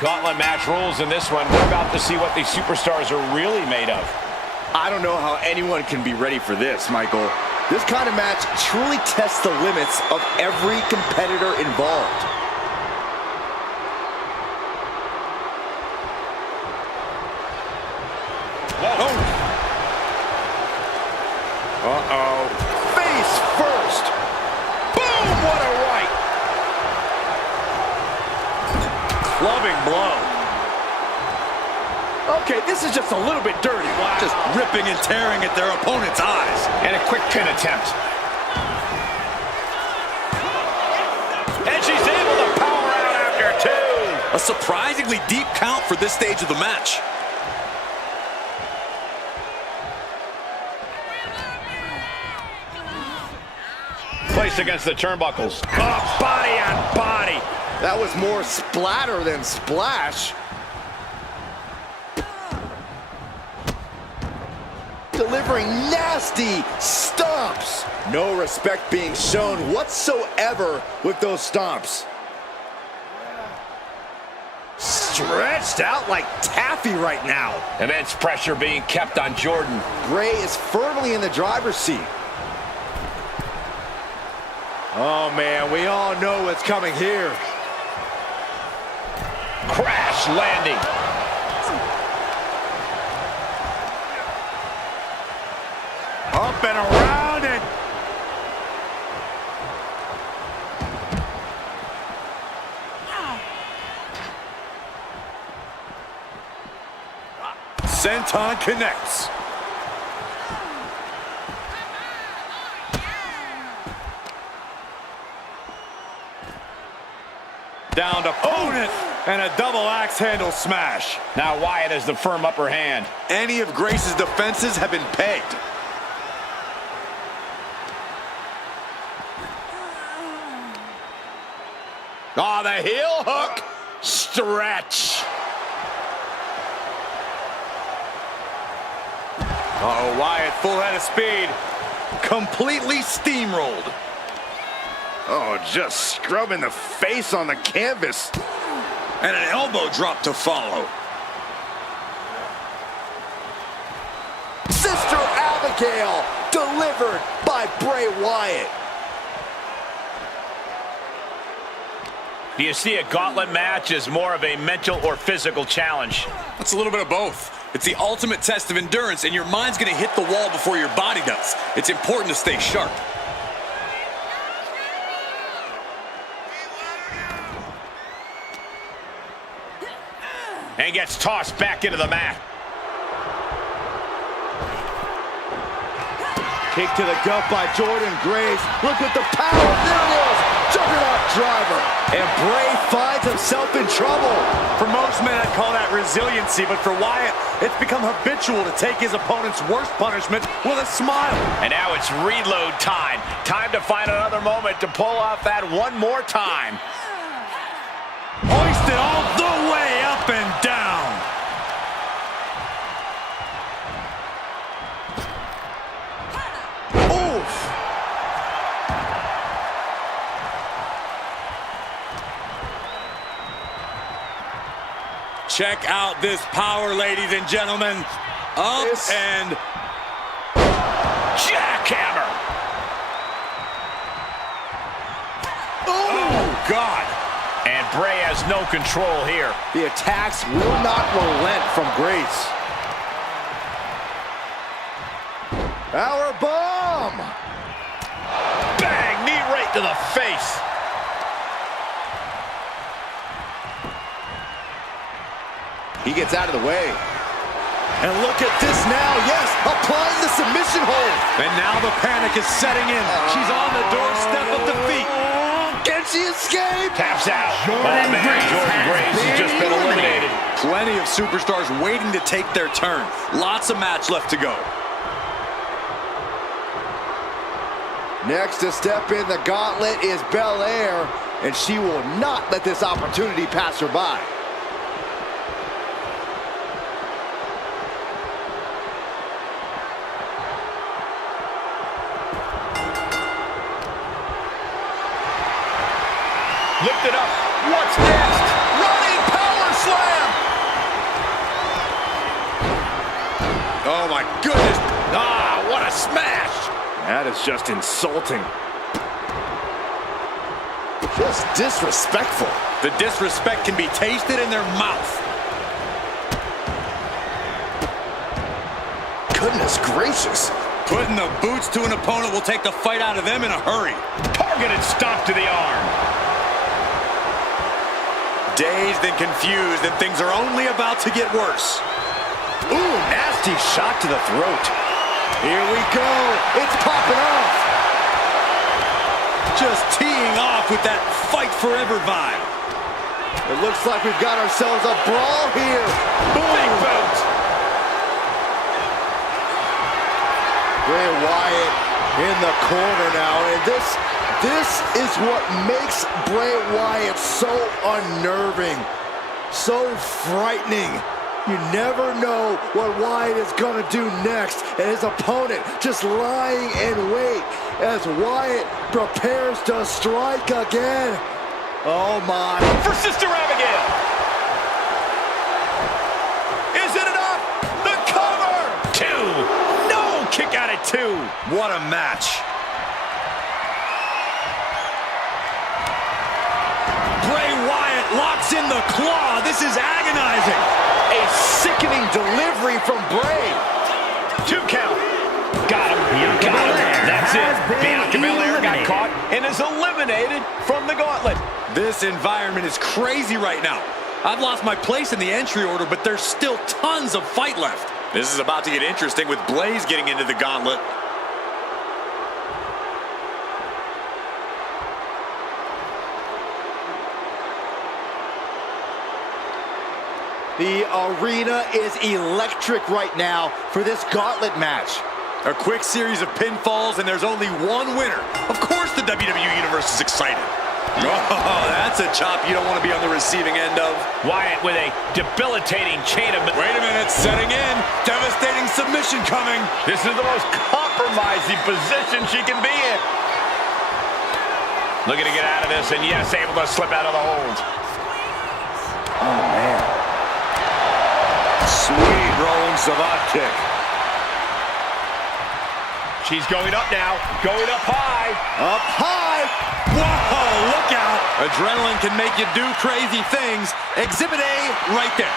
Gauntlet match rules in this one. We're about to see what these superstars are really made of. I don't know how anyone can be ready for this, Michael. This kind of match truly tests the limits of every competitor involved. Whoa. Uh-oh. Face first. Boom, what a right. Clubbing blow. Okay, this is just a little bit dirty. Wow. Just ripping and tearing at their opponent's eyes. And a quick pin attempt. And she's able to power out after two. A surprisingly deep count for this stage of the match. Placed against the turnbuckles. Oh, body on body. That was more splatter than splash. Delivering nasty stomps. No respect being shown whatsoever with those stomps. Stretched out like taffy right now. Immense pressure being kept on Jordan. Bray is firmly in the driver's seat. Oh man, we all know what's coming here. Crash landing. Up and around and... Senton connects. Down to opponent and a double axe handle smash. Now Wyatt has the firm upper hand. Any of Grace's defenses have been pegged. Oh, the heel hook. Stretch. Uh-oh, Wyatt full head of speed. Completely steamrolled. Oh, just scrubbing the face on the canvas. And an elbow drop to follow. Sister Abigail, delivered by Bray Wyatt. Do you see a gauntlet match as more of a mental or physical challenge? That's a little bit of both. It's the ultimate test of endurance, and your mind's going to hit the wall before your body does. It's important to stay sharp. And gets tossed back into the mat. Kick to the gut by Jordan Grace. Look at the power. There it is. Juggernaut driver. And Bray finds himself in trouble. For most men, I'd call that resiliency, but for Wyatt, it's become habitual to take his opponent's worst punishment with a smile. And now it's reload time. Time to find another moment to pull off that one more time. Hoisted all the way up and down. Oof. Check out this power, ladies and gentlemen. Up and... Jackhammer. Oh, God. And Bray has no control here. The attacks will not relent from Grace. Power bomb! Bang! Knee right to the face. He gets out of the way. And look at this now. Yes, applying the submission hold. And now the panic is setting in. She's on the doorstep of defeat. Can she escape? Taps out. Jordan Grace has just been eliminated. Plenty of superstars waiting to take their turn. Lots of match left to go. Next to step in the gauntlet is Belair, and she will not let this opportunity pass her by. Lifted up. What's next? Running power slam! Oh, my goodness. Ah, what a smash. That is just insulting. Just disrespectful. The disrespect can be tasted in their mouth. Goodness gracious. Putting the boots to an opponent will take the fight out of them in a hurry. Targeted stomp to the arm. Dazed and confused, and things are only about to get worse. Ooh, nasty shot to the throat. Here we go. It's popping off. Just teeing off with that fight forever vibe. It looks like we've got ourselves a brawl here. Boom. Big boot. Bray Wyatt in the corner now, and this is what makes Bray Wyatt so unnerving, so frightening. You never know what Wyatt is gonna do next, and his opponent just lying in wait as Wyatt prepares to strike again. Oh my. For Sister Abigail. Is it enough? The cover. 2. No, kick out at 2. What a match. Bray Wyatt locks in the claw. This is agonizing. A sickening delivery from Bray. 2 count. Got him. Got him. That's it. Bianca Belair got caught and is eliminated from the gauntlet. This environment is crazy right now. I've lost my place in the entry order, but there's still tons of fight left. This is about to get interesting with Blaze getting into the gauntlet. The arena is electric right now for this gauntlet match. A quick series of pinfalls, and there's only one winner. Of course the WWE Universe is excited. Oh, that's a chop you don't want to be on the receiving end of. Wyatt with a debilitating chain of... Wait a minute, setting in. Devastating submission coming. This is the most compromising position she can be in. Looking to get out of this, and yes, able to slip out of the hold. Oh, man. Sweet rolling savate kick. She's going up now, going up high. Up high. Whoa, look out. Adrenaline can make you do crazy things. Exhibit A right there.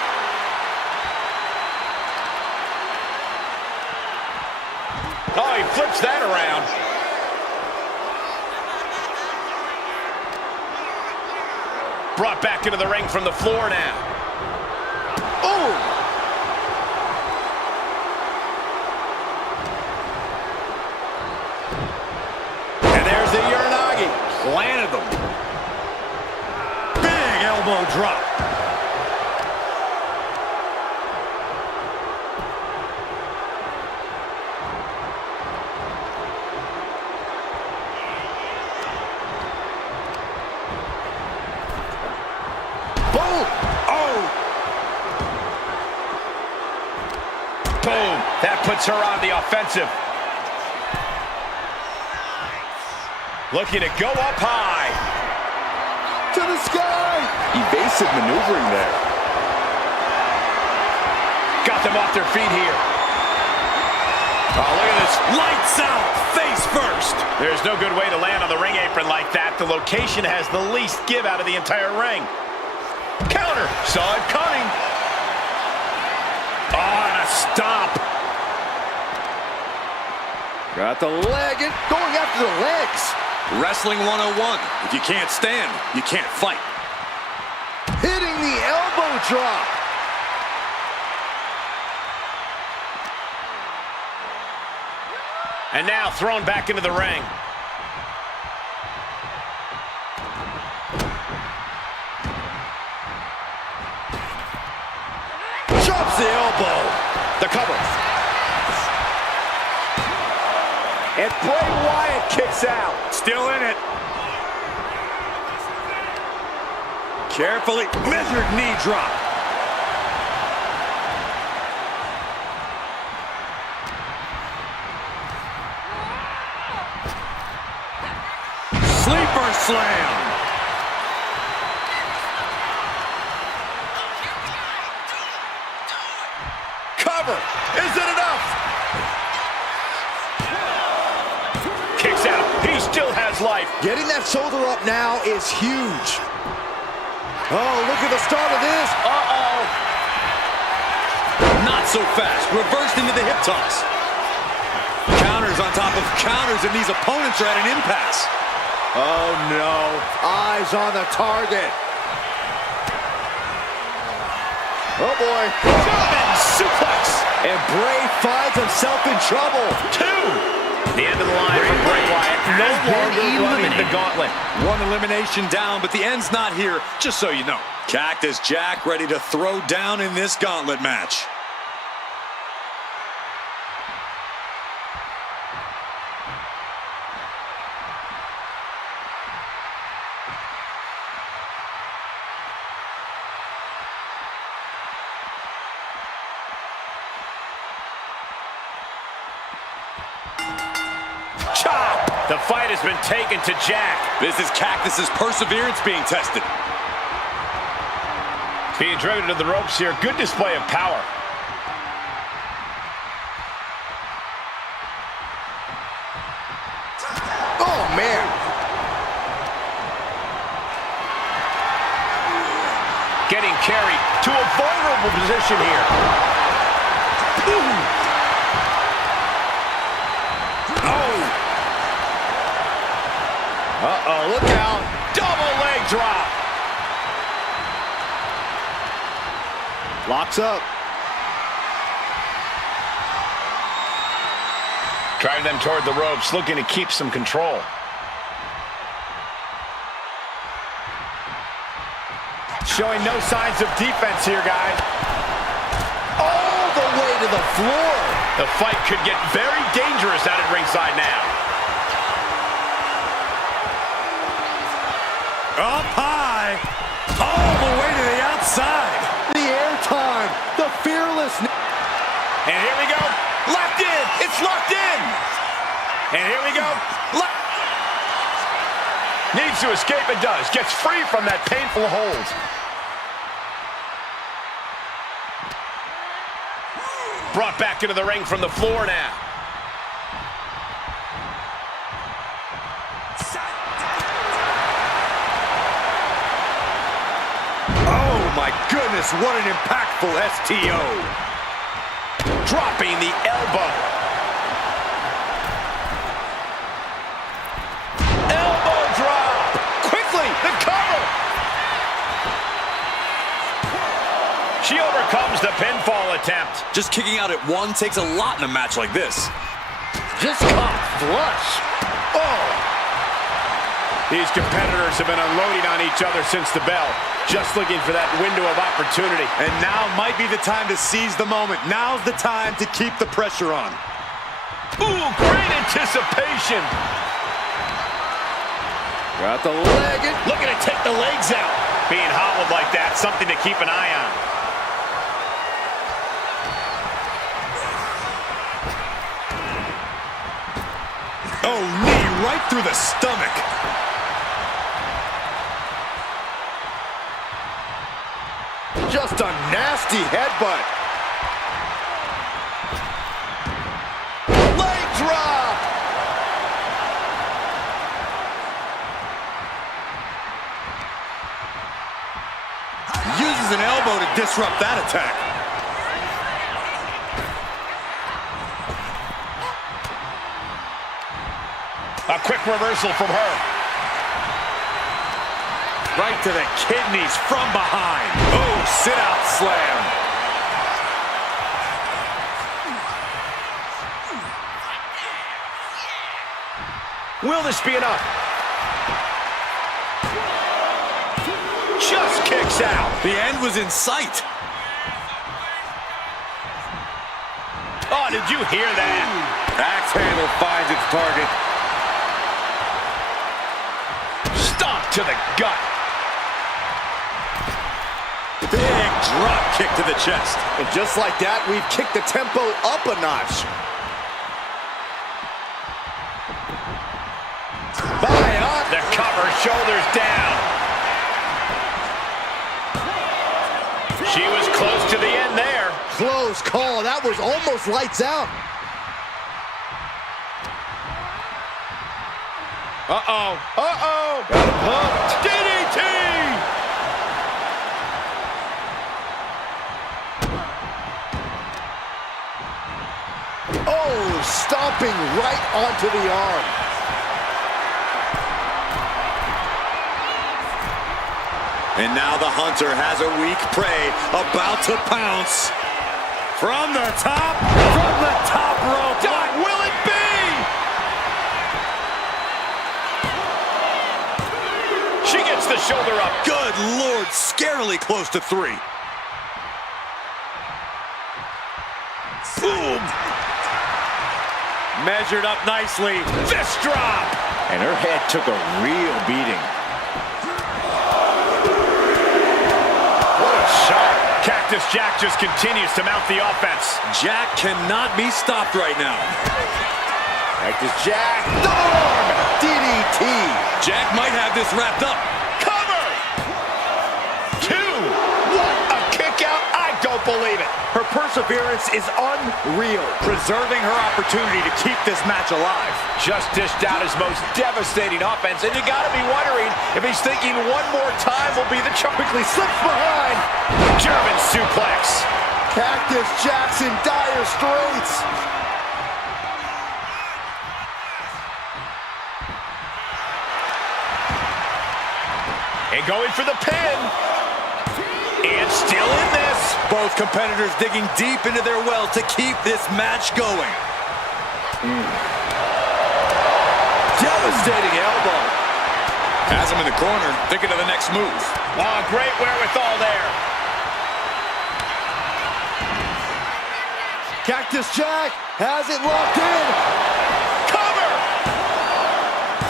Oh, he flips that around. Brought back into the ring from the floor now. Oh. The Uranagi planted them. Big elbow drop. Boom. Oh. Boom. That puts her on the offensive. Looking to go up high. To the sky. Evasive maneuvering there. Got them off their feet here. Oh, look at this. Lights out, face first. There's no good way to land on the ring apron like that. The location has the least give out of the entire ring. Counter. Saw it coming. Oh, and a stop. Got the leg. Going after the legs. Wrestling 101. If you can't stand, you can't fight. Hitting the elbow drop. And now thrown back into the ring. Drops the elbow. The cover. And Bray Wyatt kicks out. Still in it. Carefully measured knee drop. Sleeper slam. Cover. Is it enough? Kicks out. He still has life. Getting that shoulder up now is huge. Oh, look at the start of this. Uh-oh. Not so fast. Reversed into the hip toss. Counters on top of counters, and these opponents are at an impasse. Oh, no. Eyes on the target. Oh, boy. German suplex. And Bray finds himself in trouble. 2. The end of the line for Bray Wyatt. No longer running the gauntlet. One elimination down, but the end's not here, just so you know. Cactus Jack ready to throw down in this gauntlet match. Chop! The fight has been taken to Jack. This is Cactus's perseverance being tested. Being driven to the ropes here. Good display of power. Oh, man. Getting carried to a vulnerable position here. Ooh. Oh. Uh-oh, look out. Double leg drop. Locks up. Drive them toward the ropes, looking to keep some control. Showing no signs of defense here, guys. All the way to the floor. The fight could get very dangerous out at ringside now. Up high, all the way to the outside. The airtime, the fearlessness. And here we go. Locked in. It's locked in. And here we go. Needs to escape and does. Gets free from that painful hold. Brought back into the ring from the floor now. Oh my goodness, what an impactful STO. Dropping the elbow. Elbow drop. Quickly, the cover. She overcomes the pinfall attempt. Just kicking out at one takes a lot in a match like this. Just caught flush. Oh! These competitors have been unloading on each other since the bell. Just looking for that window of opportunity. And now might be the time to seize the moment. Now's the time to keep the pressure on. Ooh, great anticipation. Got the leg in. Looking to take the legs out. Being hobbled like that, something to keep an eye on. Oh, knee right through the stomach. Just a nasty headbutt. Leg drop. Uses an elbow to disrupt that attack. A quick reversal from her. Right to the kidneys from behind. Oh, sit-out slam. Will this be enough? Just kicks out. The end was in sight. Oh, did you hear that? Axe handle finds its target. Stomp to the gut. Big drop kick to the chest. And just like that, we've kicked the tempo up a notch. The cover, shoulders down. She was close to the end there. Close call. That was almost lights out. Uh-oh. Uh-oh. Got him pumped. DDT! Oh, stomping right onto the arm. And now the hunter has a weak prey about to pounce. From the top rope. What will it be? She gets the shoulder up. Good Lord, scarily close to 3. Boom. Measured up nicely. Fist drop. And her head took a real beating. What a shot. Cactus Jack just continues to mount the offense. Jack cannot be stopped right now. Cactus Jack. Double arm. DDT. Jack might have this wrapped up. Cover. 2. What a kick out. I don't believe it. Her perseverance is unreal, preserving her opportunity to keep this match alive. Just dished out his most devastating offense, and you gotta be wondering if he's thinking one more time will be the charm. Quickly slips behind. German suplex. Cactus Jack's in dire straits. And going for the pin. And still in this. Both competitors digging deep into their well to keep this match going. Devastating elbow. Has him in the corner, thinking of the next move. Oh, great wherewithal there. Cactus Jack has it locked in. Cover.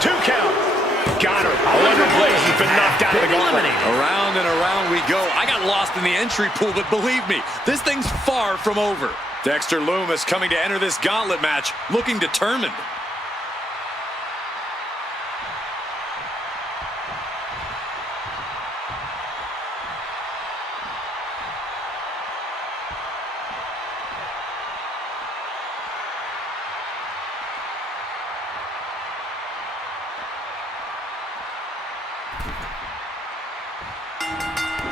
2 count. Got her. I wonder if Blaze has been knocked out of the gauntlet. Around and around we go. I got lost in the entry pool, but believe me, this thing's far from over. Dexter Lumis coming to enter this gauntlet match, looking determined.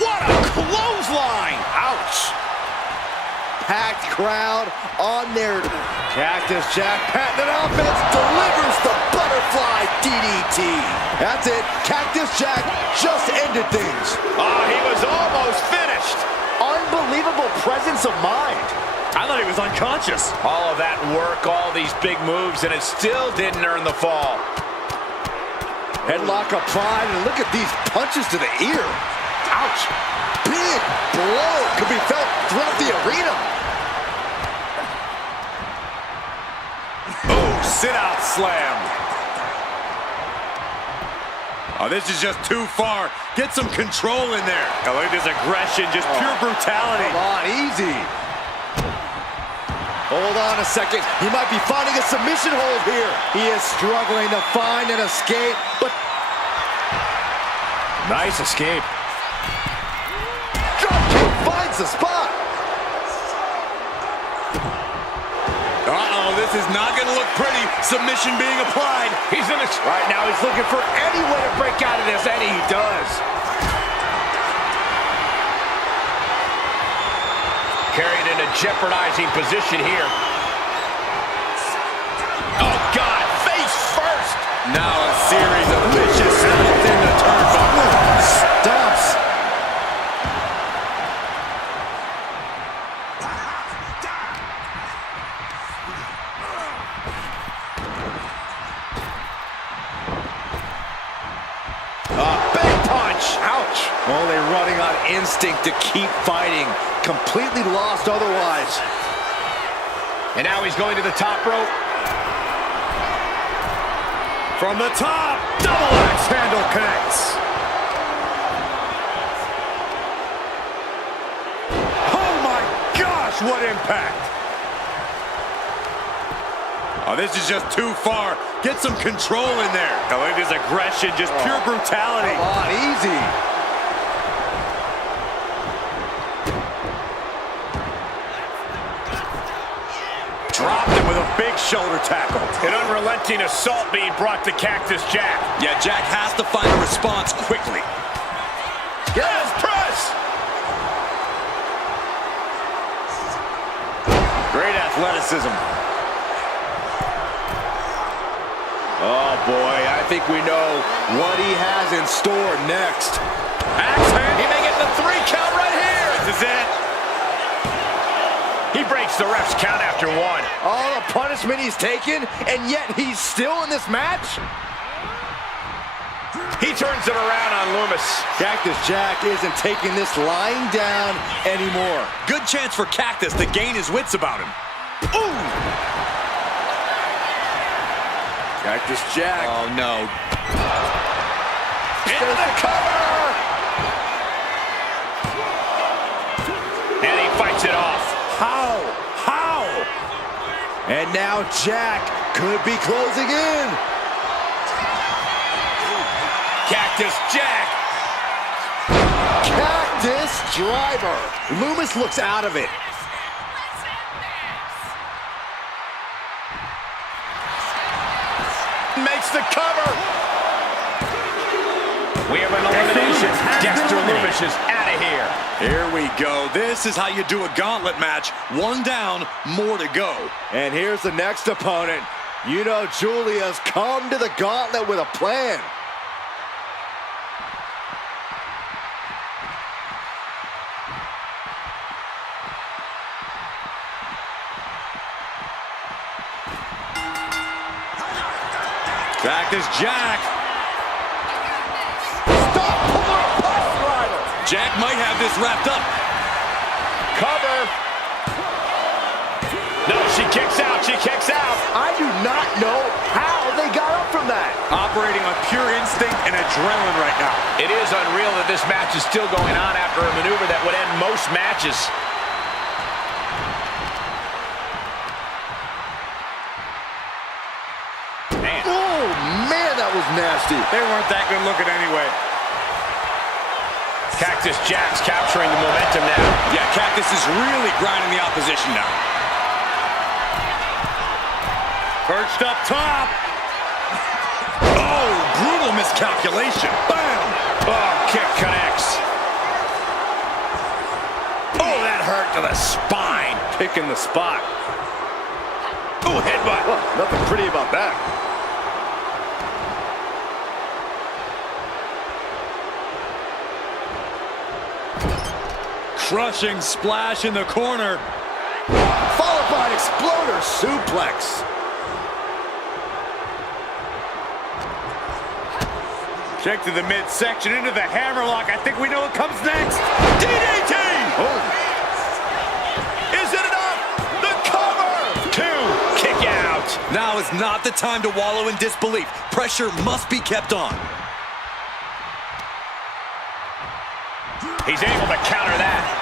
What a clothesline! Ouch! Packed crowd on their Cactus Jack patented offense delivers the butterfly DDT. That's it. Cactus Jack just ended things. Oh, he was almost finished. Unbelievable presence of mind. I thought he was unconscious. All of that work, all these big moves, and it still didn't earn the fall. Headlock applied, and look at these punches to the ear. Ouch. Big blow could be felt throughout the arena. Oh, sit-out slam. Oh, this is just too far. Get some control in there. Oh, look at this aggression, just pure brutality. Come on, easy. Hold on a second. He might be finding a submission hold here. He is struggling to find an escape, but Nice escape. dropkick finds the spot. Uh-oh, this is not going to look pretty. Submission being applied. He's in it. Right now, he's looking for any way to break out of this, and he does. Carried in a jeopardizing position here. Oh, God, face first. Now a series of vicious sounds in the turnbuckle. Stomps. Big punch. Ouch. Only running on instinct to keep fighting. Completely lost otherwise. And now he's going to the top rope. From the top, double axe handle connects. Oh my gosh, what impact. Oh, this is just too far. Get some control in there. Oh, look at this aggression, just pure brutality. Come on, easy. dropped him with a big shoulder tackle. An unrelenting assault being brought to Cactus Jack. Yeah, Jack has to find a response quickly. Yes, press! Great athleticism. Oh, boy, I think we know what he has in store next. Axe hand. He may get the 3 count right here. This is it. He breaks the ref's count after 1. All the punishment he's taken, and yet he's still in this match? He turns it around on Loomis. Cactus Jack isn't taking this lying down anymore. Good chance for Cactus to gain his wits about him. Ooh! Cactus Jack. Oh, no. Into the cover! And he fights it off. How? And now Jack could be closing in. Cactus Jack. Cactus driver. Loomis looks out of it. Makes the cover. We have an elimination. Dexter Loomis is out of here. Here we go. This is how you do a gauntlet match. 1 down, more to go. And here's the next opponent. You know Julia's come to the gauntlet with a plan. Cactus Jack. Stop pulling a push rider. Jack might have this wrapped up. Cover. No, she kicks out. She kicks out. I do not know how they got up from that. Operating on pure instinct and adrenaline right now. It is unreal that this match is still going on after a maneuver that would end most matches. Man. Oh, man, that was nasty. They weren't that good looking anyway. Cactus Jack's capturing the momentum now. Yeah, Cactus is really grinding the opposition now. Perched up top. Oh, brutal miscalculation. Bam! Oh, kick connects. Oh, that hurt to the spine. Picking the spot. Oh, headbutt. Oh, nothing pretty about that. Crushing splash in the corner. Followed by an exploder suplex. Kick to the midsection into the hammerlock. I think we know what comes next. DDT! Oh. Is it enough? The cover! 2, kick out. Now is not the time to wallow in disbelief. Pressure must be kept on. He's able to counter that.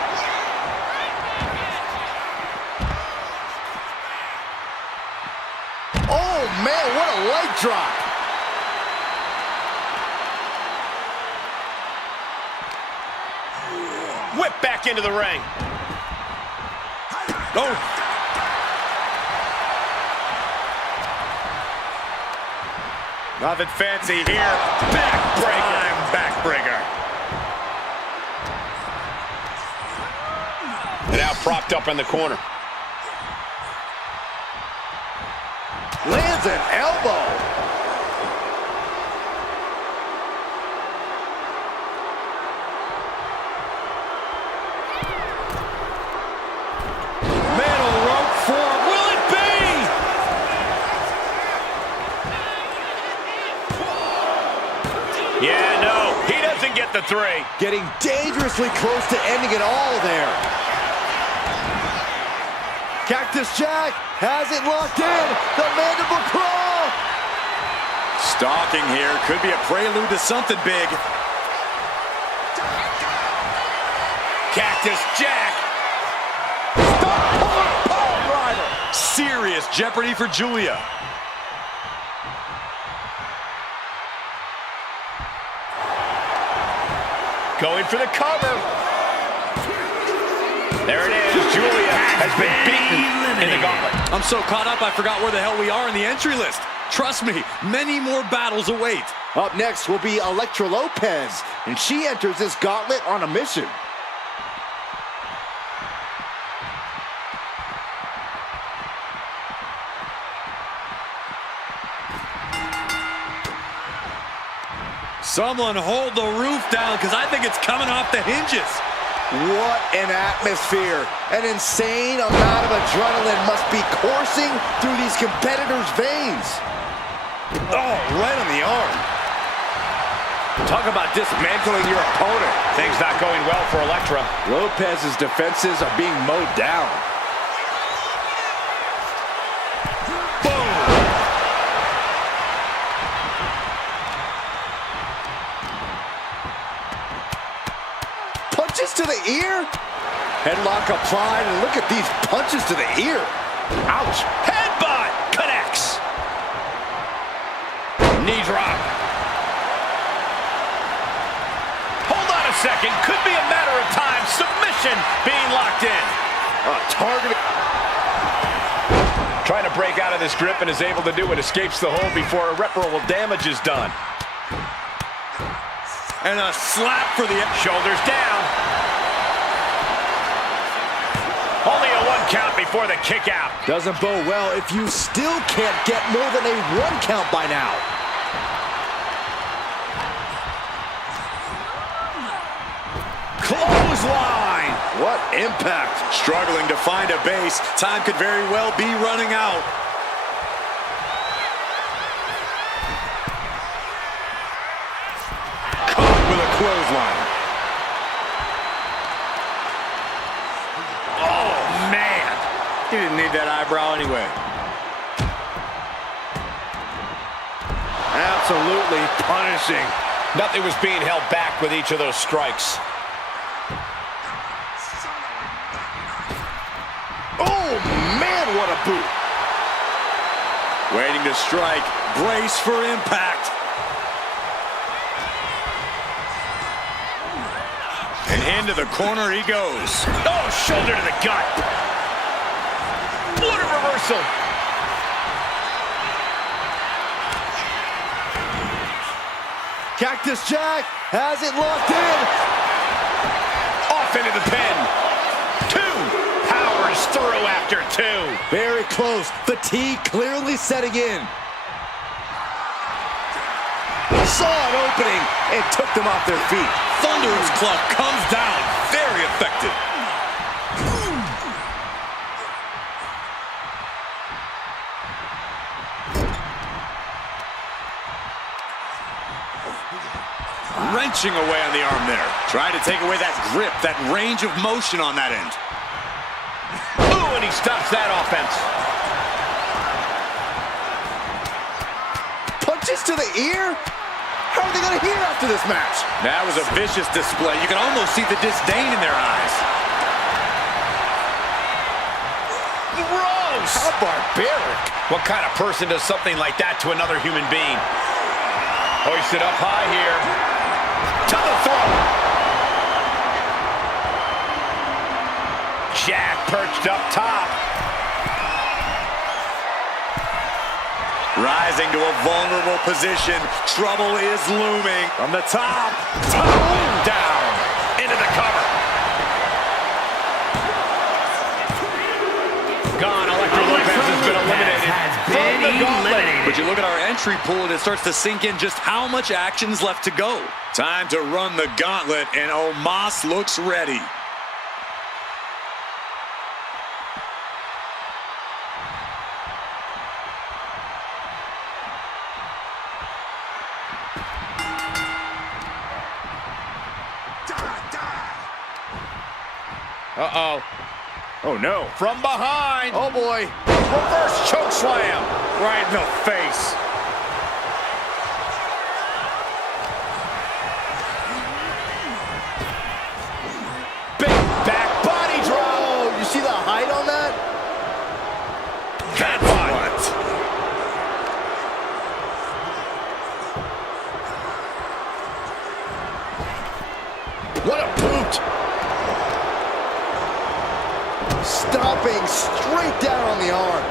Oh, man, what a leg drop. Whip back into the ring. Oh. Nothing fancy here. Backbreaker. Backbreaker. Now propped up in the corner. Lands an elbow. Middle rope form. Will it be? Yeah, no. He doesn't get the 3. Getting dangerously close to ending it all there. Cactus Jack has it locked in. The mandible claw. Stalking here. Could be a prelude to something big. Cactus Jack. Stop pulling power driver. Serious jeopardy for Julia. Going for the cover. There it is. Julia has been beaten in the gauntlet. I'm so caught up, I forgot where the hell we are in the entry list. Trust me, many more battles await. Up next will be Elektra Lopez, and she enters this gauntlet on a mission. Someone hold the roof down, because I think it's coming off the hinges. What an atmosphere. An insane amount of adrenaline must be coursing through these competitors' veins. Oh, right on the arm. Talk about dismantling your opponent. Things not going well for Elektra. Lopez's defenses are being mowed down. Punches to the ear. Headlock applied, and look at these punches to the ear. Ouch. Headbutt connects. Knee drop. Hold on a second. Could be a matter of time. Submission being locked in. Target. Trying to break out of this grip and is able to do it. Escapes the hold before irreparable damage is done. And a slap for the shoulders down. Only a 1 count before the kick out. Doesn't bode well if you still can't get more than a 1 count by now. Clothesline. What impact. Struggling to find a base. Time could very well be running out. With a clothesline. Oh, man. He didn't need that eyebrow anyway. Absolutely punishing. Nothing was being held back with each of those strikes. Oh, man, what a boot. Waiting to strike. Brace for impact. And into the corner he goes. Oh, shoulder to the gut. What a reversal. Cactus Jack has it locked in. Off into the pin. 2. Powers through after 2. Very close. Fatigue clearly setting in. Saw an opening and took them off their feet. Thunderous club comes down. Very effective. Wrenching away on the arm there. Trying to take away that grip, that range of motion on that end. Ooh, and he stops that offense. Punches to the ear? How are they going to hear after this match? That was a vicious display. You can almost see the disdain in their eyes. Gross! How barbaric. What kind of person does something like that to another human being? Hoisted up high here. To the throat. Jack perched up top. Rising to a vulnerable position. Trouble is looming. From the top. And down. Into the cover. Gone. Elektra Lopez has been eliminated. From the gauntlet. But you look at our entry pool and it starts to sink in just how much action's left to go. Time to run the gauntlet, and Omos looks ready. Uh-oh. Oh, no. From behind. Oh, boy. Reverse choke slam. Right in the face. Big back body drop. Oh, you see the height on that? That's what? What a boot. down on the arm.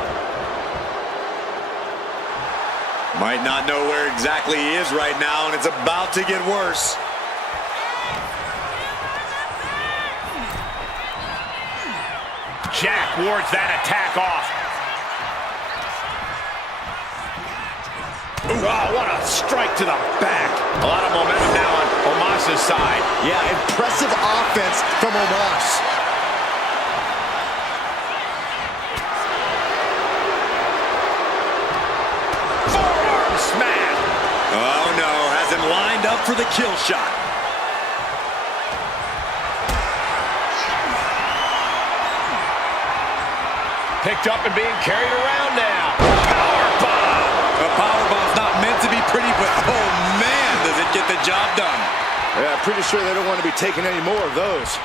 Might not know where exactly he is right now, and it's about to get worse. Jack wards that attack off. Ooh, oh, what a strike to the back. A lot of momentum now on Omos's side. Yeah, impressive offense from Omos. Forearm smash. Oh, no. Has him lined up for the kill shot. Picked up and being carried around now. Powerbomb. A powerbomb's not meant to be pretty, but oh, man, does it get the job done. Yeah, pretty sure they don't want to be taking any more of those.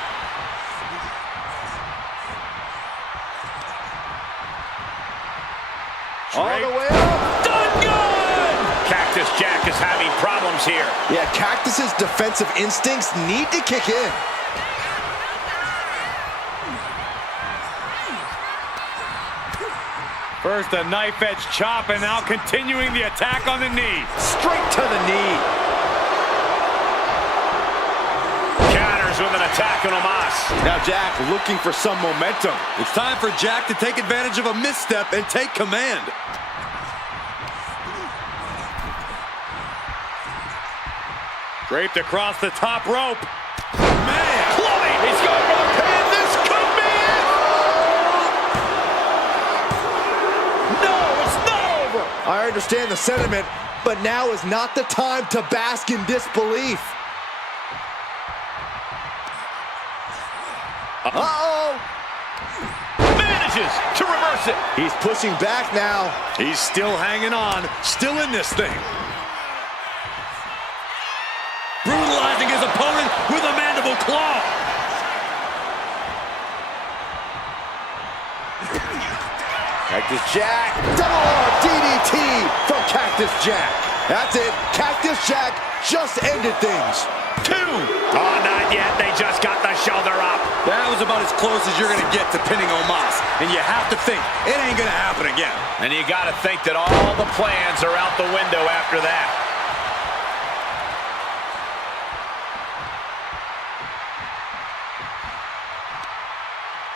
All the way up. Done good. Cactus Jack is having problems here. Yeah, Cactus's defensive instincts need to kick in. First a knife edge chop, and now continuing the attack on the knee. Straight to the knee. Counters with an attack on Omos. Now Jack looking for some momentum. It's time for Jack to take advantage of a misstep and take command. Draped across the top rope. Man, clubbing. He's going for the pin. This could be it. No, it's not over. I understand the sentiment, but now is not the time to bask in disbelief. Uh-oh. Manages to reverse it. He's pushing back now. He's still hanging on, still in this thing. Brutalizing his opponent with a mandible claw. Cactus Jack. Double R DDT from Cactus Jack. That's it. Cactus Jack just ended things. 2. Oh, not yet. They just got the shoulder up. That was about as close as you're going to get to pinning Omos. And you have to think, it ain't going to happen again. And you got to think that all the plans are out the window after that.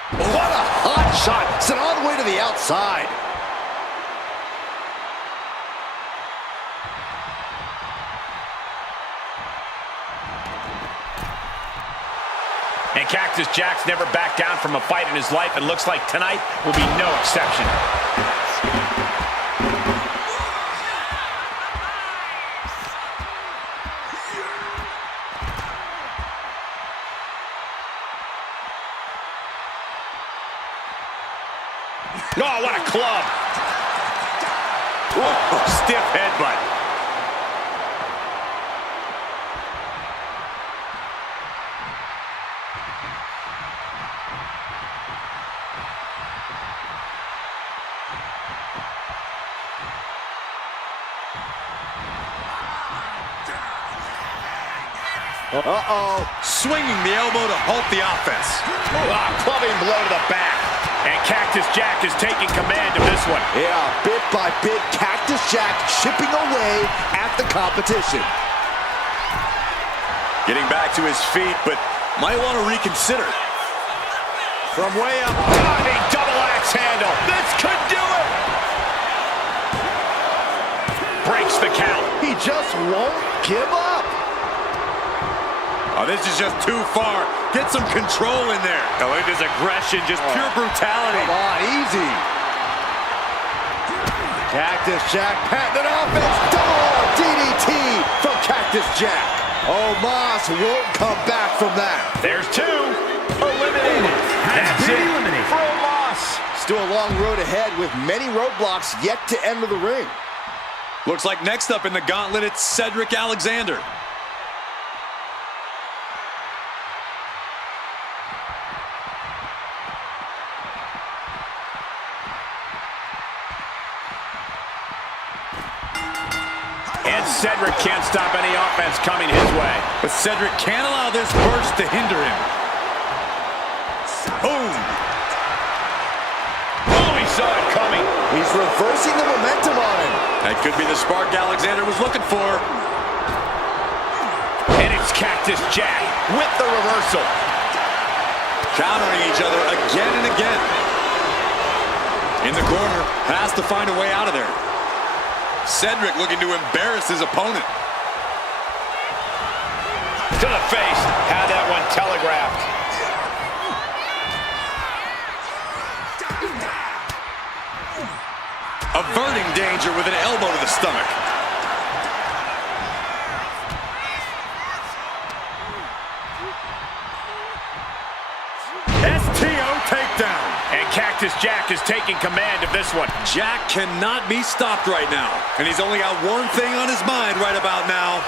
What a hot shot. Sent all the way to the outside. And Cactus Jack's never backed down from a fight in his life, and looks like tonight will be no exception. Oh, what a club. Whoa, stiff headbutt. Uh-oh. Swinging the elbow to halt the offense. Clubbing blow to the back. And Cactus Jack is taking command of this one. Yeah, bit by bit, Cactus Jack chipping away at the competition. Getting back to his feet, but might want to reconsider. From way up, diving double axe handle. This could do it. Breaks the count. He just won't give up. Oh, this is just too far. Get some control in there. Oh, look at his aggression, just pure brutality. Come on, easy. Cactus Jack patented offense. Double R DDT from Cactus Jack. Omos won't come back from that. There's 2. Eliminated. That's it for Omos. Still a long road ahead with many roadblocks yet to enter the ring. Looks like next up in the gauntlet, it's Cedric Alexander. And Cedric can't stop any offense coming his way. But Cedric can't allow this burst to hinder him. Boom. Oh, he coming. He's reversing the momentum on him. That could be the spark Alexander was looking for. And it's Cactus Jack with the reversal. Countering each other again and again. In the corner, has to find a way out of there. Cedric looking to embarrass his opponent. To the face. Had that one telegraphed. Averting danger with an elbow to the stomach. STO takedown. And Cactus Jack is taking command of this one. Jack cannot be stopped right now. And he's only got one thing on his mind right about now.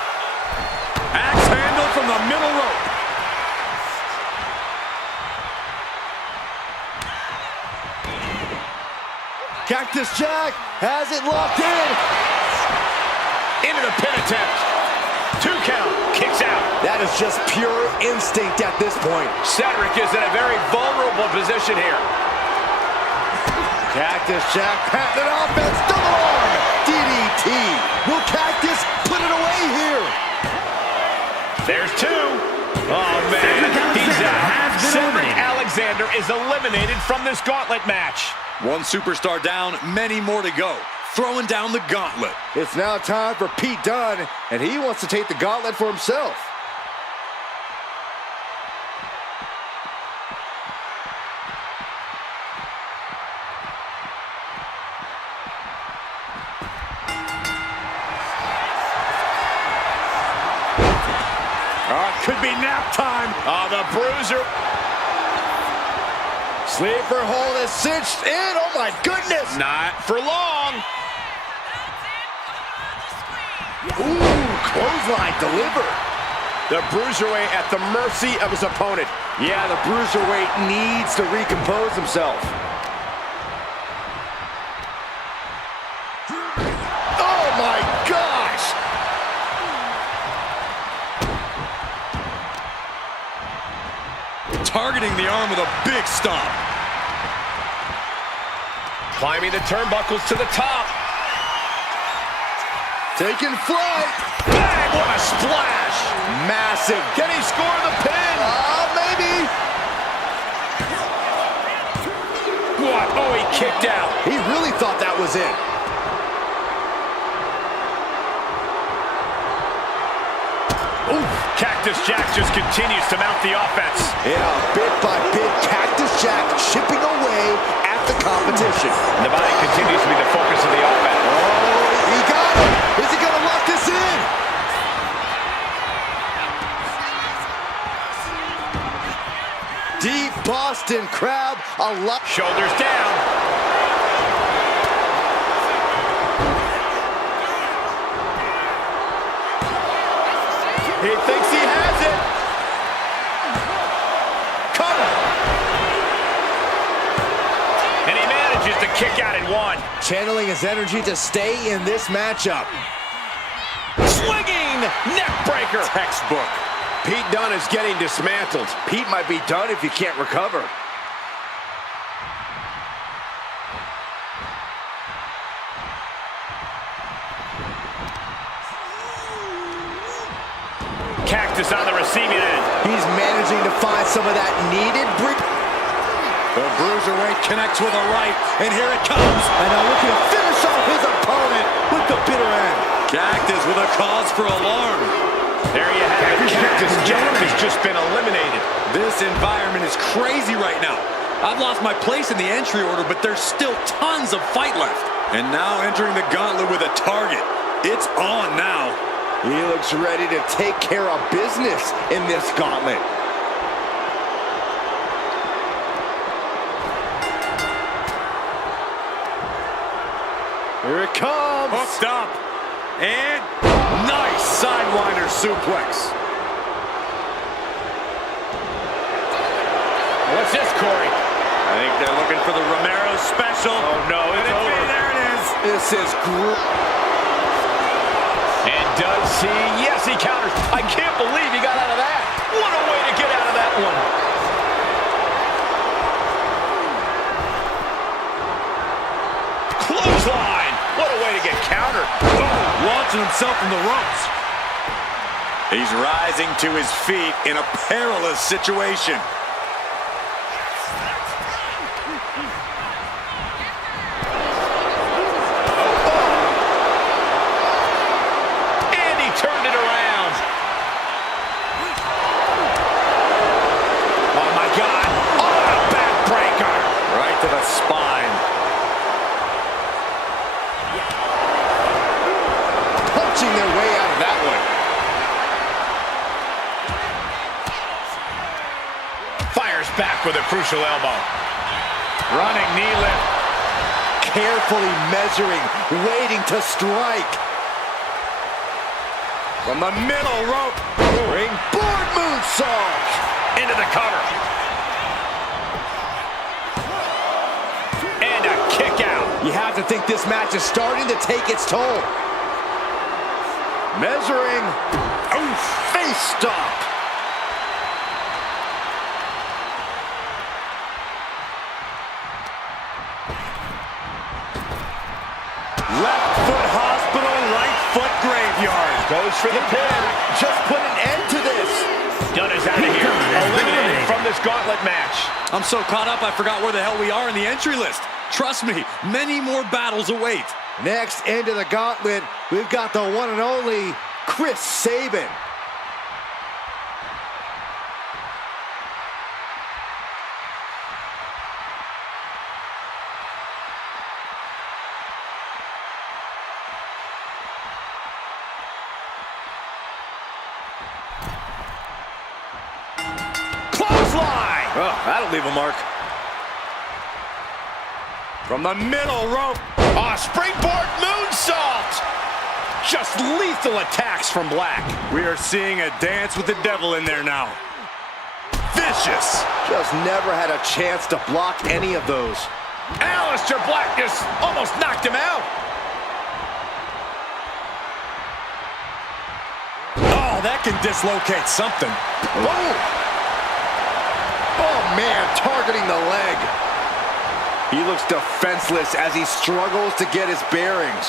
Axe handle from the middle rope. Cactus Jack has it locked in. Into the pin attempt. 2 count. Kicks out. That is just pure instinct at this point. Cedric is in a very vulnerable position here. Cactus Jack patting it offense. Double arm. DDT. Will Cactus put it away here? There's 2. Oh, man. He's out. Cedric Alexander is eliminated from this gauntlet match. One superstar down, many more to go. Throwing down the gauntlet. It's now time for Pete Dunne, and he wants to take the gauntlet for himself. Could be nap time. Oh, the bruiser. Sleeper hold is cinched in. Oh, my goodness. Not for long. Ooh, clothesline delivered. The bruiserweight at the mercy of his opponent. Yeah, the bruiserweight needs to recompose himself. Oh, my gosh. Targeting the arm with a big stomp. Climbing the turnbuckles to the top. Taking flight. Bang! What a splash! Massive. Can he score the pin? Maybe. What? Oh, he kicked out. He really thought that was it. Oof. Cactus Jack just continues to mount the offense. Yeah, bit by bit, Cactus Jack chipping away at the competition. The body continues to be the focus of the offense. Oh, he got him. Is he going to lock this in? Deep Boston Crab, a lot. Shoulders down. He thinks he has it. Cover. And he manages to kick out at 1. Channeling his energy to stay in this matchup. Swinging neck breaker. Textbook. Pete Dunne is getting dismantled. Pete might be done if he can't recover. Cactus on the receiving end. He's managing to find some of that needed break. The bruiserweight connects with a right, and here it comes. And now looking to finish off his opponent with the bitter end. Cactus with a cause for alarm. There you have it. Cactus Jack has just been eliminated. This environment is crazy right now. I've lost my place in the entry order, but there's still tons of fight left. And now entering the gauntlet with a target. It's on now. He looks ready to take care of business in this gauntlet. Here it comes. Hooked up. And nice sidewinder suplex. What's this, Corey? I think they're looking for the Romero special. Oh, no, it's over. There it is. This is great. And does he? Yes, he counters. I can't believe he got out of that. What a way to get out of that one. clothesline. What a way to get countered. Oh, launching himself from the ropes. He's rising to his feet in a perilous situation. And he turned it around. Oh, my God. Oh, a backbreaker. Right to the spine. Punching their way out of that one. Fires back with a crucial elbow. Running knee lift. Carefully measuring, waiting to strike. From the middle rope. Springboard moonsault. Into the cover. And a kick out. You have to think this match is starting to take its toll. Measuring. Oh, face stop. Left foot hospital, right foot graveyard. Goes for the pin. Just put an end to this. Dunn is out of here. Eliminated from this gauntlet match. I'm so caught up, I forgot where the hell we are in the entry list. Trust me, many more battles await. Next into the gauntlet, we've got the one and only Chris Sabin. Clothesline. Oh, that'll leave a mark. From the middle rope. A springboard moonsault. Just lethal attacks from Black. We are seeing a dance with the devil in there now. Vicious. Just never had a chance to block any of those. Aleister Black just almost knocked him out. Oh, that can dislocate something. Boom! Oh, man, targeting the leg. He looks defenseless as he struggles to get his bearings.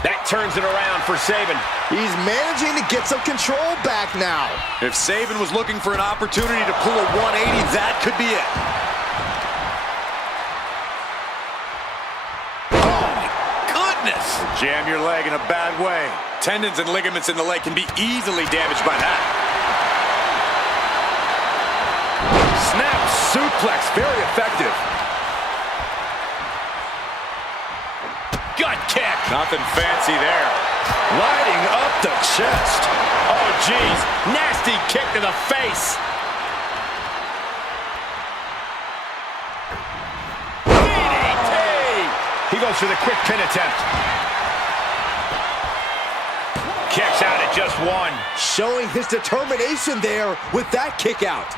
That turns it around for Sabin. He's managing to get some control back now. If Sabin was looking for an opportunity to pull a 180, that could be it. Oh, my goodness! Jam your leg in a bad way. Tendons and ligaments in the leg can be easily damaged by that. Snap suplex, very effective. Gut kick. Nothing fancy there. Lighting up the chest. Oh, geez. Nasty kick to the face. DDT. He goes for the quick pin attempt. Kicks out at just one. Showing his determination there with that kick out.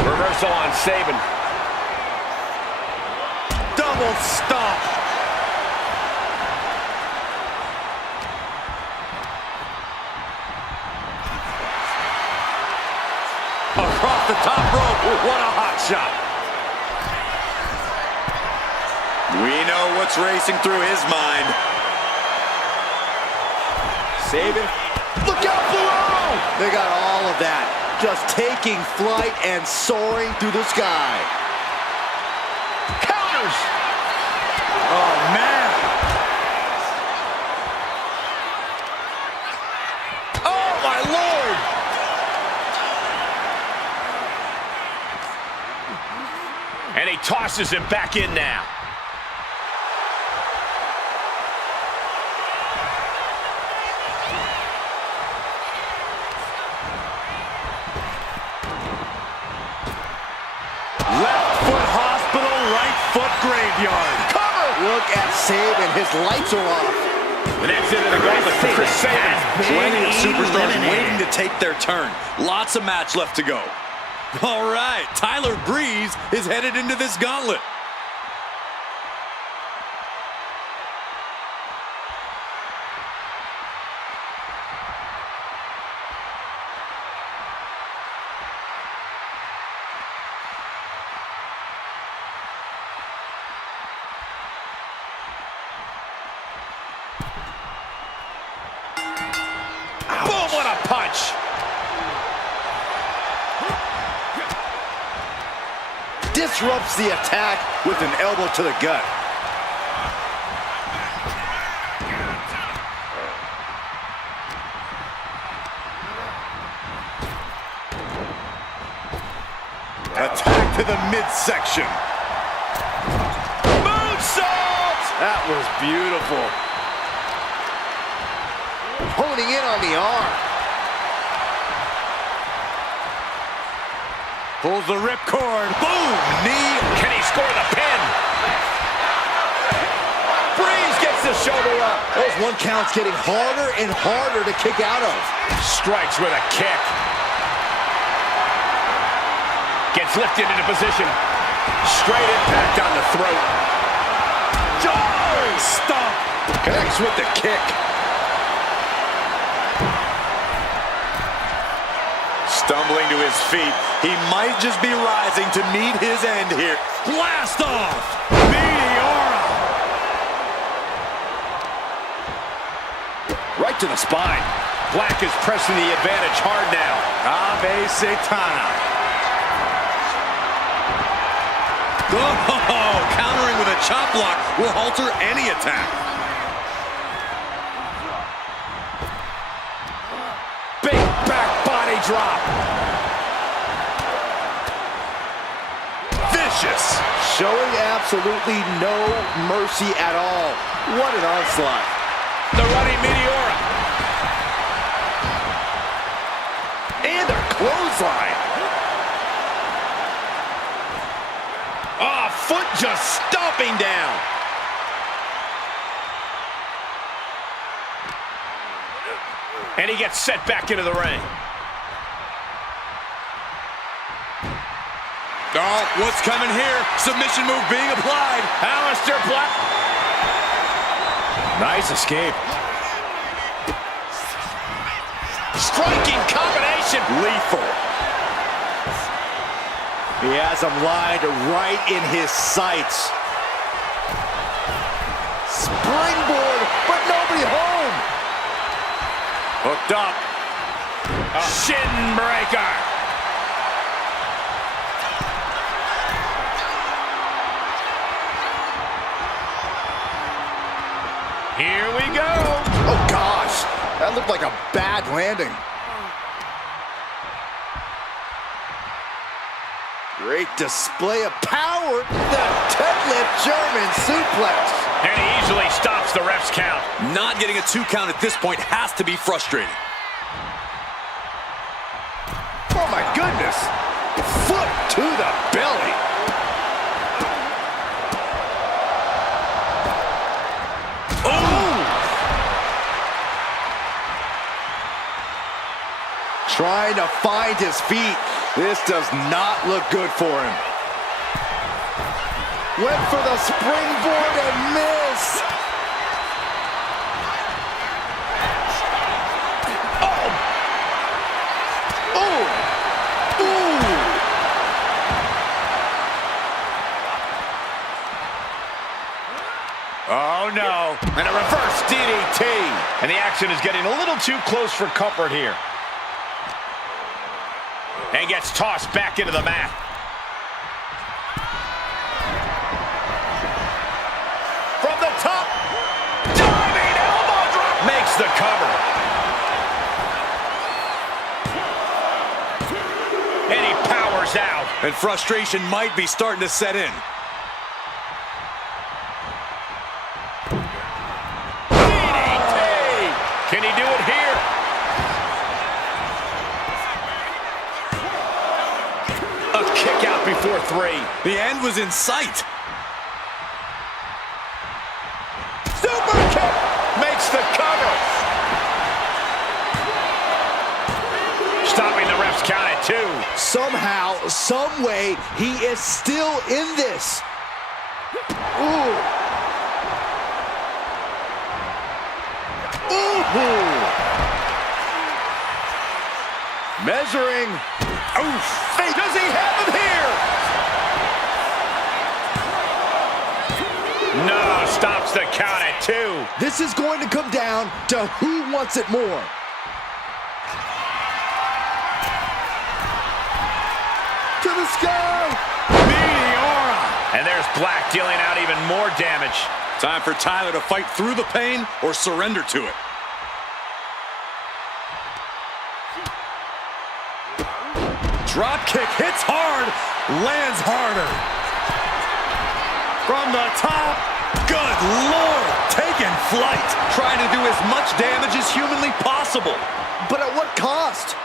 Reversal on Sabin. Double stomp. Across the top rope. What a hot shot. We know what's racing through his mind. Sabin. Look out below! They got all of that. Just taking flight and soaring through the sky. Counters. Oh, man. Oh, my Lord. And he tosses him back in now. Graveyard. Cover! Look at Sabin. His lights are off. And that's it in the gauntlet for Chris Sabin. Plenty of superstars waiting to take their turn. Lots of match left to go. All right, Tyler Breeze is headed into this gauntlet. disrupts the attack with an elbow to the gut. Attack to the midsection. Moonsault! That was beautiful. Honing in on the arm. Pulls the ripcord. Boom! Knee. Can he score the pin? Breeze gets the shoulder up. Those one counts getting harder and harder to kick out of. Strikes with a kick. Gets lifted into position. Straight impact on the throat. Oh, stomp. Connects with the kick. Stumbling to his feet. He might just be rising to meet his end here. Blast off! Meteora! Right to the spine. Black is pressing the advantage hard now. Ave Satana. Oh, countering with a chop block will halter any attack. Big back body drop. Vicious. Showing absolutely no mercy at all. What an onslaught. The running Meteora. And a clothesline. Oh, foot just stomping down. And he gets set back into the ring. Oh, what's coming here? Submission move being applied. Aleister Black. Nice escape. Striking combination. Lethal. He has him lined right in his sights. Springboard, but nobody home. Hooked up. Shin breaker. Here we go. Oh gosh, that looked like a bad landing. Great display of power. The deadlift German suplex. And he easily stops the ref's count. Not getting a 2 count at this point has to be frustrating. Oh my goodness. Foot to the belly. Oh! Trying to find his feet. This does not look good for him. Went for the springboard and missed. Oh! Oh! Ooh! Oh, no. And a reverse DDT. And the action is getting a little too close for comfort here. And gets tossed back into the mat. From the top. Diving elbow drop. Makes the cover. And he powers out. And frustration might be starting to set in. DDT. Can he do it here? Kick out before 3. The end was in sight. Super kick makes the cover. Stopping the ref's count at 2. Somehow, some way, he is still in this. Ooh. Ooh. Measuring. Oof. Does he have him here? No, stops the count at 2. This is going to come down to who wants it more. To the sky. Meteora. And there's Black dealing out even more damage. Time for Tyler to fight through the pain or surrender to it. Drop kick hits hard, lands harder. From the top, good Lord, taking flight. Trying to do as much damage as humanly possible. But at what cost?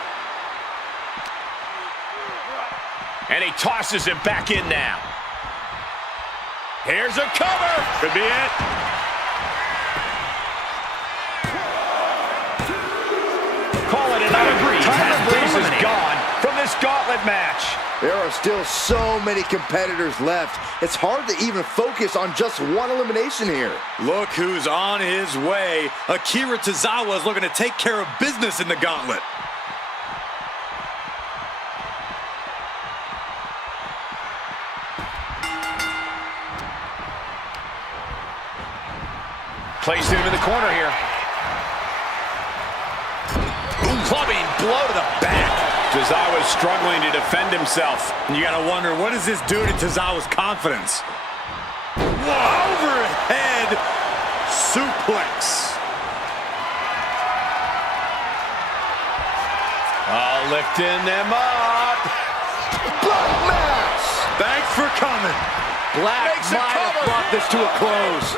And he tosses him back in now. Here's a cover. Could be it. Call it an Tyler Breeze is gone from this gauntlet match. There are still so many competitors left. It's hard to even focus on just one elimination here. Look who's on his way. Akira Tozawa is looking to take care of business in the gauntlet. Placing him in the corner here. Clubbing blow to the back. Tozawa's struggling to defend himself. You gotta wonder, what does this do to Tozawa's confidence? Overhead suplex. Lifting them up. Black Mass! Thanks for coming. Black might have brought this to a close.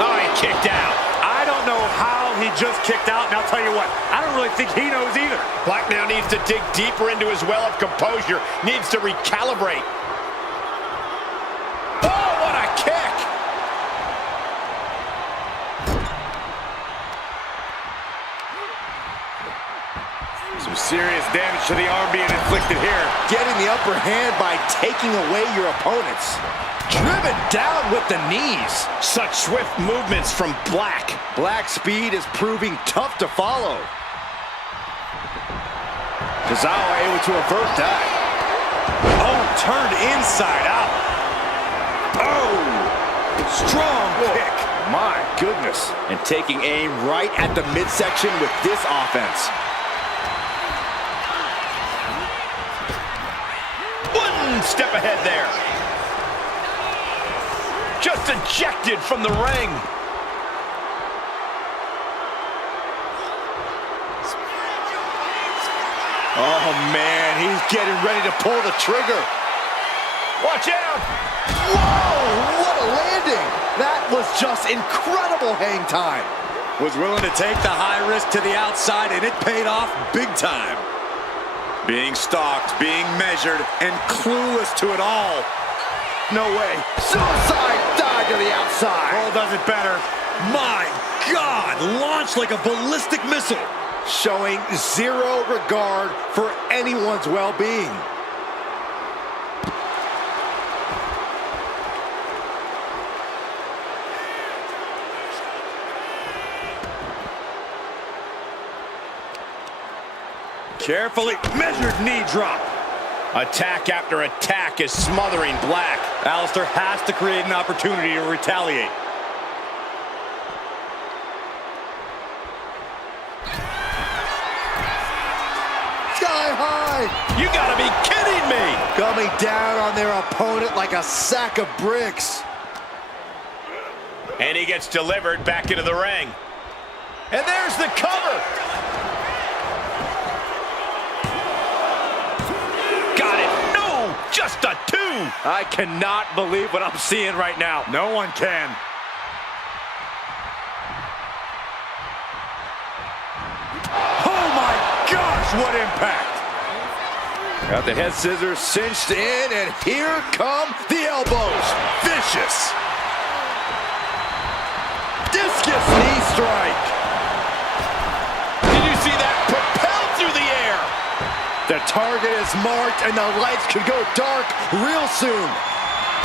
Oh, he kicked out. I don't know how he just kicked out, and I'll tell you what, I don't really think he knows either. Black now needs to dig deeper into his well of composure. Needs to recalibrate. Oh, what a kick! Some serious damage to the arm being inflicted here. Getting the upper hand by taking away your opponents. Driven down with the knees. Such swift movements from Black. Black's speed is proving tough to follow. Tozawa able to avert that. Oh, turned inside out. Oh, strong kick. My goodness. And taking aim right at the midsection with this offense. One step ahead there. Just ejected from the ring. Oh, man, he's getting ready to pull the trigger. Watch out! Whoa, what a landing. That was just incredible hang time. Was willing to take the high risk to the outside, and it paid off big time. Being stalked, being measured, and clueless to it all. No way. Suicide dive to the outside. Cole does it better. My God, launched like a ballistic missile. Showing zero regard for anyone's well-being. Carefully measured knee drop. Attack after attack is smothering Black. Alistair has to create an opportunity to retaliate. Sky high! You gotta be kidding me! Coming down on their opponent like a sack of bricks. And he gets delivered back into the ring. And there's the cover! Got it! No! Just a 2! I cannot believe what I'm seeing right now. No one can. Oh my gosh, what impact! Got the head scissors cinched in, and here come the elbows. Vicious. Discus knee strike. Did you see that? Propelled through the air! The target is marked, and the lights could go dark real soon.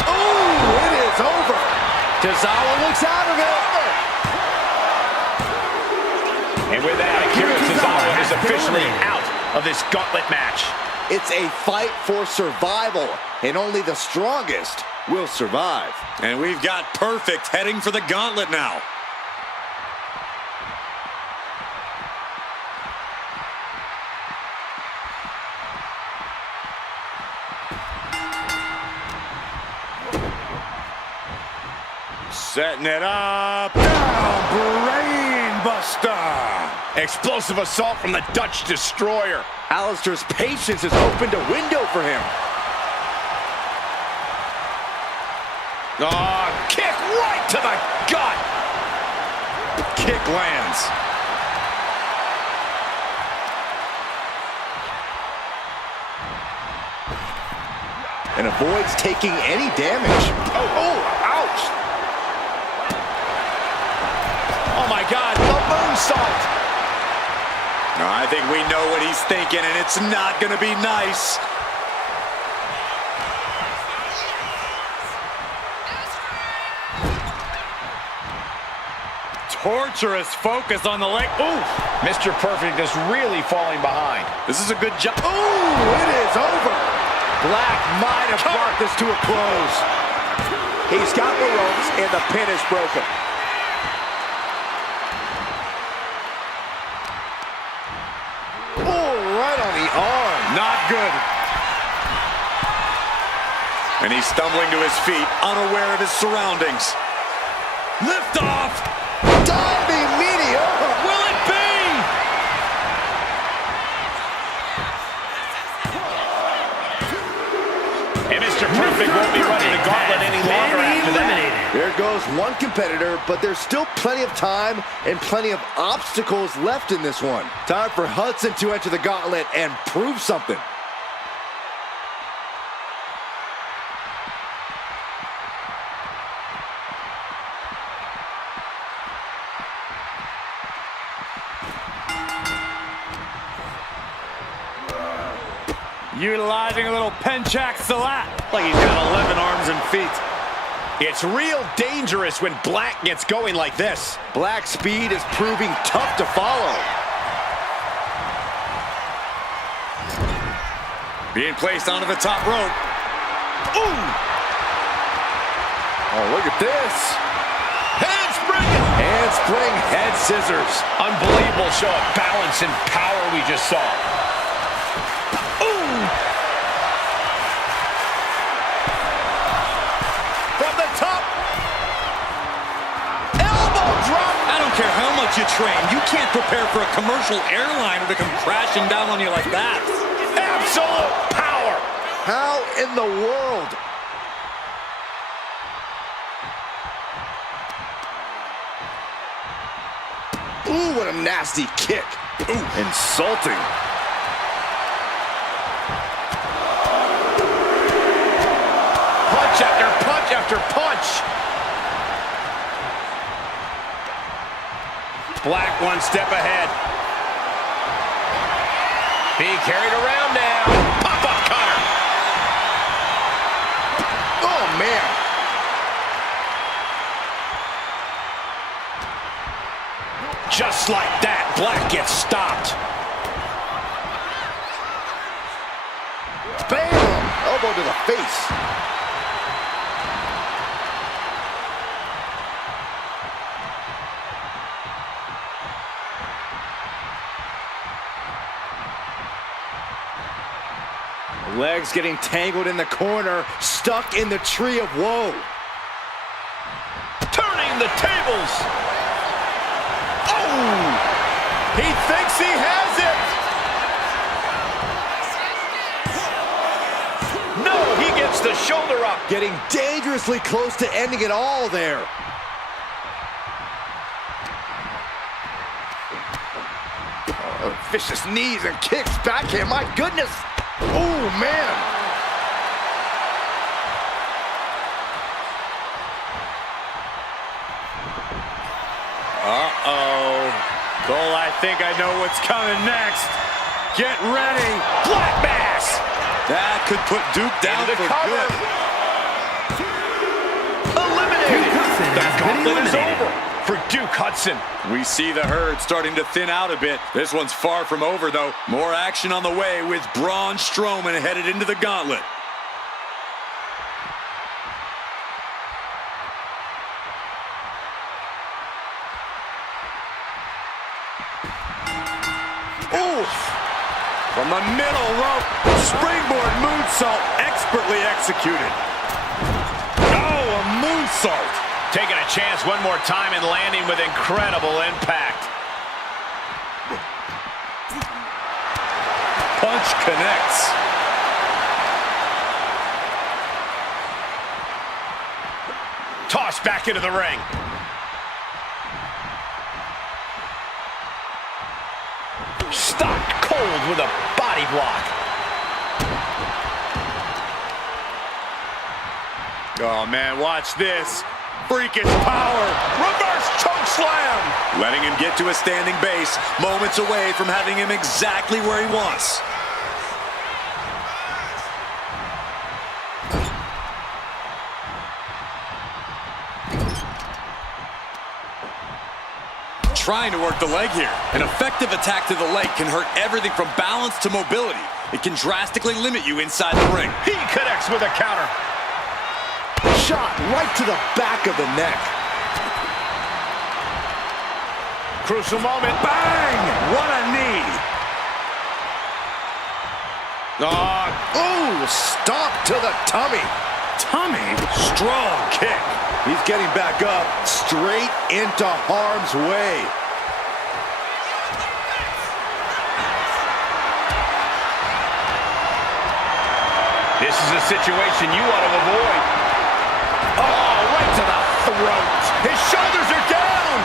Ooh, it is over. Tozawa looks out of it. And with that, Akira Tozawa is officially out of this gauntlet match. It's a fight for survival, and only the strongest will survive. And we've got Perfect heading for the gauntlet now. Setting it up. Down, brain buster. Explosive assault from the Dutch Destroyer. Alistair's patience has opened a window for him. Oh, kick right to the gut. Kick lands. And avoids taking any damage. Oh, ouch. Oh my God, the moonsault. I think we know what he's thinking, and it's not going to be nice. Torturous focus on the leg. Ooh! Mr. Perfect is really falling behind. This is a good job. Ooh, it is over. Black might have brought this to a close. He's got the ropes, and the pin is broken. Oh, right on the arm. Not good. And he's stumbling to his feet, unaware of his surroundings. Lift off! Diving meteor. Will it be? And Mr. Perfect won't be running the gauntlet any longer after that. There goes one competitor, but there's still plenty of time and plenty of obstacles left in this one. Time for Hudson to enter the gauntlet and prove something. Utilizing a little Penchak Salat. Like he's got 11 arms and feet. It's real dangerous when Black gets going like this. Black's speed is proving tough to follow. Being placed onto the top rope. Ooh! Oh, look at this. Handspring! Handspring head scissors. Unbelievable show of balance and power we just saw. Ooh! From the top. Elbow drop. I don't care how much you train. You can't prepare for a commercial airliner to come crashing down on you like that. Absolute power. How in the world? Ooh, what a nasty kick. Ooh, insulting. Punch after punch after punch. Black one step ahead. Being carried around now. Pop-up cutter. Oh, man. Just like that, Black gets stopped. Bam! Elbow to the face. Legs getting tangled in the corner, stuck in the tree of woe. Turning the tables. Oh! He thinks he has it. No, he gets the shoulder up. Getting dangerously close to ending it all there. Oh, vicious knees and kicks backhand, my goodness. Oh, man. Uh-oh. Cole, I think I know what's coming next. Get ready. Black Mass. That could put Duke down Into the for cover. good. Eliminated. The gauntlet is over for Duke Hudson. We see the herd starting to thin out a bit. This one's far from over, though. More action on the way with Braun Strowman headed into the gauntlet. Oof! From the middle rope, springboard moonsault expertly executed. Oh, a moonsault! Taking a chance one more time and landing with incredible impact. Punch connects. Tossed back into the ring. Stopped cold with a body block. Oh, man, watch this. Freakish power. Reverse choke slam. Letting him get to a standing base, moments away from having him exactly where he wants. Trying to work the leg here. An effective attack to the leg can hurt everything from balance to mobility. It can drastically limit you inside the ring. He connects with a counter. Shot right to the back of the neck. Crucial moment. Bang! What a knee! Ooh, stop to the tummy. Tummy? Strong kick. He's getting back up, straight into harm's way. This is a situation you want to avoid. Oh, right to the throat. His shoulders are down.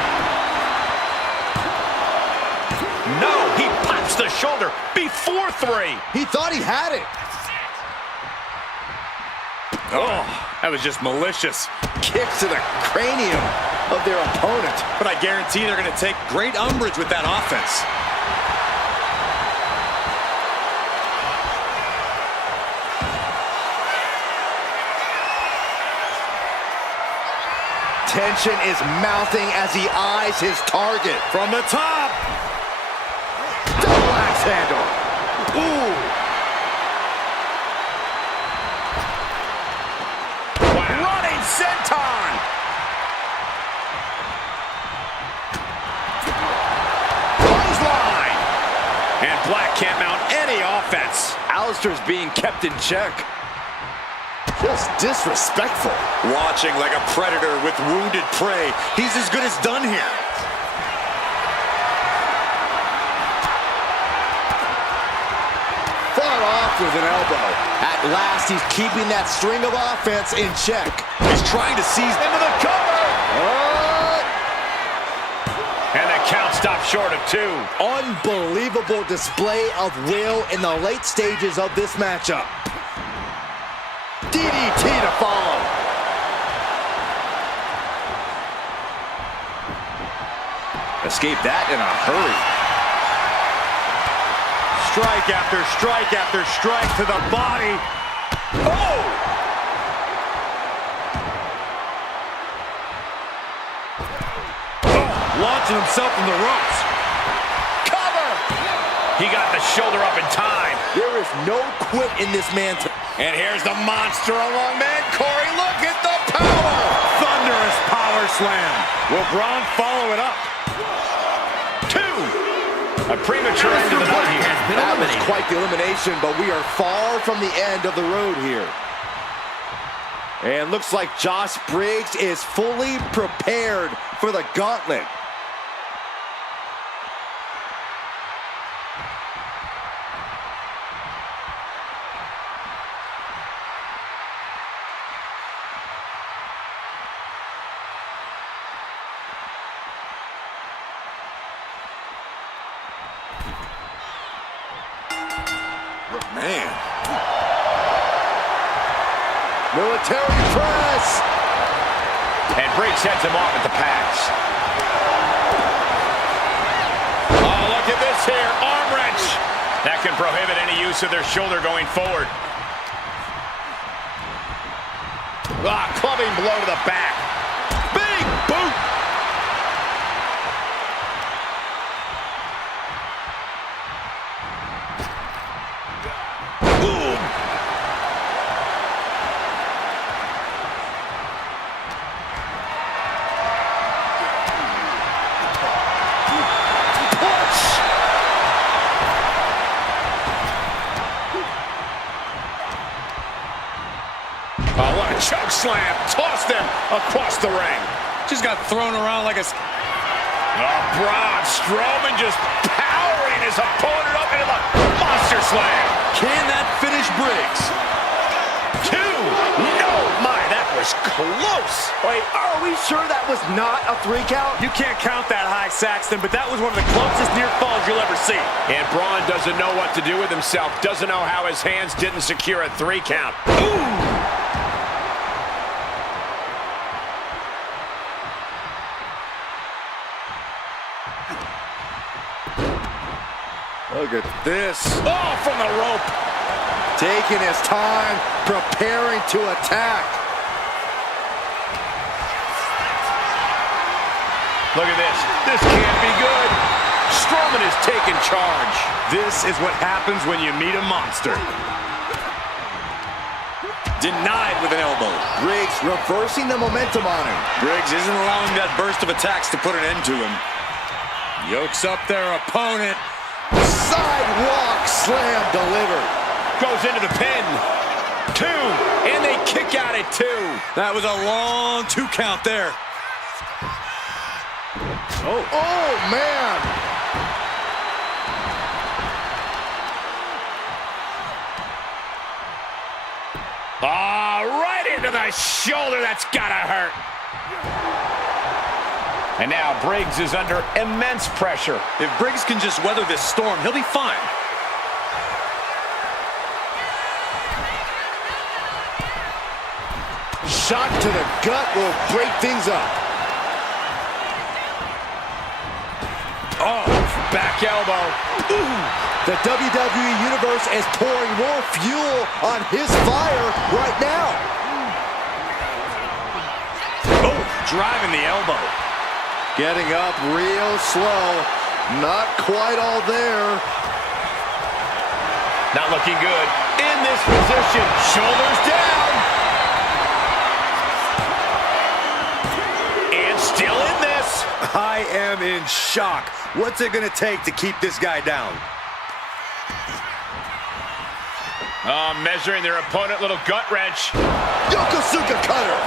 No, he pops the shoulder before 3. He thought he had it. Oh, that was just malicious. Kicks to the cranium of their opponent. But I guarantee they're going to take great umbrage with that offense. Tension is mounting as he eyes his target. From the top. Double axe handle. Ooh. Running senton. Clothesline. And Black can't mount any offense. Alistair's being kept in check. Just disrespectful. Watching like a predator with wounded prey. He's as good as done here. Fought off with an elbow. At last, he's keeping that string of offense in check. He's trying to seize Into the cover. Oh, And the count stops short of 2. unbelievable display of will in the late stages of this matchup. DDT to follow. Escape that in a hurry. strike after strike after strike to the body. Oh! Launching himself from the ropes. Cover! He got the shoulder up in time. There is no quit in this man. And here's the monster along man. Corey, look at the power! Thunderous power slam. Will Braun follow it up? 2. A premature end to the night here. That was quite the elimination, but we are far from the end of the road here. And looks like Josh Briggs is fully prepared for the gauntlet. Man. Military press. And Briggs heads him off at the pass. Oh, look at this here. Arm wrench. That can prohibit any use of their shoulder going forward. Clubbing blow to the back. Big boot. Oh, what a choke slam. Tossed them across the ring. Just got thrown around like a... Braun Strowman just powering his opponent up into the monster slam. Can that finish Briggs? 2. No, my, that was close. Wait, are we sure that was not a 3 count? You can't count that high, Saxton, but that was one of the closest near falls you'll ever see. And Braun doesn't know what to do with himself. Doesn't know how his hands didn't secure a 3 count. Ooh! Look at this. Oh, from the rope. Taking his time, preparing to attack. Look at this. This can't be good. Strowman is taking charge. This is what happens when you meet a monster. Denied with an elbow. Briggs reversing the momentum on him. Briggs isn't allowing that burst of attacks to put an end to him. Yokes up their opponent. Sidewalk slam delivered. Goes into the pin. 2. And they kick out at 2. That was a long 2 count there. Oh, man. Right into the shoulder. That's gotta hurt. And now Briggs is under immense pressure. If Briggs can just weather this storm, he'll be fine. Shot to the gut will break things up. Oh, back elbow. Ooh. The WWE Universe is pouring more fuel on his fire right now. Oh, driving the elbow. Getting up real slow. Not quite all there. Not looking good. In this position. Shoulders down. And still in this. I am in shock. What's it going to take to keep this guy down? Measuring their opponent, little gut wrench. Yokosuka cutter.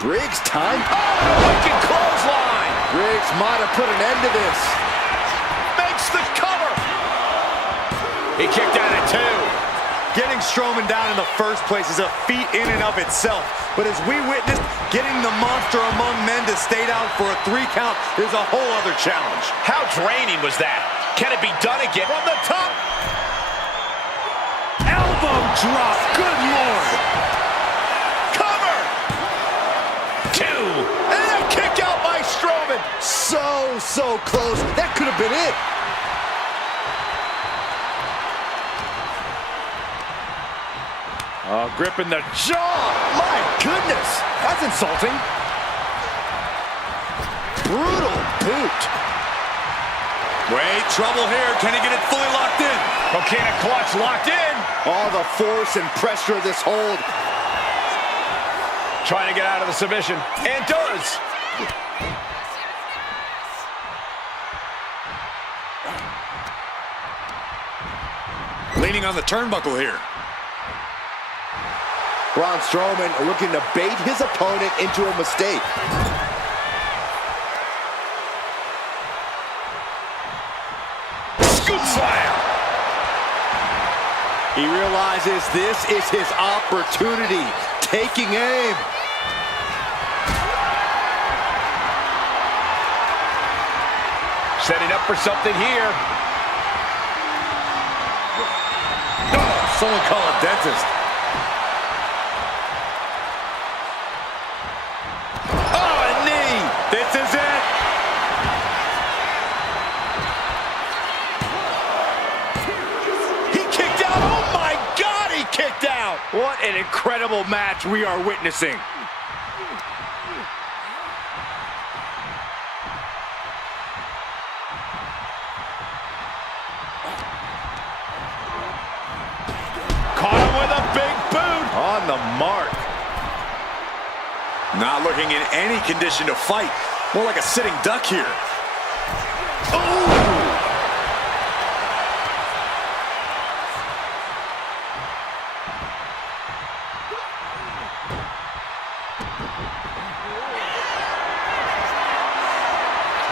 Briggs time. Wicked clothesline. Briggs might have put an end to this. Makes the cover. He kicked out at 2. Getting Strowman down in the first place is a feat in and of itself. But as we witnessed, getting the monster among men to stay down for a 3 count is a whole other challenge. How draining was that? Can it be done again? From the top. Elbow drop, good Lord. Cover. 2. And a kick out by Strowman. So close. That could have been it. Gripping the jaw. My goodness. That's insulting. Brutal boot. Wait, trouble here. Can he get it fully locked in? Coquina clutch locked in. All the force and pressure of this hold. Trying to get out of the submission. And does. Leaning on the turnbuckle here. Braun Strowman looking to bait his opponent into a mistake. Scoop slam. He realizes this is his opportunity. Taking aim. Setting up for something here. Oh, someone call a dentist. This is it. He kicked out. Oh my God, he kicked out. What an incredible match we are witnessing. Caught him with a big boot. On the mark. Not looking in any condition to fight. More like a sitting duck here. Ooh.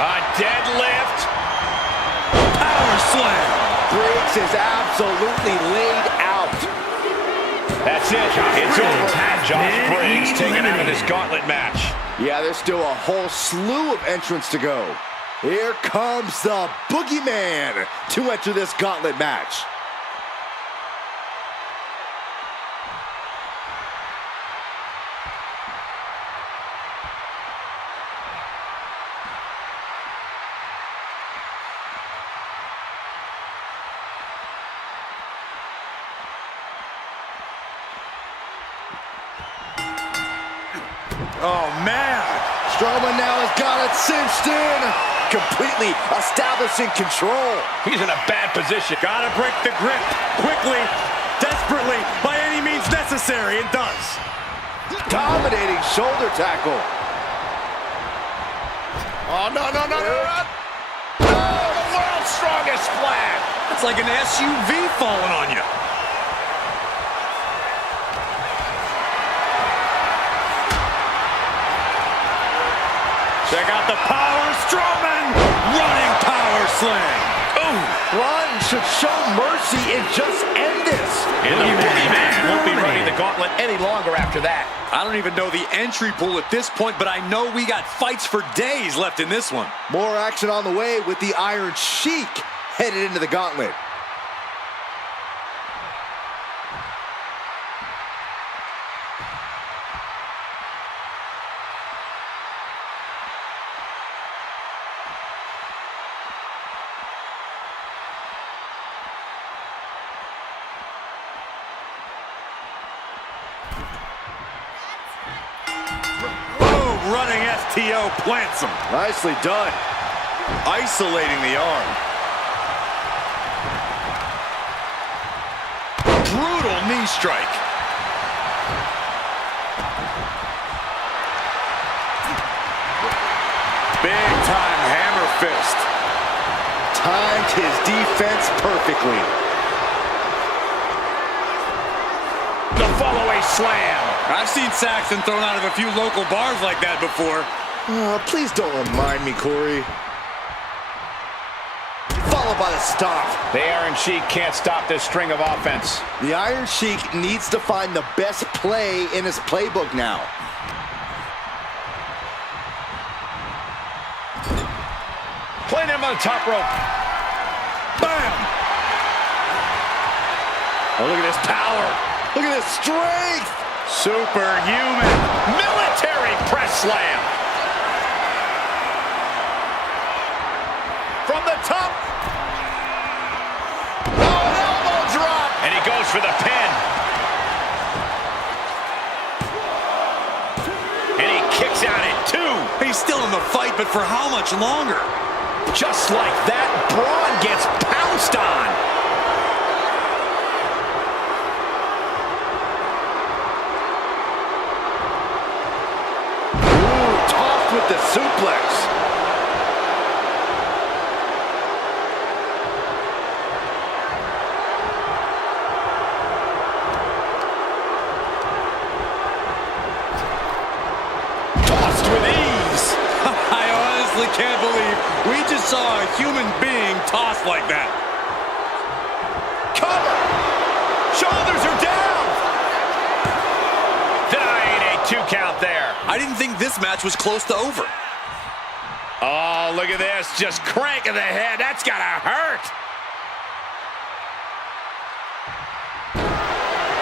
A deadlift. Power slam. Briggs is absolutely laid out. That's it. It's over. Josh Briggs taken out of this gauntlet match. Yeah, there's still a whole slew of entrants to go. Here comes the Boogeyman to enter this gauntlet match. Oh, man. Strowman now has got it cinched in, completely establishing control. He's in a bad position. Gotta break the grip quickly, desperately, by any means necessary. It does. Dominating shoulder tackle. Oh, no, no, no, no, no. Oh, the world's strongest splash. It's like an SUV falling on you. Check out the power, Strowman! Running power slam! Ooh, Ron should show mercy and just end this. And the Boogeyman won't be running the gauntlet any longer after that. I don't even know the entry pool at this point, but I know we got fights for days left in this one. More action on the way with the Iron Sheik headed into the gauntlet. Running STO plants him. Nicely done. Isolating the arm. Brutal knee strike. Big time hammer fist. Timed his defense perfectly. The follow-away slam. I've seen Saxton thrown out of a few local bars like that before. Please don't remind me, Corey. Followed by the stomp. The Iron Sheik can't stop this string of offense. The Iron Sheik needs to find the best play in his playbook now. Playing him on the top rope. Bam! Oh, look at this power. Look at this strength. Superhuman. Military press slam. From the top. Oh, an elbow drop. And he goes for the pin. And he kicks out at 2. He's still in the fight, but for how much longer? Just like that, Braun gets pounced on. Ooh, tossed with the suplex. Tossed with ease. I honestly can't believe we just saw a human being tossed like that. Cover. Shoulders are down. Denying a 2 count there. I didn't think this match was close to over. Oh, look at this. Just cranking the head. That's gotta hurt.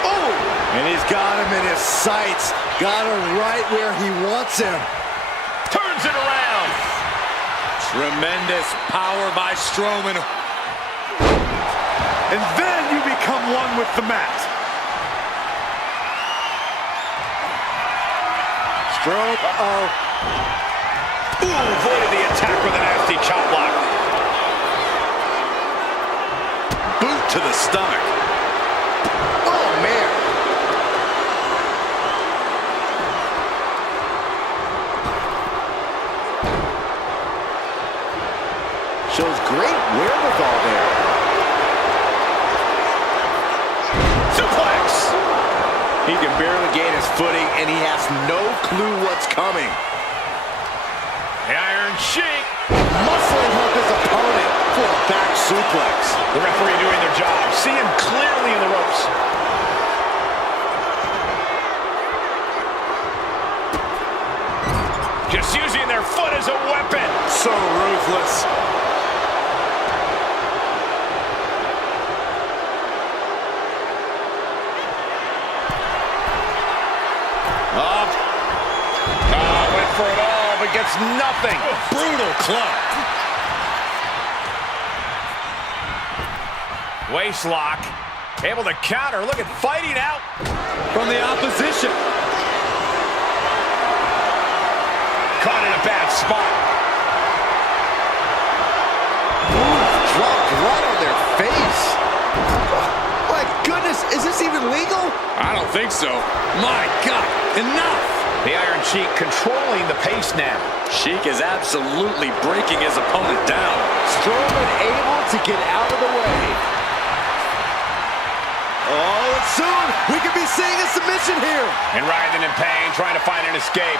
Oh, and he's got him in his sights. Got him right where he wants him. Turns it around. Tremendous power by Strowman. And then you become one with the mat. Strowman, uh-oh. Ooh, avoided the attack with a nasty chop block. Boot to the stomach. Oh, man. Shows great wherewithal there. Suplex. He can barely gain his footing, and he has no clue what's coming. The Iron Sheik muscling up his opponent for a back suplex. The referee doing their job, seeing clearly in the ropes. Just using their foot as a weapon. So ruthless. Up. Went for it all, but gets nothing. Brutal club. Waist lock. Able to counter. Look at fighting out. From the opposition. Caught in a bad spot. Dropped right on their face. My goodness, is this even legal? I don't think so. My God, enough! The Iron Sheik controlling the pace now. Sheik is absolutely breaking his opponent down. Strowman able to get out of the way. Oh, and soon we could be seeing a submission here. And writhing in pain, trying to find an escape.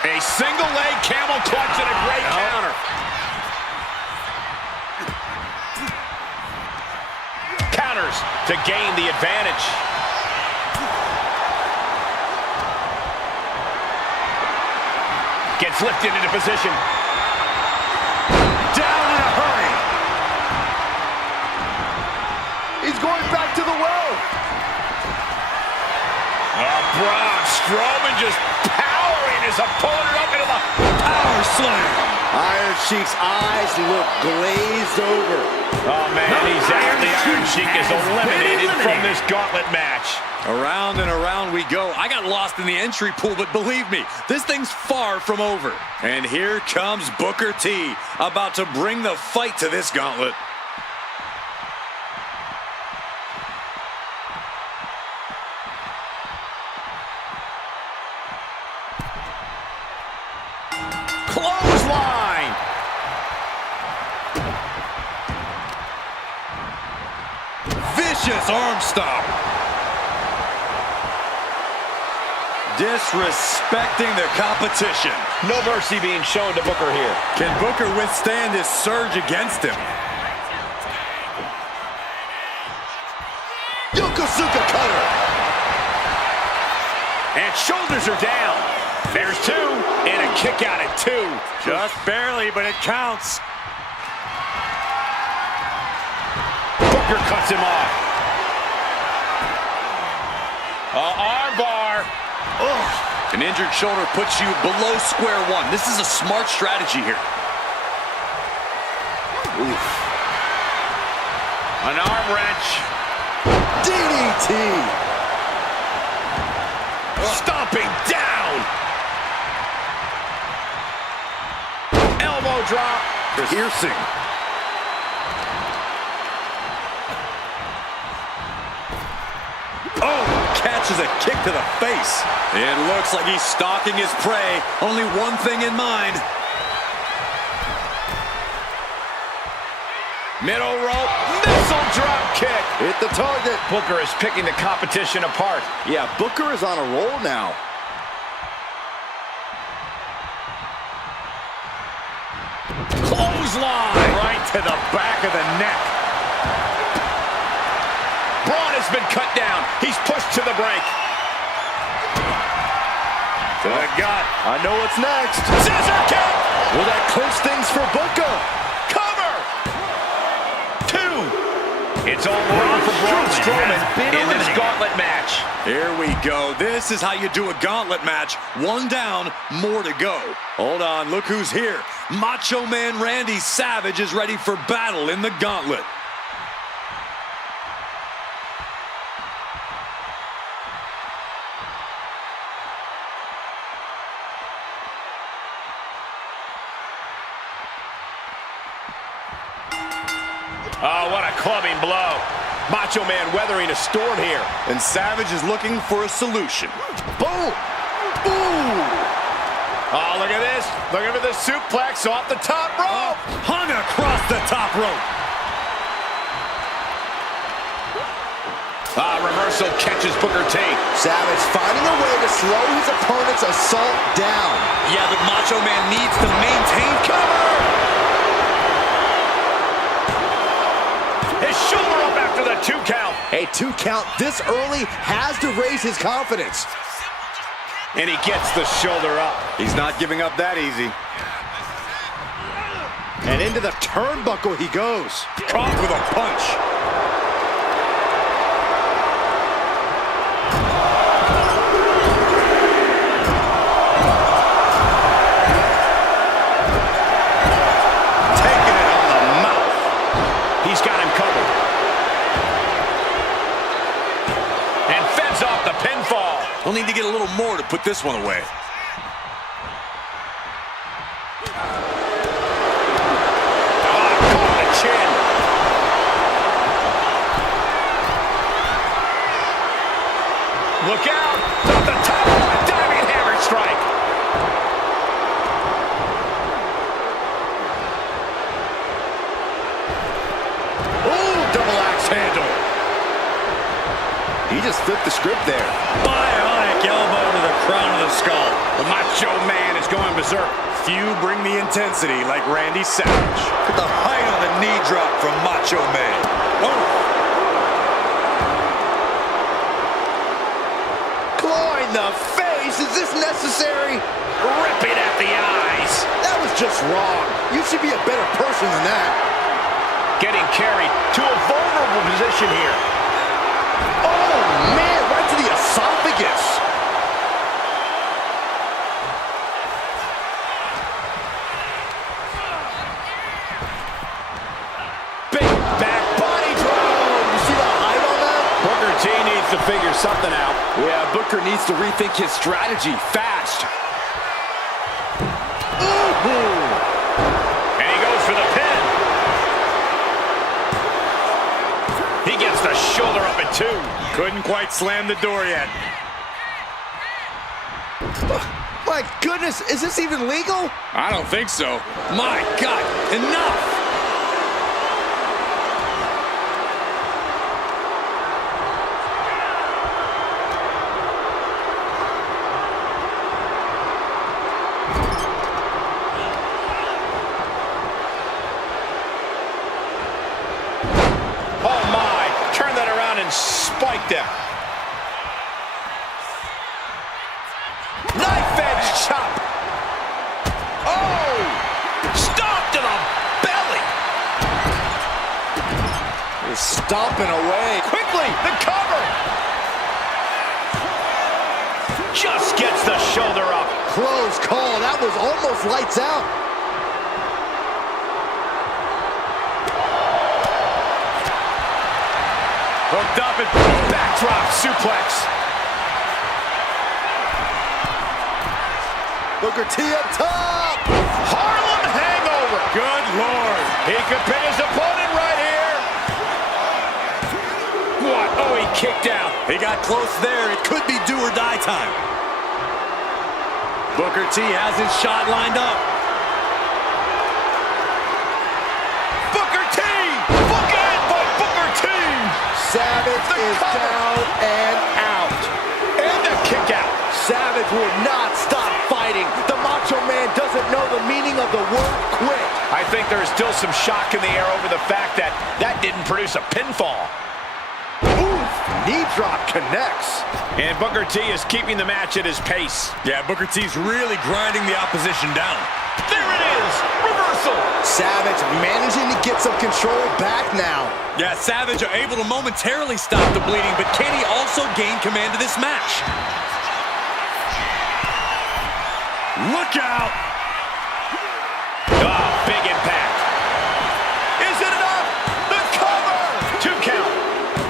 A single leg camel clutch and a great counter. Counters to gain the advantage. Gets lifted into position. Down in a hurry. He's going back to the well. Braun Strowman just powering his opponent up into the Power slam. Iron Sheik's eyes look glazed over. Oh, man, he's out. The Iron Sheik is eliminated from this gauntlet match. Around and around we go. I got lost in the entry pool, but believe me, this thing's far from over. And here comes Booker T, about to bring the fight to this gauntlet. Clothesline. Vicious arm stomp. Disrespecting the competition. No mercy being shown to Booker here. Can Booker withstand this surge against him? Yokosuka cutter. And shoulders are down. There's two, and a kick out at two. Just barely, but it counts. Booker cuts him off. Arm bar. Ugh. An injured shoulder puts you below square one. This is a smart strategy here. Oof. An arm wrench. DDT. Stomping down. Elbow drop. Piercing. Oh, catches a kick to the face. It looks like he's stalking his prey. Only one thing in mind. Middle rope. Missile drop kick. Hit the target. Booker is picking the competition apart. Yeah, Booker is on a roll now. Clothesline. Right to the back of the neck. Braun has been cut down. He's pushed to the break. To the gut. I know what's next. Scissor kick. Will that clinch things for Booker? Cover. Two. It's all over for Braun Strowman in this gauntlet match. Here we go. This is how you do a gauntlet match. One down, more to go. Hold on, look who's here. Macho Man Randy Savage is ready for battle in the gauntlet. Oh, what a clubbing blow. Macho Man weathering a storm here. And Savage is looking for a solution. Boom. Ooh. Oh, look at this. Looking for the suplex off the top rope. Hung across the top rope. Reversal catches Booker T. Savage finding a way to slow his opponent's assault down. Yeah, but Macho Man needs to maintain cover. 2 count this early has to raise his confidence. And he gets the shoulder up. He's not giving up that easy. And into the turnbuckle he goes. Caught with a punch. Taking it on the mouth. He's got him covered. And fends off the pinfall. We'll need to get a little more to put this one away. Look out! Off the top of a diving hammer strike! Oh, double axe handle. He just flipped the script there. Bionic elbow to the crown of the skull. The Macho Man is going berserk. Few bring the intensity like Randy Savage. Look at the height on the knee drop from Macho Man. Oh! The face, is this necessary? Ripping at the eyes. That was just wrong. You should be a better person than that. Getting carried to a vulnerable position here. Oh man, right to the esophagus. Big back body drop. You see the height on that? Booker T needs to figure something out. Yeah, Booker needs to rethink his strategy fast. Ooh. And he goes for the pin. He gets the shoulder up at 2. Couldn't quite slam the door yet. My goodness, is this even legal? I don't think so. My God, enough! Oh my, turn that around and spiked him. Knife edge chop. Oh, stomp to the belly. He's stomping away. Quickly, the cover. Just gets the shoulder up. Close call, that was almost lights out. Hooked up and backdrop suplex. Booker T up top. Harlem hangover. Good Lord. He could pin his opponent right here. What? Oh, he kicked out. He got close there. It could be do or die time. Booker T has his shot lined up. Booker T. Bookend by Booker T. Savage is down and out. And a kick out. Savage will not stop fighting. The Macho Man doesn't know the meaning of the word quit. I think there's still some shock in the air over the fact that that didn't produce a pinfall. Oof, knee drop connects. And Booker T is keeping the match at his pace. Yeah, Booker T's really grinding the opposition down. There it is. Reversal. Savage managing to get some control back now. Yeah, Savage are able to momentarily stop the bleeding, but can he also gain command of this match? Look out! Oh, big impact. Is it enough? The cover. 2 count.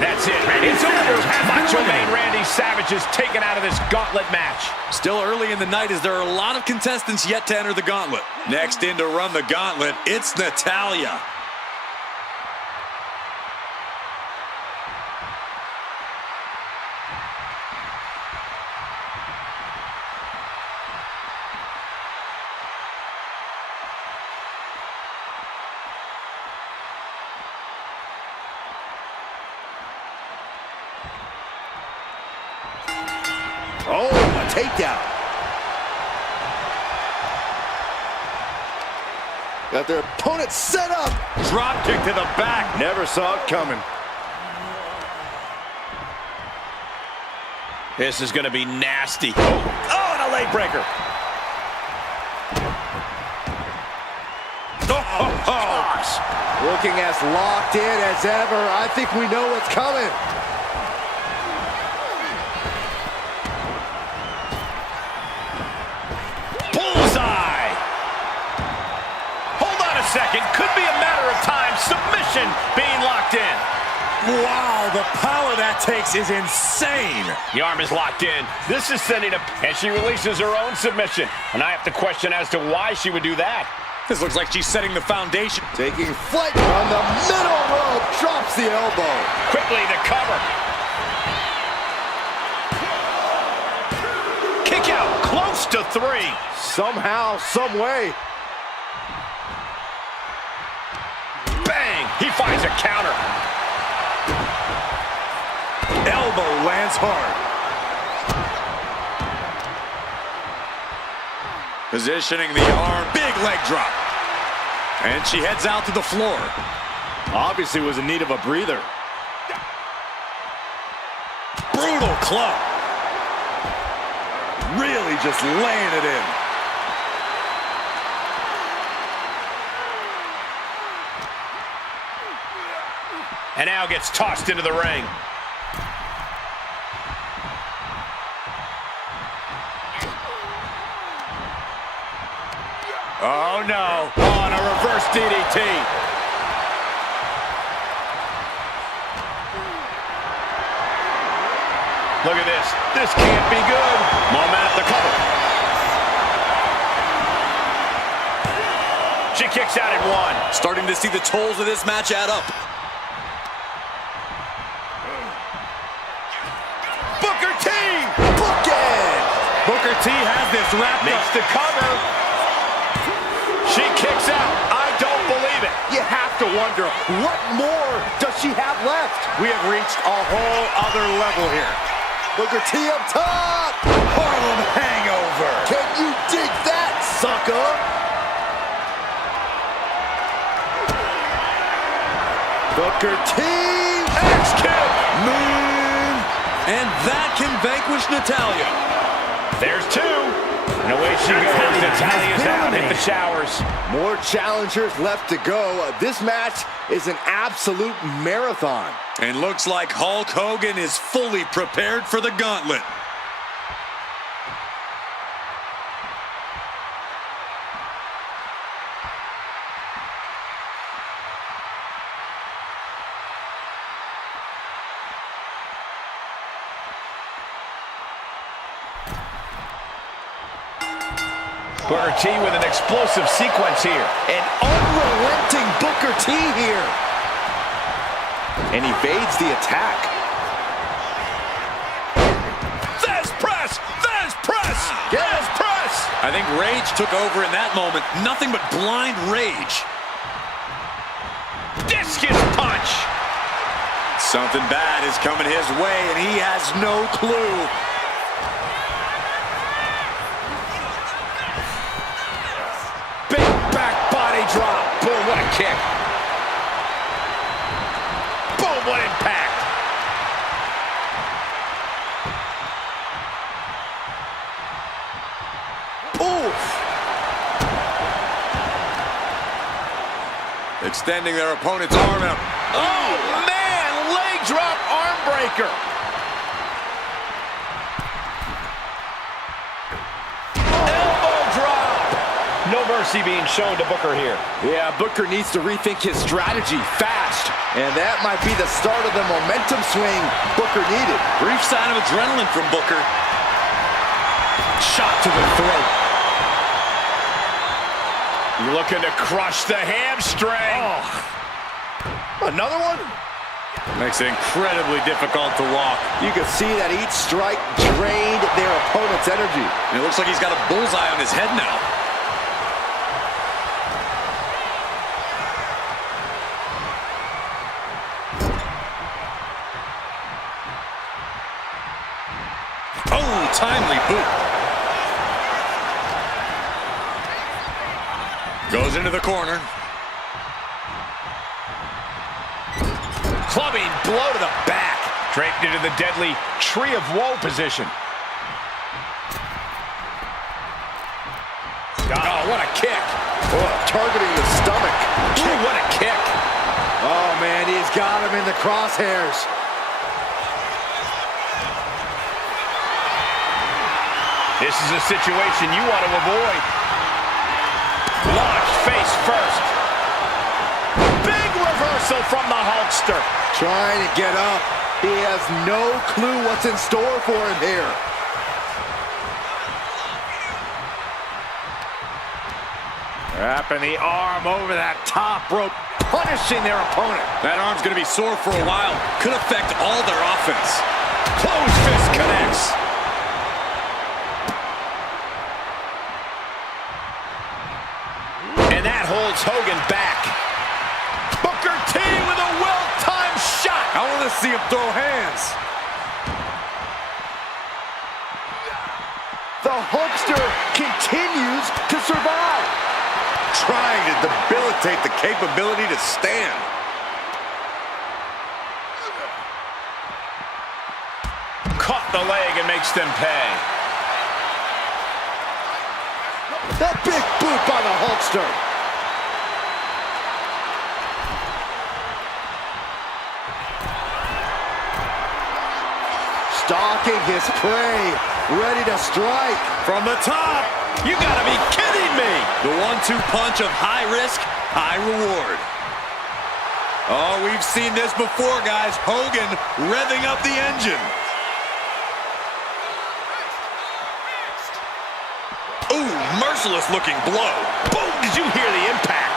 That's it. It's over. Macho Man Randy Savage is taken out of this gauntlet match. Still early in the night as there are a lot of contestants yet to enter the gauntlet. Next in to run the gauntlet, it's Natalya. Oh, a takedown. Got their opponent set up. Drop kick to the back. Never saw it coming. This is going to be nasty. Oh, and a leg breaker. Looking as locked in as ever. I think we know what's coming. Bullseye. Hold on a second. Could be a matter of time. Submission being locked in. Wow, the power that takes is insane. The arm is locked in. This is sending a... And she releases her own submission. And I have to question as to why she would do that. This looks like she's setting the foundation. Taking flight on the middle rope. Drops the elbow. Quickly the cover. Kick out. Close to 3. Somehow, some way. Bang. He finds a counter. Elbow lands hard. Positioning the arm. Big leg drop. And she heads out to the floor. Obviously was in need of a breather. Brutal club. Really just laying it in. And now gets tossed into the ring. Oh, no. On a reverse DDT. Look at this. This can't be good. Moment at the cover. She kicks out at 1. Starting to see the tolls of this match add up. Booker T. Bookend. Booker T has this wrapped Makes up. the cover. She kicks out. I don't believe it. You have to wonder, what more does she have left? We have reached a whole other level here. Booker T up top. Harlem Hangover. Can you dig that, sucker? Booker T. X-kick. Moon. And that can vanquish Natalya. There's 2. And away she goes. Natalya's out. Hit the showers. More challengers left to go. This match is an absolute marathon. And looks like Hulk Hogan is fully prepared for the gauntlet. Booker T with an explosive sequence here. An unrelenting Booker T here. And evades the attack. There's press! There's press! There's press! I think rage took over in that moment. Nothing but blind rage. Discus punch! Something bad is coming his way, and he has no clue. Big back body drop. Boom, what a kick. Boom, what impact. Oof. Extending their opponent's arm out. Oh, man, leg drop arm breaker. No mercy being shown to Booker here. Yeah, Booker needs to rethink his strategy fast. And that might be the start of the momentum swing Booker needed. Brief sign of adrenaline from Booker. Shot to the throat. Looking to crush the hamstring. Oh. Another one? Makes it incredibly difficult to walk. You can see that each strike drained their opponent's energy. And it looks like he's got a bullseye on his head now. Oh, timely boot. Goes into the corner. Clubbing blow to the back. Draped into the deadly Tree of Woe position. Oh, what a kick. Oh, targeting the stomach. Ooh, what a kick. Oh, man, he's got him in the crosshairs. This is a situation you want to avoid. Launched face first. Big reversal from the Hulkster. Trying to get up. He has no clue what's in store for him here. Wrapping the arm over that top rope, punishing their opponent. That arm's going to be sore for a while. Could affect all their offense. Closed fist connects. And that holds Hogan back. Booker T with a well-timed shot. I want to see him throw hands. The Hulkster continues to survive. Trying to debilitate the capability to stand. Caught the leg and makes them pay. That big boot by the Hulkster. Stalking his prey, ready to strike. From the top. You gotta be kidding me. The 1-2 punch of high risk, high reward. Oh, we've seen this before, guys. Hogan revving up the engine. Ooh, merciless looking blow. Boom, did you hear the impact?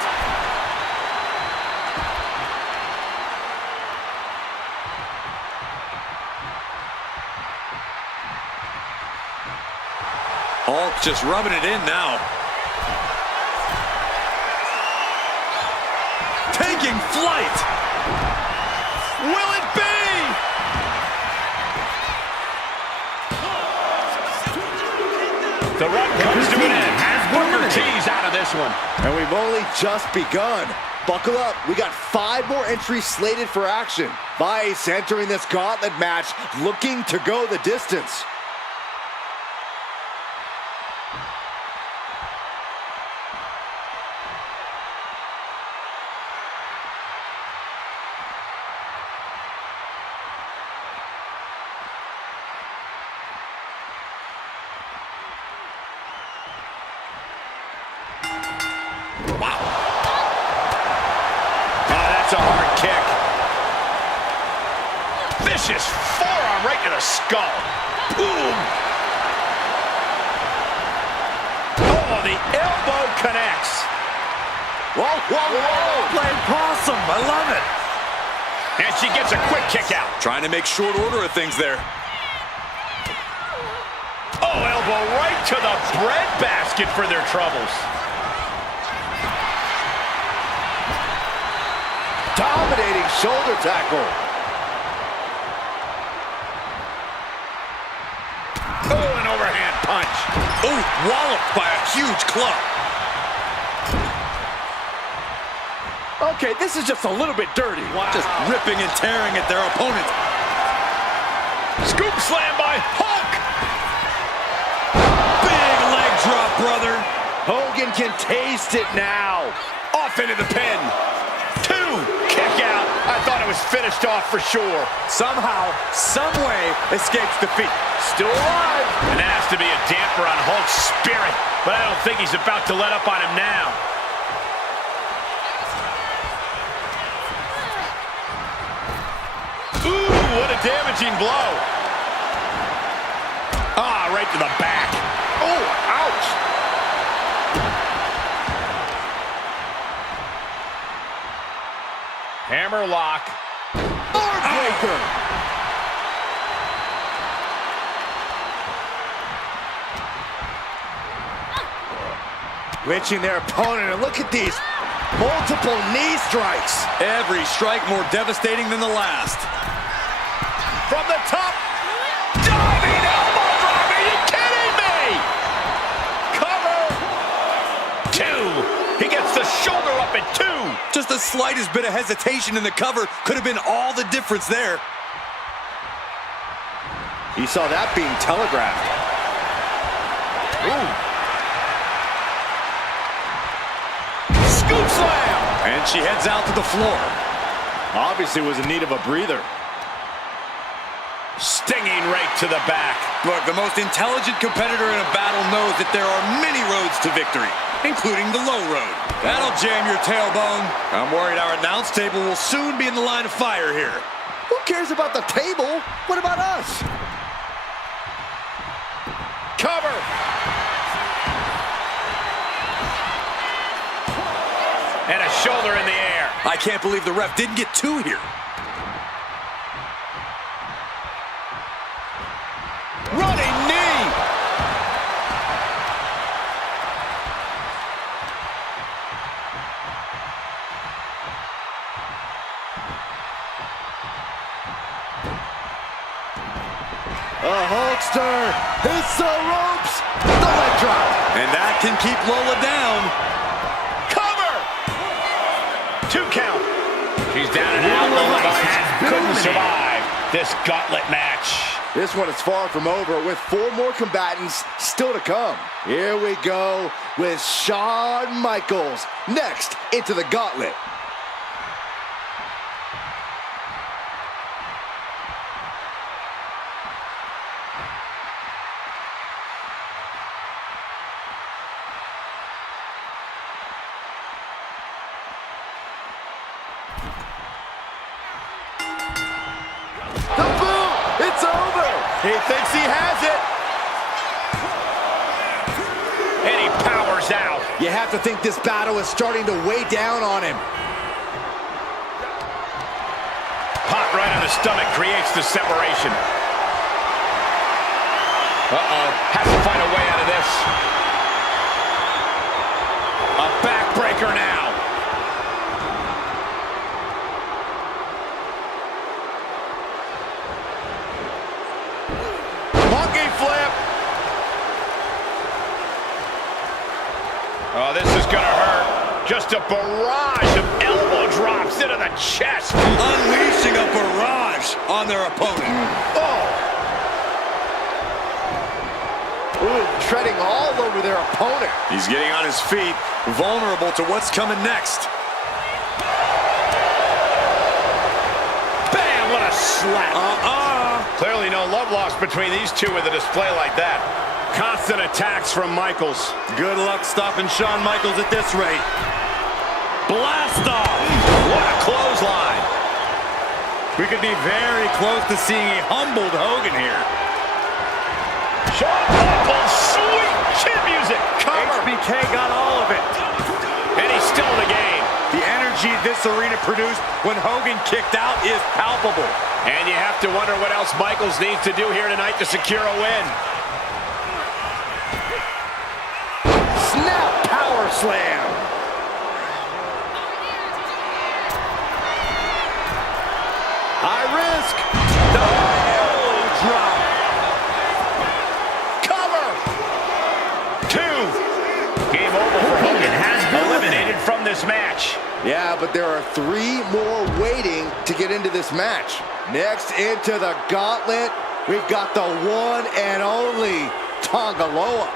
Hulk just rubbing it in now. Taking flight. Will it be? The run comes to an end. Booker T's out of this one. And we've only just begun. Buckle up, we got 5 more entries slated for action. Vice entering this gauntlet match, looking to go the distance. Wow. Oh, that's a hard kick. Vicious forearm right to the skull. Boom. Oh, the elbow connects. Whoa, whoa, whoa. Playing possum. I love it. And she gets a quick kick out. Trying to make short order of things there. Oh, elbow right to the breadbasket for their troubles. Dominating shoulder tackle. Oh, an overhand punch. Oh, walloped by a huge club. Okay, this is just a little bit dirty. Wow. Just ripping and tearing at their opponent. Scoop slam by Hulk. Big leg drop, brother. Hogan can taste it now. Off into the pin. 2, kick out. I thought it was finished off for sure. Somehow, someway, escapes defeat. Still alive. And that has to be a damper on Hulk's spirit, but I don't think he's about to let up on him now. Ooh, what a damaging blow. Ah, right to the back. Oh, ouch. Hammerlock. Heartbreaker. Reaching their opponent, and look at these multiple knee strikes. Every strike more devastating than the last. From the top. Diving elbow drop. Are you kidding me? Cover. 2. He gets the shoulder up at 2. Just the slightest bit of hesitation in the cover could have been all the difference there. He saw that being telegraphed. Ooh. Scoop slam! And she heads out to the floor. Obviously was in need of a breather. Stinging right to the back. Look, the most intelligent competitor in a battle knows that there are many roads to victory, including the low road. That'll jam your tailbone. I'm worried our announce table will soon be in the line of fire here. Who cares about the table? What about us? Cover! And a shoulder in the air. I can't believe the ref didn't get two here. Running knee! A Hulkster hits the ropes. The leg drop. And that can keep Lola down. Cover! 2 count. She's down and out. Lola couldn't survive this gauntlet match. This one is far from over with 4 more combatants still to come. Here we go with Shawn Michaels next into the gauntlet. The boot! It's over! He thinks he has it! And he powers out. You have to think this battle is starting to weigh down on him. Pop right on the stomach creates the separation. Uh-oh. Has to find a way out of this. A backbreaker now. Monkey flip. Oh, this is gonna hurt. Just a barrage of elbow drops into the chest. Unleashing a barrage on their opponent. Oh. Ooh, treading all over their opponent. He's getting on his feet, vulnerable to what's coming next. Bam, what a slap. Clearly no love lost between these two with a display like that. Constant attacks from Michaels. Good luck stopping Shawn Michaels at this rate. Blast off! What a clothesline. We could be very close to seeing a humbled Hogan here. Shawn Michaels, sweet chin music. Cover. HBK got all of it. And he's still in the game. The energy this arena produced when Hogan kicked out is palpable. And you have to wonder what else Michaels needs to do here tonight to secure a win. Snap power slam. High risk. No elbow drop. Cover. 2. Game over for Hogan. Has been eliminated from this match. Yeah, but there are 3 more waiting to get into this match. Next into the gauntlet, we've got the one and only Tongaloa.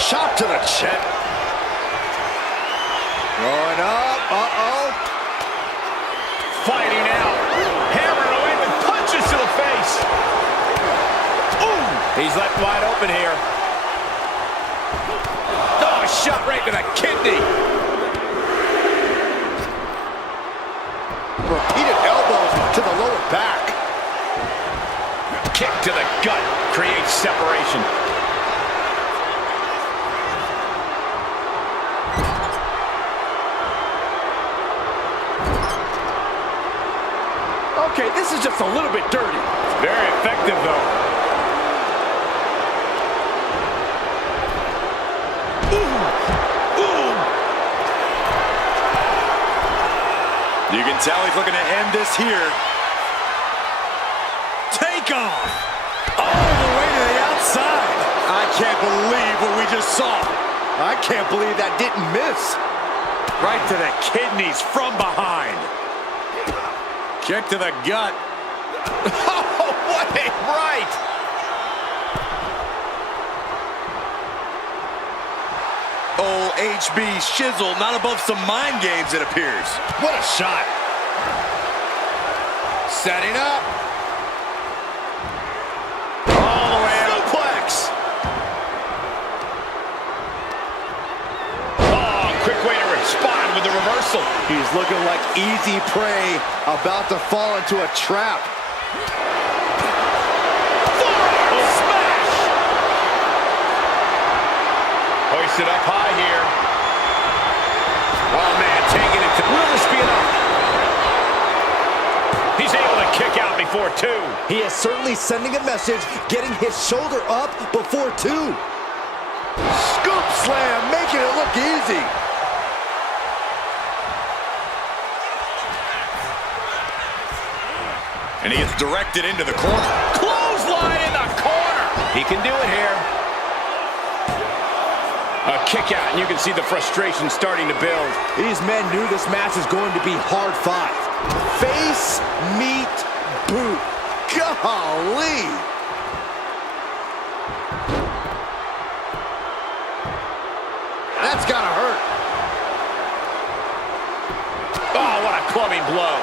Chop to the chest. Going up, Fighting out. Hammering away with punches to the face. Ooh. He's left wide open here. Oh, a shot right to the kidney. Repeated elbows to the lower back. Kick to the gut creates separation. Okay, this is just a little bit dirty. It's very effective, though. You can tell he's looking to end this here. takeoff. All the way to the outside. I can't believe what we just saw. I can't believe that didn't miss. Right to the kidneys from behind. Kick to the gut. Oh, what a right! Oh, HB Shizzle, not above some mind games, it appears. What a shot! Setting up. All the way out. Suplex. Oh, quick way to respond with the reversal. He's looking like easy prey, about to fall into a trap. Forearm smash. Hoisted up high here. Oh, man, taking it to really speed up. He's able to kick out before two. He is certainly sending a message, getting his shoulder up before two. Scoop slam, making it look easy. And he gets directed into the corner. Clothesline in the corner. He can do it here. A kick out, and you can see the frustration starting to build. These men knew this match is going to be hard fought. Face, meet, boot. Golly! That's gotta hurt. Oh, what a clubbing blow.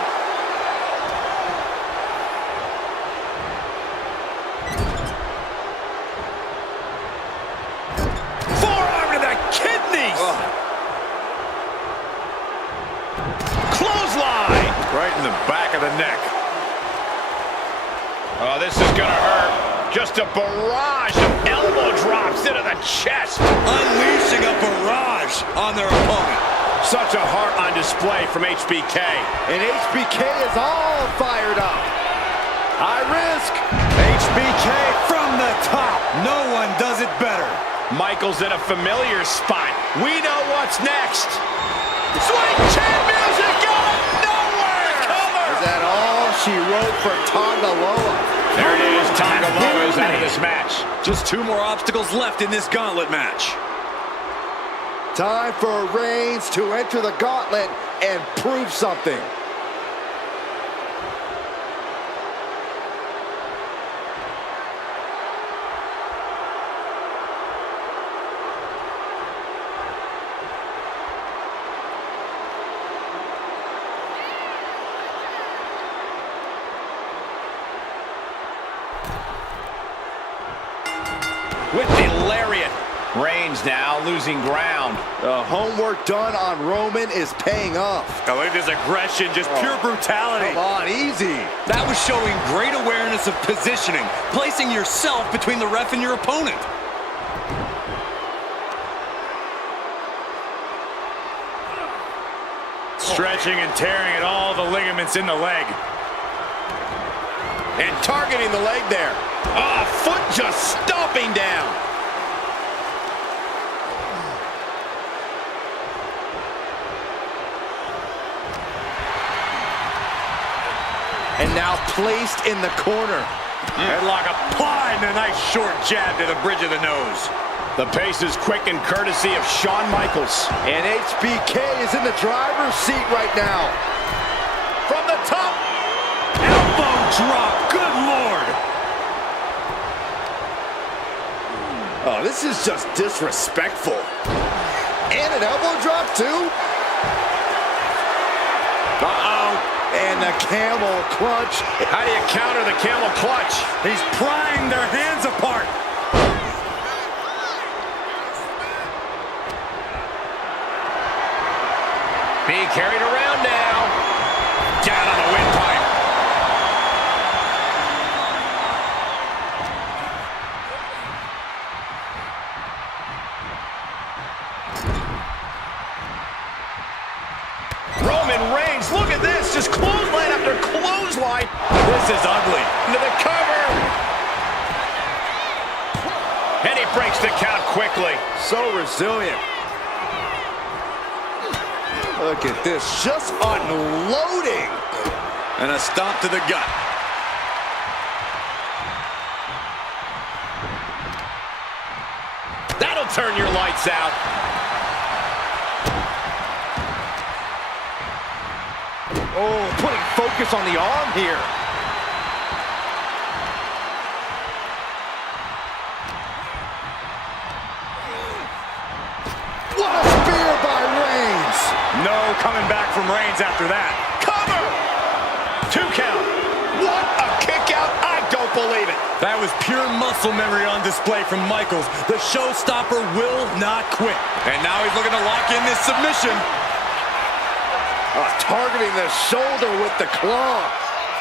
Forearm to the kidneys. Clothesline. Right in the back of the neck. Oh, this is gonna hurt. Just a barrage of elbow drops into the chest. Unleashing a barrage on their opponent. Such a heart on display from HBK. And HBK is all fired up. High risk. HBK from the top. No one does it better. Michael's in a familiar spot. We know what's next. Sweet chin music going nowhere. Cover. Is that all she wrote for Tongaloa? There it is. Tongaloa is out of this match. Just two more obstacles left in this gauntlet match. Time for Reigns to enter the gauntlet and prove something. With the lariat. Reigns now losing ground. The homework done on Roman is paying off. I look at this aggression, just pure brutality. Come on, easy. That was showing great awareness of positioning, placing yourself between the ref and your opponent. Stretching and tearing at all the ligaments in the leg. And targeting the leg there. Ah, foot just stomping down. And now placed in the corner. Headlock applied and a nice short jab to the bridge of the nose. The pace is quick and courtesy of Shawn Michaels. And HBK is in the driver's seat right now. From the top. Elbow drop, good Lord. Oh, this is just disrespectful. And an elbow drop, too? Uh-oh. And the camel clutch. How do you counter the camel clutch? He's prying their hands apart. Being carried around now. Down on the windpipe. Roman Reigns, look at this. Just clothesline after clothesline. This is ugly. Into the cover. And he breaks the count quickly. So resilient. Look at this, just unloading. And a stomp to the gut. turn your lights out. Oh, putting focus on the arm here. What a spear by Reigns! No coming back from Reigns after that. Cover! 2 count. What a kick out. I don't believe it. That was pure muscle memory on display from Michaels. The showstopper will not quit. And now he's looking to lock in this submission. Targeting the shoulder with the claw.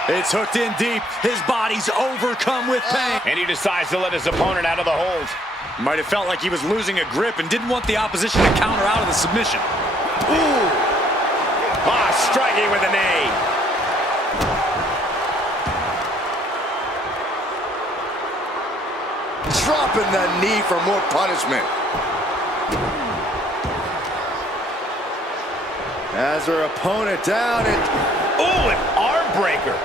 It's hooked in deep. His body's overcome with pain. And he decides to let his opponent out of the hold. Might have felt like he was losing a grip and didn't want the opposition to counter out of the submission. Ooh. Striking with a knee. Dropping the knee for more punishment. As her opponent down and... Ooh, an arm breaker.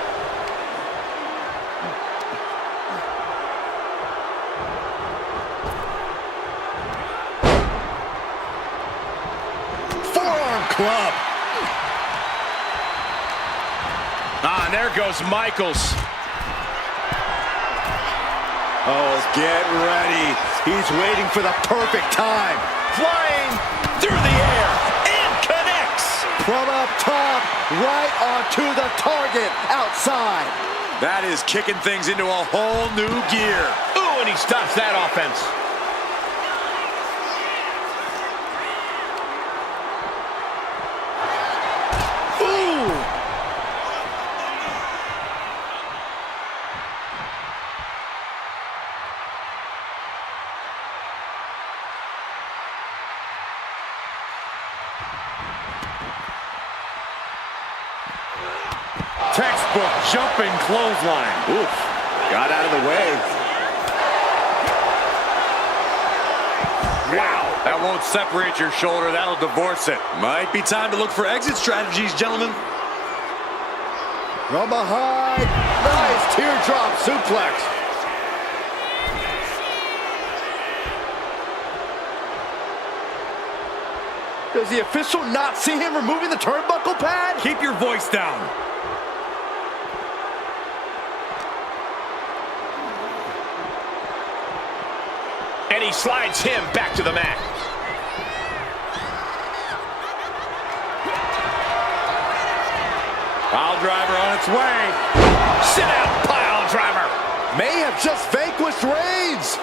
Forearm club. And there goes Michaels. Oh, get ready. He's waiting for the perfect time. Flying through the air and connects. From up top, right onto the target outside. That is kicking things into a whole new gear. Ooh, and he stops that offense. Textbook jumping clothesline. Oof, got out of the way. Wow. That won't separate your shoulder. That'll divorce it. Might be time to look for exit strategies, gentlemen. From behind, nice teardrop suplex. Does the official not see him removing the turnbuckle pad? Keep your voice down. And he slides him back to the mat. Pile driver on its way. Sit out, pile driver. May have just vanquished Reigns.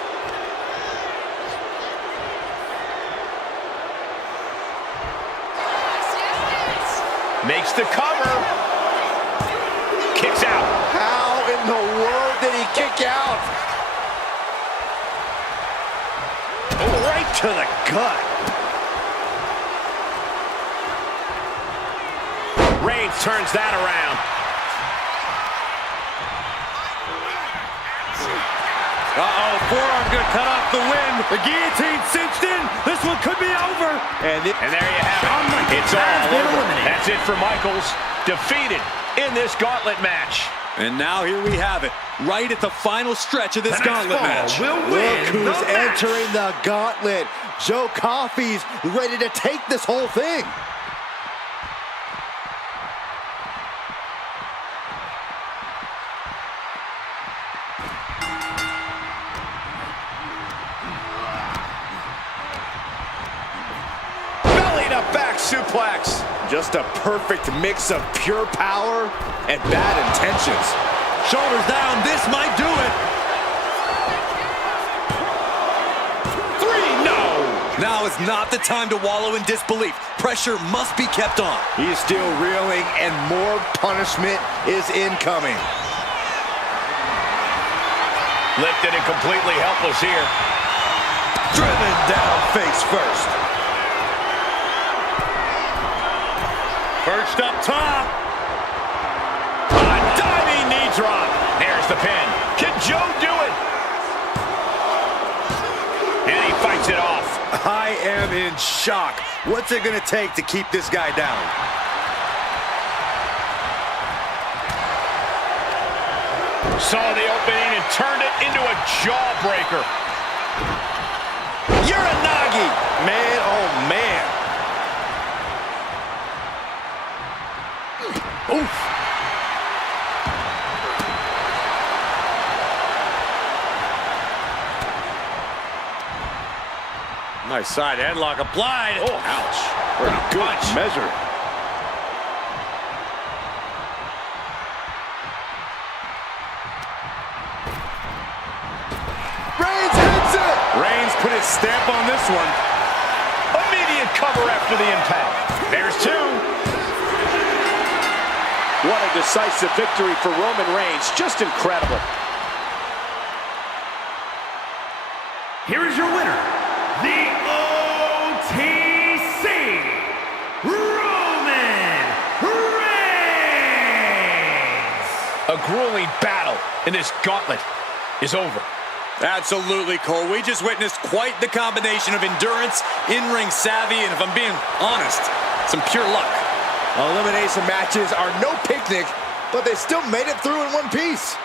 Makes the cover. Kicks out. How in the world did he kick out? Right to the gut. Reigns turns that around. Uh-oh, forearm gonna cut off the wind. The guillotine cinched in. This one could be over. And there you have it. It's all over. That's it for Michaels. Defeated in this gauntlet match. And now here we have it, right at the final stretch of this gauntlet match. Look who's entering the gauntlet. Joe Coffey's ready to take this whole thing. Belly to back suplex. Just a perfect mix of pure power and bad intentions. Shoulders down, this might do it. 3, no. Now is not the time to wallow in disbelief. Pressure must be kept on. He's still reeling and more punishment is incoming. Lifted and completely helpless here. Driven down face first. Perched up top. A diving knee drop. There's the pin. Can Joe do it? And he fights it off. I am in shock. What's it going to take to keep this guy down? Saw the opening and turned it into a jawbreaker. You're a knock. side headlock applied. Oh, ouch. Pretty good measure. Reigns hits it! Reigns put his stamp on this one. Immediate cover after the impact. There's two. What a decisive victory for Roman Reigns. Just incredible. Here is your winner, the OTC, Roman Reigns! A grueling battle in this gauntlet is over. Absolutely, Cole. We just witnessed quite the combination of endurance, in-ring savvy, and if I'm being honest, some pure luck. Elimination matches are no picnic, but they still made it through in one piece.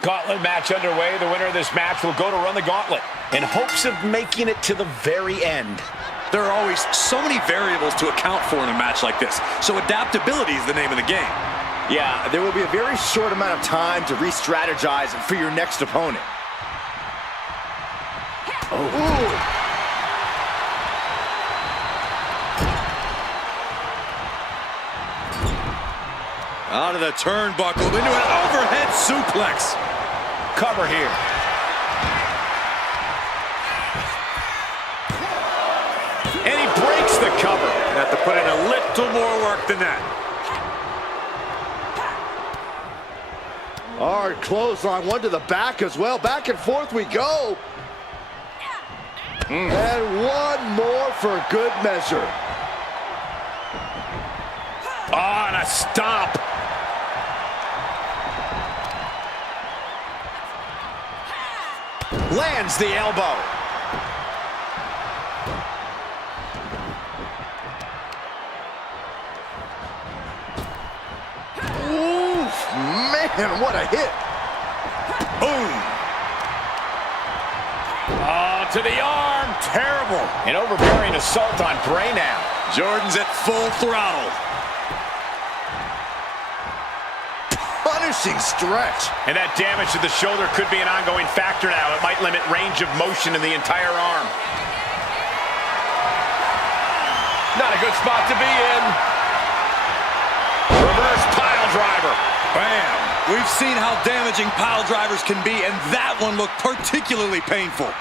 Gauntlet match underway. The winner of this match will go to run the gauntlet in hopes of making it to the very end. There are always so many variables to account for in a match like this, so adaptability is the name of the game. Yeah, there will be a very short amount of time to re-strategize for your next opponent. Oh. Out of the turnbuckle into an overhead suplex. Cover here. And he breaks the cover. Have to put in a little more work than that. Hard clothesline, one to the back as well. Back and forth we go. And one more for good measure. Oh, and a stomp. Lands the elbow. Oof, man, what a hit. Boom. Oh, to the arm. Terrible. An overbearing assault on Bray now. Jordan's at full throttle. Punishing stretch. And that damage to the shoulder could be an ongoing factor now. It might limit range of motion in the entire arm. Not a good spot to be in. Reverse pile driver. Bam! We've seen how damaging pile drivers can be, and that one looked particularly painful.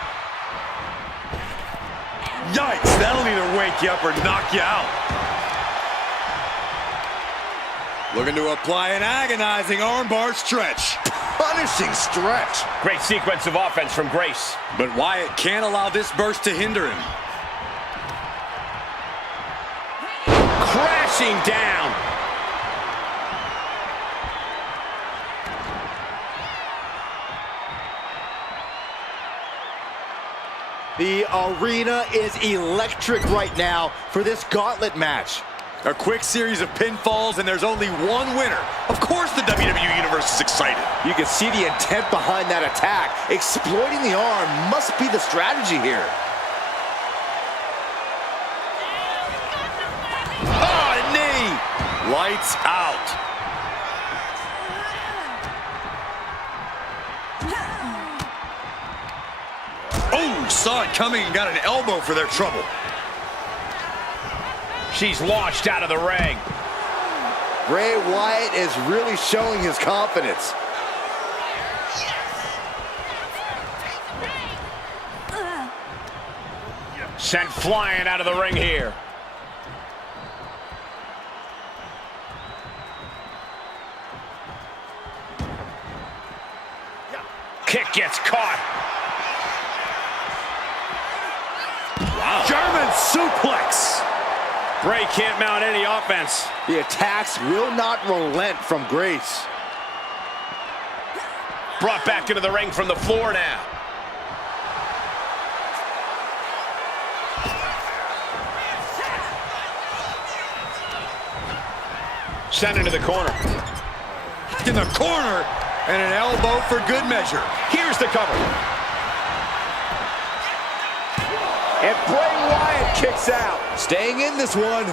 Yikes, that'll either wake you up or knock you out. Looking to apply an agonizing armbar stretch. Punishing stretch. Great sequence of offense from Grace. But Wyatt can't allow this burst to hinder him. Crashing down. The arena is electric right now for this gauntlet match. A quick series of pinfalls, and there's only one winner. Of course the WWE Universe is excited. You can see the intent behind that attack. Exploiting the arm must be the strategy here. Oh, knee! Lights out. Oh, saw it coming and got an elbow for their trouble. She's launched out of the ring. Bray Wyatt is really showing his confidence. Sent flying out of the ring here. Kick gets caught. Wow. German suplex. Bray can't mount any offense. The attacks will not relent from Grace. Brought back into the ring from the floor now. Sent into the corner. In the corner, and an elbow for good measure. Here's the cover. And Bray Wyatt kicks out. Staying in this one.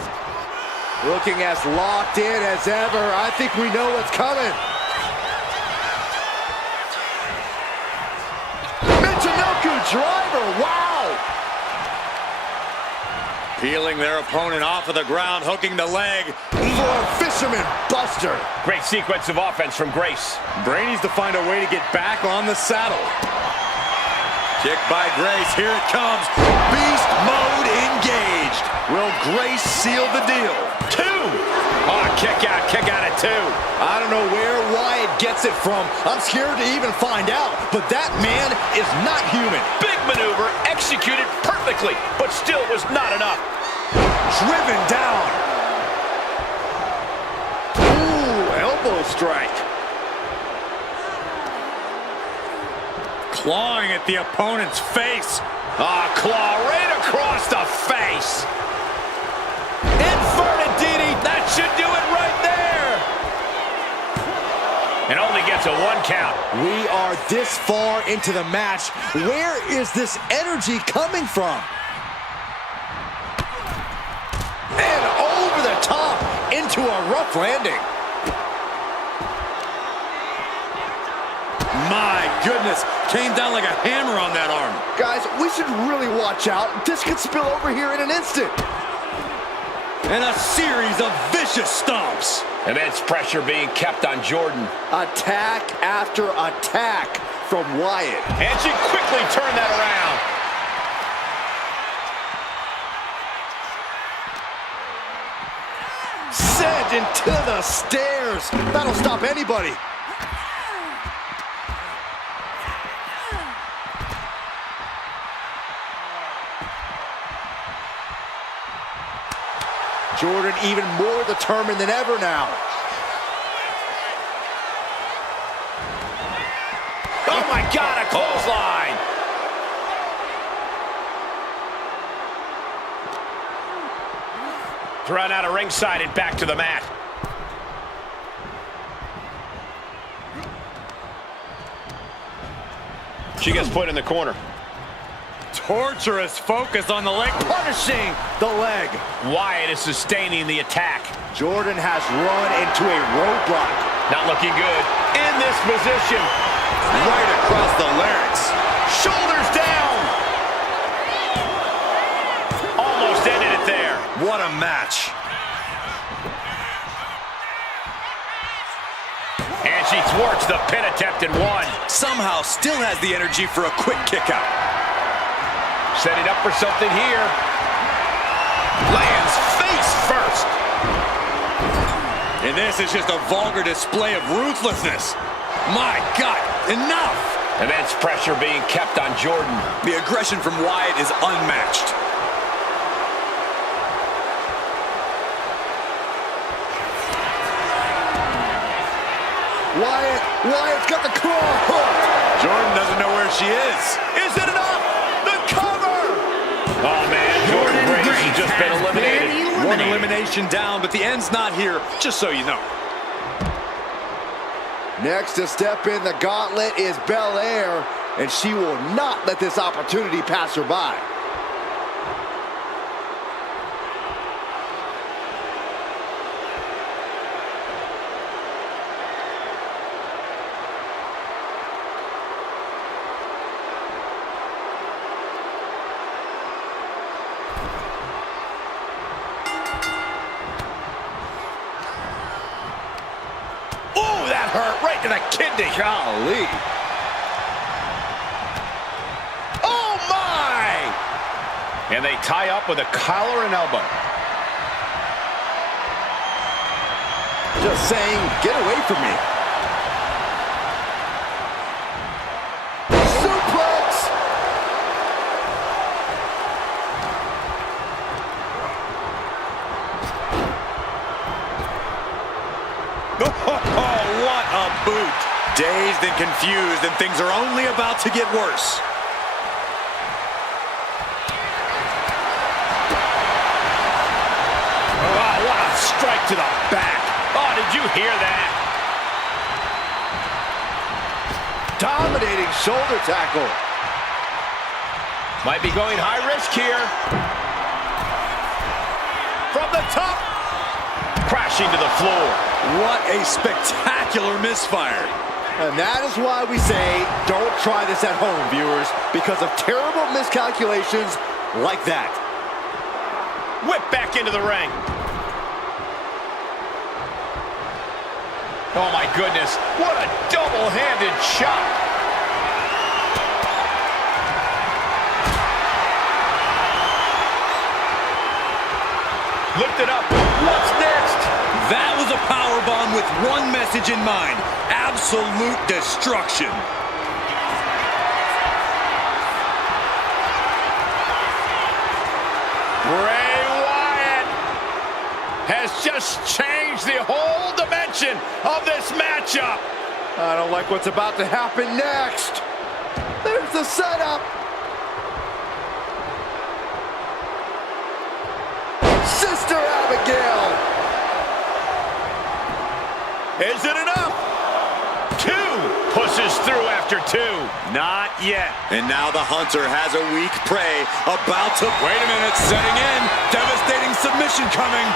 Looking as locked in as ever. I think we know what's coming. Michinoku driver. Wow. Peeling their opponent off of the ground, hooking the leg. For a fisherman buster. Great sequence of offense from Grace. Bray needs to find a way to get back on the saddle. Kick by Grace, here it comes. Beast mode engaged. Will Grace seal the deal? 2. Oh, kick out at 2. I don't know where Wyatt gets it from. I'm scared to even find out. But that man is not human. Big maneuver, executed perfectly, but still was not enough. Driven down. Ooh, elbow strike. Clawing at the opponent's face. Ah, claw right across the face. Inverted DDT, that should do it right there. And only gets a 1 count. We are this far into the match. Where is this energy coming from? And over the top into a rough landing. My goodness, came down like a hammer on that arm. Guys, we should really watch out. This could spill over here in an instant. And a series of vicious stomps. Immense pressure being kept on Jordan. Attack after attack from Wyatt. And she quickly turned that around. Sent into the stairs. That'll stop anybody. Jordan even more determined than ever now. Oh my God, a clothesline. Run out of ringside and back to the mat. She gets put in the corner. Torturous focus on the leg. Punishing the leg. Wyatt is sustaining the attack. Jordan has run into a roadblock. Not looking good. In this position. Right across the larynx. Shoulders down. Almost ended it there. What a match. And she thwarts the pin attempt and won. Somehow still has the energy for a quick kick out. Setting up for something here. Lands face first. And this is just a vulgar display of ruthlessness. My God, enough! Immense pressure being kept on Jordan. The aggression from Wyatt is unmatched. Wyatt's got the claw hooked. Jordan doesn't know where she is. Is it enough? The cover! Oh man, Jordan Grace has just been eliminated. One elimination down, but the end's not here, just so you know. Next to step in the gauntlet is Belair, and she will not let this opportunity pass her by. Hurt right to the kidney. Golly. Oh my! And they tie up with a collar and elbow. Just saying, get away from me. Suplex! Oh, what a boot. Dazed and confused, and things are only about to get worse. Wow, what a strike to the back. Oh, did you hear that? Dominating shoulder tackle. Might be going high risk here. From the top. Crashing to the floor. What a spectacular misfire. And that is why we say, don't try this at home, viewers, because of terrible miscalculations like that. Whip back into the ring. Oh my goodness, what a double-handed shot. Lift it up. What's next? That was a powerbomb with one message in mind: absolute destruction. Bray Wyatt has just changed the whole dimension of this matchup. I don't like what's about to happen next. There's the setup. Sister Abigail. Is it enough? Pushes through after 2. Not yet. And now the hunter has a weak prey about to... Wait a minute, setting in. Devastating submission coming.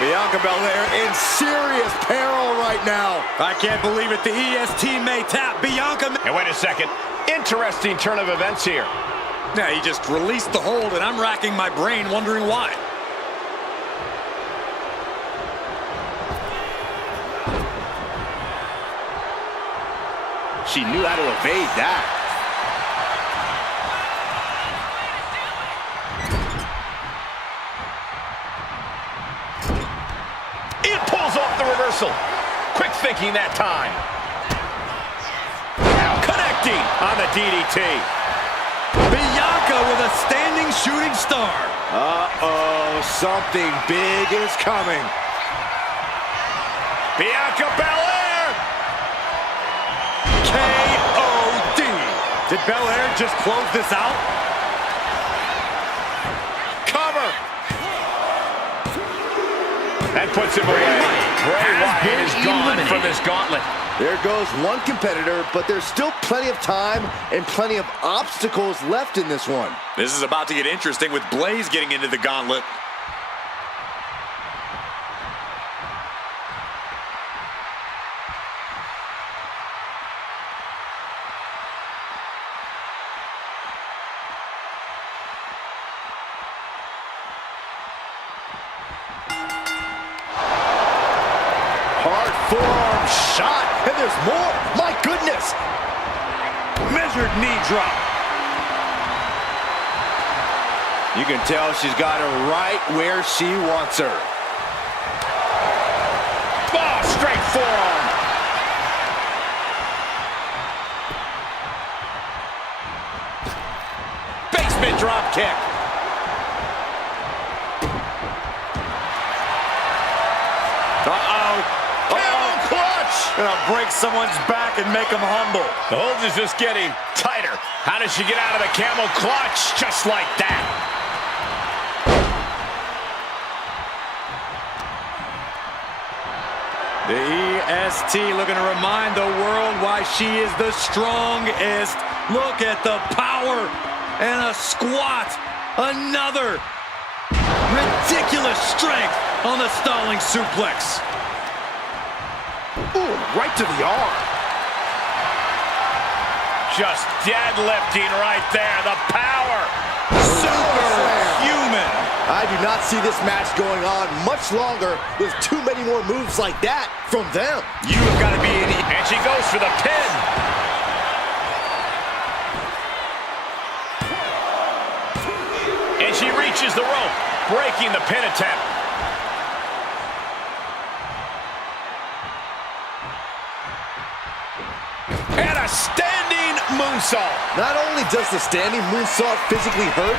Bianca Belair in serious peril right now. I can't believe it. The EST may tap. Bianca... And wait a second. Interesting turn of events here. Yeah, he just released the hold, and I'm racking my brain wondering why. She knew how to evade that. It pulls off the reversal. Quick thinking that time. Connecting on the DDT. Bianca with a standing shooting star. Uh-oh, something big is coming. Bianca Belair. KOD. Did Belair just close this out? Cover. That puts him away. Bray Wyatt is gone from this gauntlet. There goes one competitor, but there's still plenty of time and plenty of obstacles left in this one. This is about to get interesting with Blaze getting into the gauntlet. Hard forearm shot, and there's more. My goodness. Measured knee drop. You can tell she's got her right where she wants her. Oh, straight forearm. Basement drop kick. Gonna break someone's back and make them humble. The hold is just getting tighter. How does she get out of the camel clutch? Just like that. The EST looking to remind the world why she is the strongest. Look at the power and a squat. Another ridiculous strength on the stalling suplex. Ooh, right to the arm. Just deadlifting right there. The power. Superhuman. I do not see this match going on much longer with too many more moves like that from them. You have got to be in. And she goes for the pin. And she reaches the rope, breaking the pin attempt. And a standing moonsault. Not only does the standing moonsault physically hurt,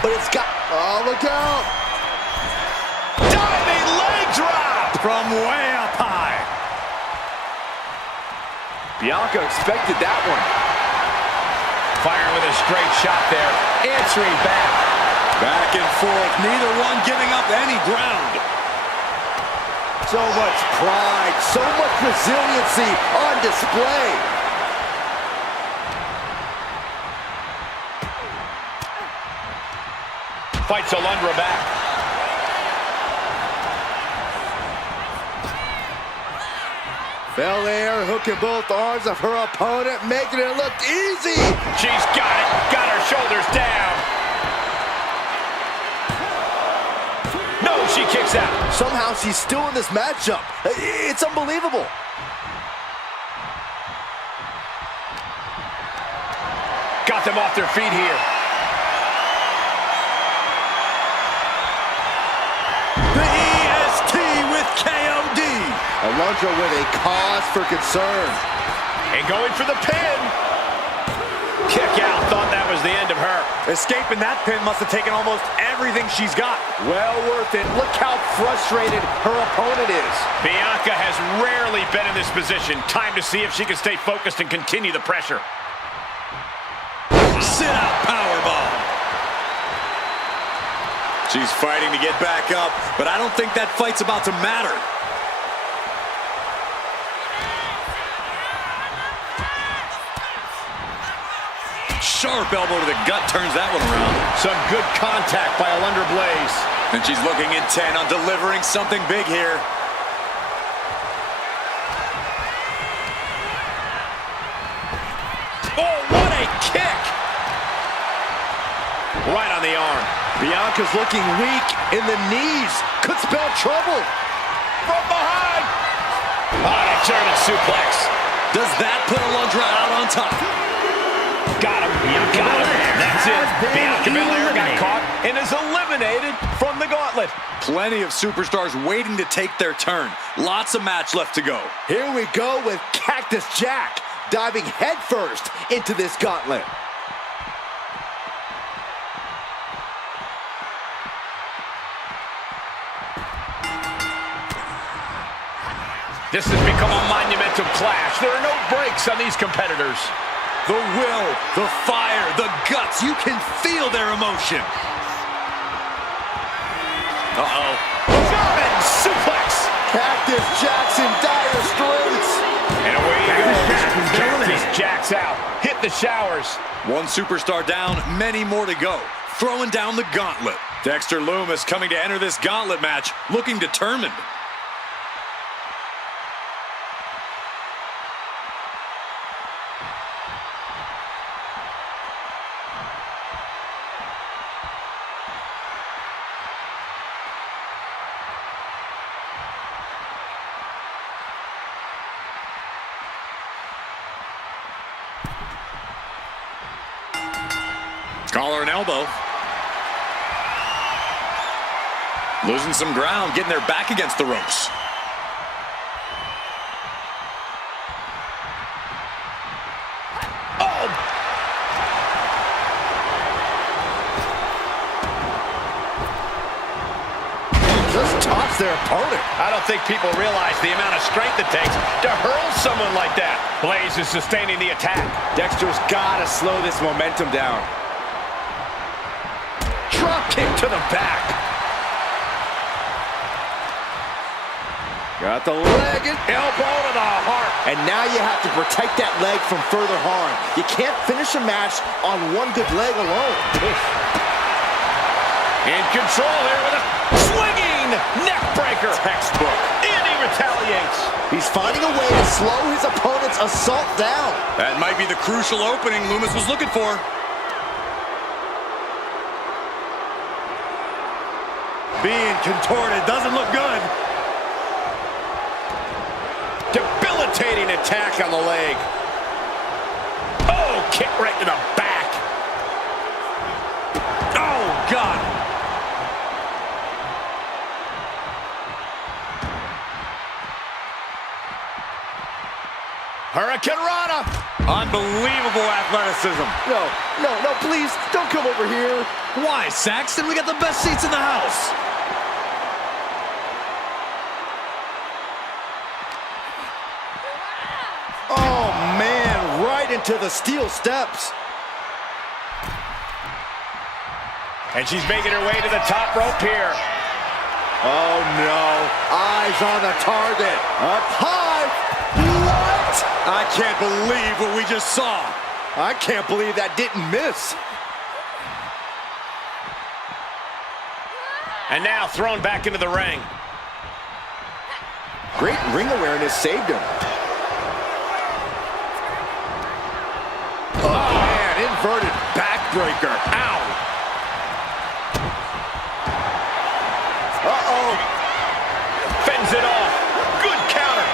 but it's got... Oh, look out! Diving leg drop From way up high. Bianca expected that one. Firing with a straight shot there. Answering back. Back and forth, neither one giving up any ground. So much pride, so much resiliency on display. Fights Alundra back. Belair hooking both arms of her opponent, making it look easy. She's got it. Got her shoulders down. No, she kicks out. Somehow she's still in this matchup. It's unbelievable. Got them off their feet here. The EST with KOD. Alundra with a cause for concern. And going for the pin. Kick out. Thought that was the end of her. Escaping that pin must have taken almost everything she's got. Well worth it. Look how frustrated her opponent is. Bianca has rarely been in this position. Time to see if she can stay focused and continue the pressure. Sit out powerbomb. She's fighting to get back up, but I don't think that fight's about to matter. sharp elbow to the gut turns that one around. Some good contact by Alundra Blaze. And she's looking intent on delivering something big here. Oh, what a kick! Right on the arm. Bianca's looking weak in the knees. Could spell trouble. From behind! On a German suplex. Does that put Alundra out on top? Got him. Got him. That's it. Bianca Belair got caught and is eliminated from the gauntlet. Plenty of superstars waiting to take their turn. Lots of match left to go. Here we go with Cactus Jack diving headfirst into this gauntlet. This has become a monumental clash. There are no breaks on these competitors. The will, the fire, the guts. You can feel their emotion. Uh-oh. German suplex. Cactus Jack's in dire straits. And away he goes. Cactus Jack's out. Hit the showers. One superstar down, many more to go. Throwing down the gauntlet. Dexter Lumis coming to enter this gauntlet match, looking determined. Collar and elbow. Losing some ground, getting their back against the ropes. Oh! Just tops their opponent. I don't think people realize the amount of strength it takes to hurl someone like that. Blaze is sustaining the attack. Dexter's got to slow this momentum down. Drop kick to the back. Got the leg and Elbow to the heart. And now you have to protect that leg from further harm. You can't finish a match on one good leg alone. In control here with a swinging neck breaker. Textbook. And he retaliates. He's finding a way to slow his opponent's assault down. That might be the crucial opening Lumis was looking for. Being contorted doesn't look good. Debilitating attack on the leg. Oh, kick right to the back. Oh, God. Hurricane Rana. Unbelievable athleticism. No, please, don't come over here. Why, Saxton? We got the best seats in the house. Oh, man, right into the steel steps. And she's making her way to the top rope here. Oh, no. Eyes on the target. Up high. What? I can't believe what we just saw. I can't believe that didn't miss. And now thrown back into the ring. Great ring awareness saved him. Oh, man, inverted backbreaker. Ow. Uh-oh. Fends it off. Good counter.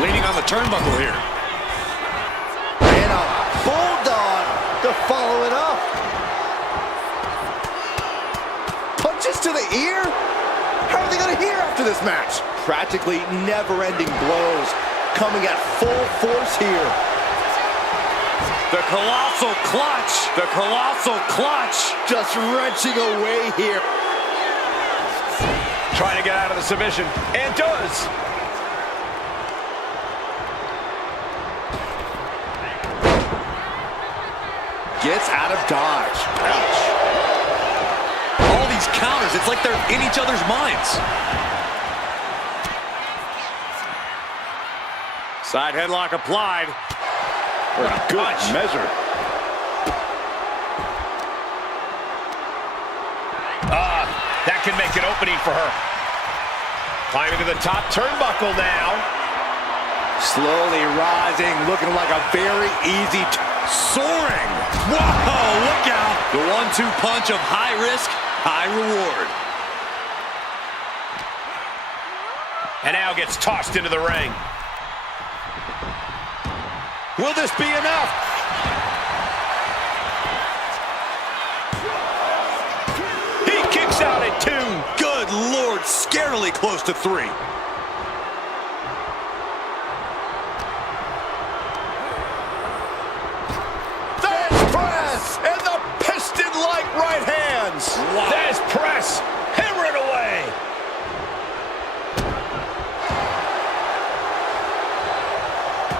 Leaning on the turnbuckle here. And a bulldog to follow it up. Punches to the ear? How are they going to hear after this match? Practically never-ending blows coming at full force here. The colossal clutch. The colossal clutch. Just wrenching away here. Trying to get out of the submission. And does. Gets out of dodge. Ouch. All these counters, it's like they're in each other's minds. Side headlock applied. What a good measure. That can make an opening for her. Climbing to the top turnbuckle now. Slowly rising, looking like a very easy Soaring. Whoa, look out. The 1-2 punch of high risk, high reward. And now gets tossed into the ring. Will this be enough? He kicks out at 2. Good Lord, scarily close to 3. And the piston-like right hands. Wow. There's press. Hammer it away.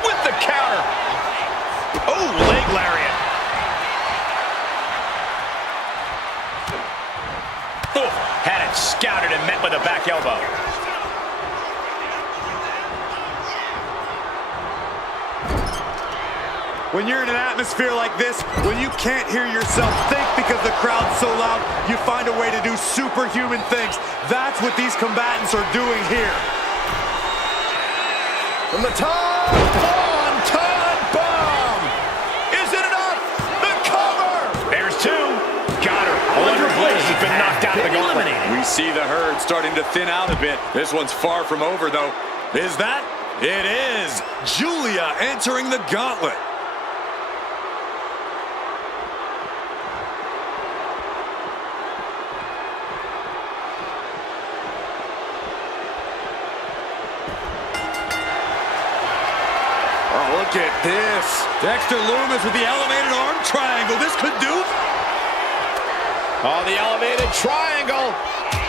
With the counter. Oh, leg lariat. Oh, had it scouted and met with a back elbow. When you're in an atmosphere like this, when you can't hear yourself think because the crowd's so loud, you find a way to do superhuman things. That's what these combatants are doing here. From the top, on-time bomb. Is it enough? The cover. There's 2. Got her. Alundra Blaze has been knocked out of the gauntlet. We see the herd starting to thin out a bit. This one's far from over, though. Is that? It is. Julia entering the gauntlet. Look at this. Dexter Lumis with the elevated arm triangle. This could do. Oh, the elevated triangle.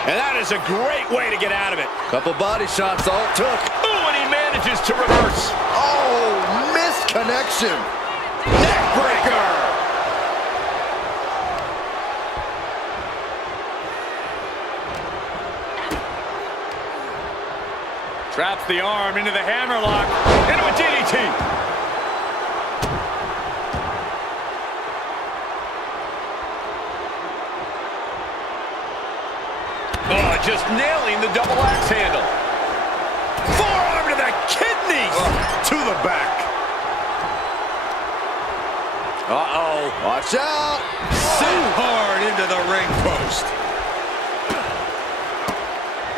And that is a great way to get out of it. Couple body shots, all it took. Ooh, and he manages to reverse. Oh, missed connection. Neck breaker. Traps the arm into the hammerlock. Into a DDT. Oh, just nailing the double axe handle. Forearm to the kidneys. To the back. Uh-oh. Watch out. Sent hard into the ring post.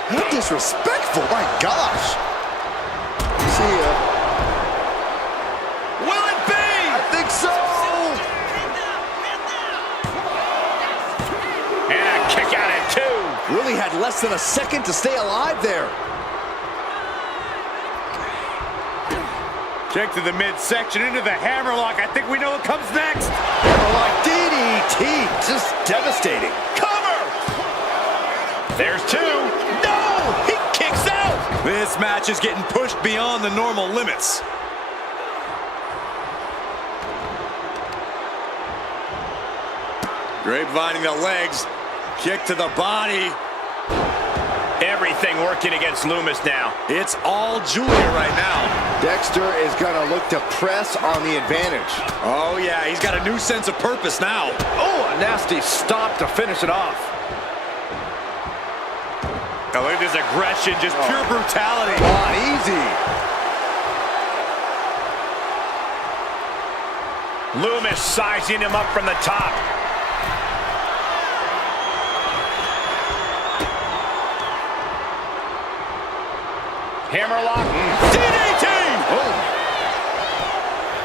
How disrespectful. My gosh. See ya. Will it be? I think so. And a kick out at 2. Really had less than a second to stay alive there. Kick to the midsection into the hammerlock. I think we know what comes next. Hammerlock DDT. Just devastating. Cover. There's 2. No, he kicks out. This match is getting pushed beyond the normal limits. Grapevining the legs. Kick to the body. Everything working against Lumis now. It's all Julia right now. Dexter is going to look to press on the advantage. Oh, yeah, he's got a new sense of purpose now. Oh, a nasty stop to finish it off. Now look at this aggression, just pure brutality. Come on, easy. Lumis sizing him up from the top. Hammerlock. DDT! Oh.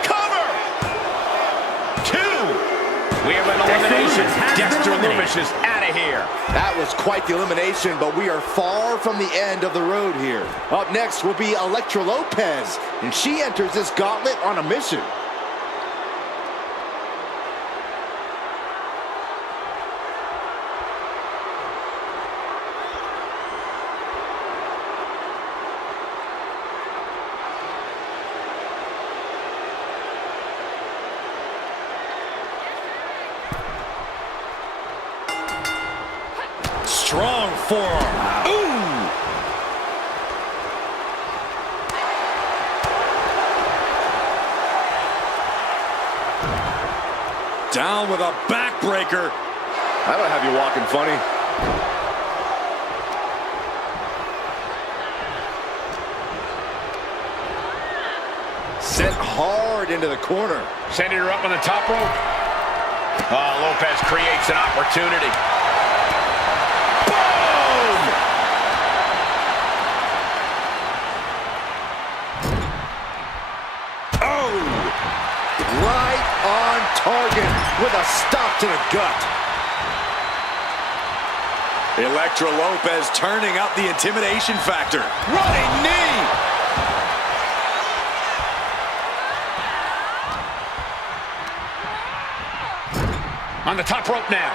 Cover! 2. We have an elimination. Dexter Lumis is out of here. That was quite the elimination, but we are far from the end of the road here. Up next will be Elektra Lopez, and she enters this gauntlet on a mission. Strong forearm. Ooh! Down with a backbreaker. I don't have you walking funny. Sent hard into the corner. Sending her up on the top rope. Oh, Lopez creates an opportunity. Boom! Oh! Right on target with a stop to the gut. Elektra Lopez turning up the intimidation factor. Running knee! On the top rope now.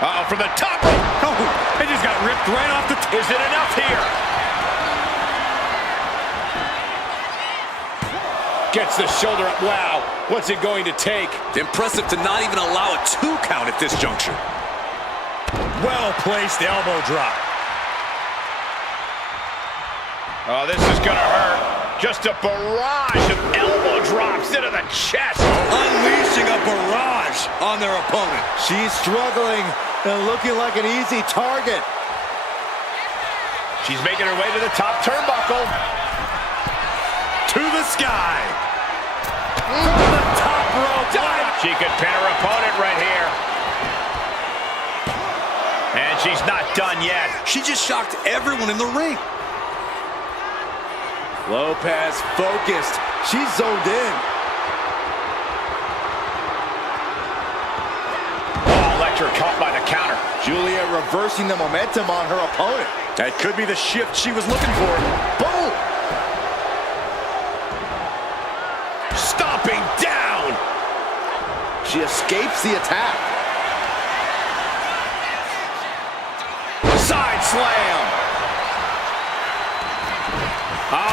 Uh-oh, from the top rope. Oh, it just got ripped right off the top. Is it enough here? Gets the shoulder up. Wow, what's it going to take? Impressive to not even allow a 2 count at this juncture. Well-placed elbow drop. Oh, this is gonna hurt. Just a barrage of elbow drops into the chest. Unleashing a barrage on their opponent. She's struggling and looking like an easy target. She's making her way to the top turnbuckle. To the sky. From the top rope. She could pin her opponent right here. And she's not done yet. She just shocked everyone in the ring. Lopez focused. She's zoned in. Oh, Elektra caught by the counter. Julia reversing the momentum on her opponent. That could be the shift she was looking for. Boom! Stomping down. She escapes the attack. Side slam.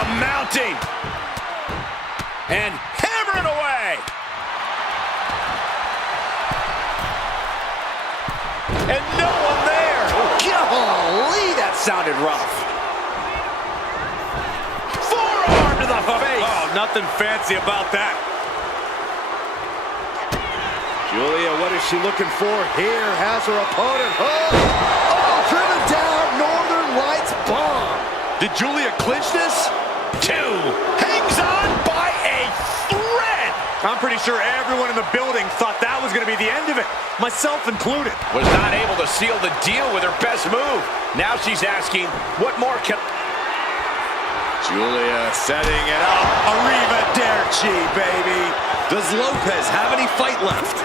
Mounting. And hammering away. And no one there. Golly, that sounded rough. Forearm to the face. Oh, nothing fancy about that. Julia, what is she looking for here? Has her opponent hooked. Oh, driven down, Northern Lights bomb. Did Julia clinch this? 2. Hangs on by a thread. I'm pretty sure everyone in the building thought that was going to be the end of it, myself included. Was not able to seal the deal with her best move. Now she's asking, what more can... Julia setting it up. Arrivederci, baby. Does Lopez have any fight left?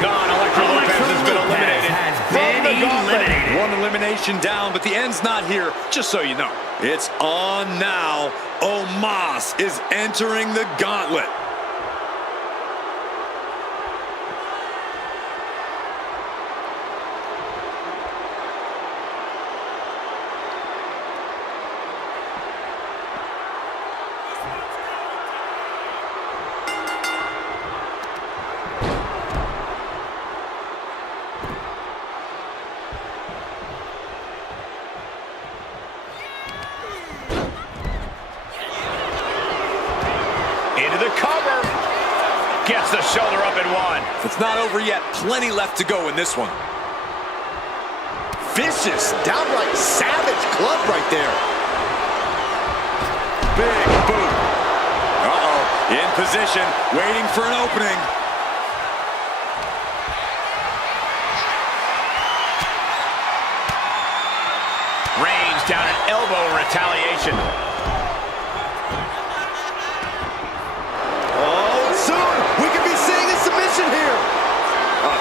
Gone. Elektra Lopez has been eliminated from the gauntlet. One elimination down, but the end's not here, just so you know. It's on now. Omos is entering the gauntlet. Gets the shoulder up and 1. It's not over yet. Plenty left to go in this one. Vicious, downright savage club right there. Big boot. Uh-oh. In position, waiting for an opening. Rains down an elbow in retaliation.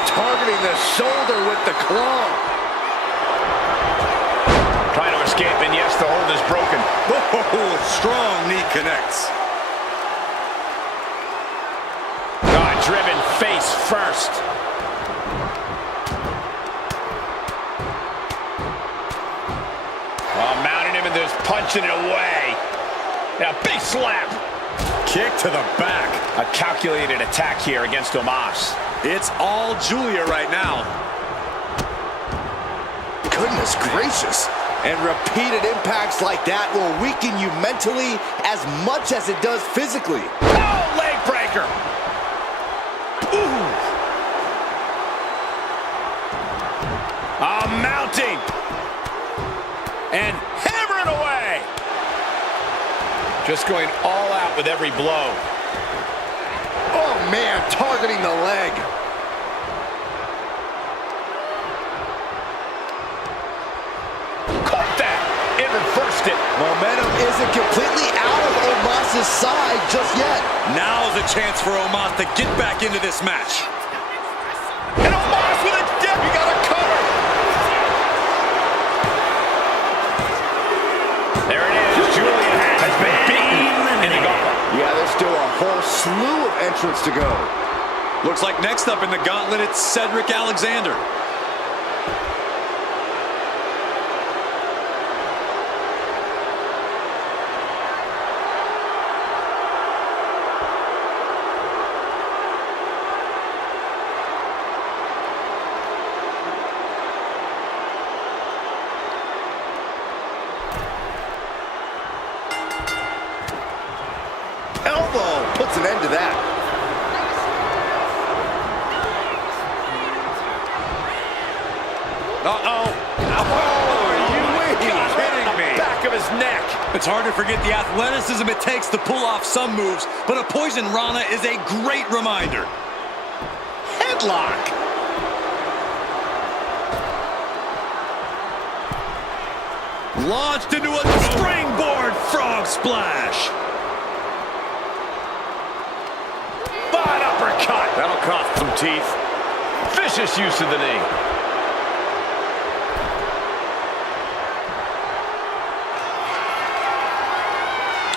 Targeting the shoulder with the claw. Trying to escape, and yes, the hold is broken. Oh, strong knee connects. Driven face first. Oh, mounting him and just punching it away. Now, big slap. Kick to the back. A calculated attack here against Omos. It's all Julia right now. Goodness gracious. And repeated impacts like that will weaken you mentally as much as it does physically. Oh, leg breaker. Ooh. Mounting. And hammering away. Just going all out with every blow. Oh, man, targeting the leg. Caught that and reversed it. Momentum isn't completely out of Omos's side just yet. Now's a chance for Omos to get back into this match. And Omos with a dip. You got to cover. There it is. Julian has been beaten in the gauntlet. Yeah, there's still a whole slew of entrants to go. Looks like next up in the gauntlet, it's Cedric Alexander. Elbow puts an end to that. Uh-oh. Are you Kidding me. Back of his neck. It's hard to forget the athleticism it takes to pull off some moves, but a poison Rana is a great reminder. Headlock. Launched into a springboard frog splash. Bot uppercut. That'll cost some teeth. Vicious use of the knee.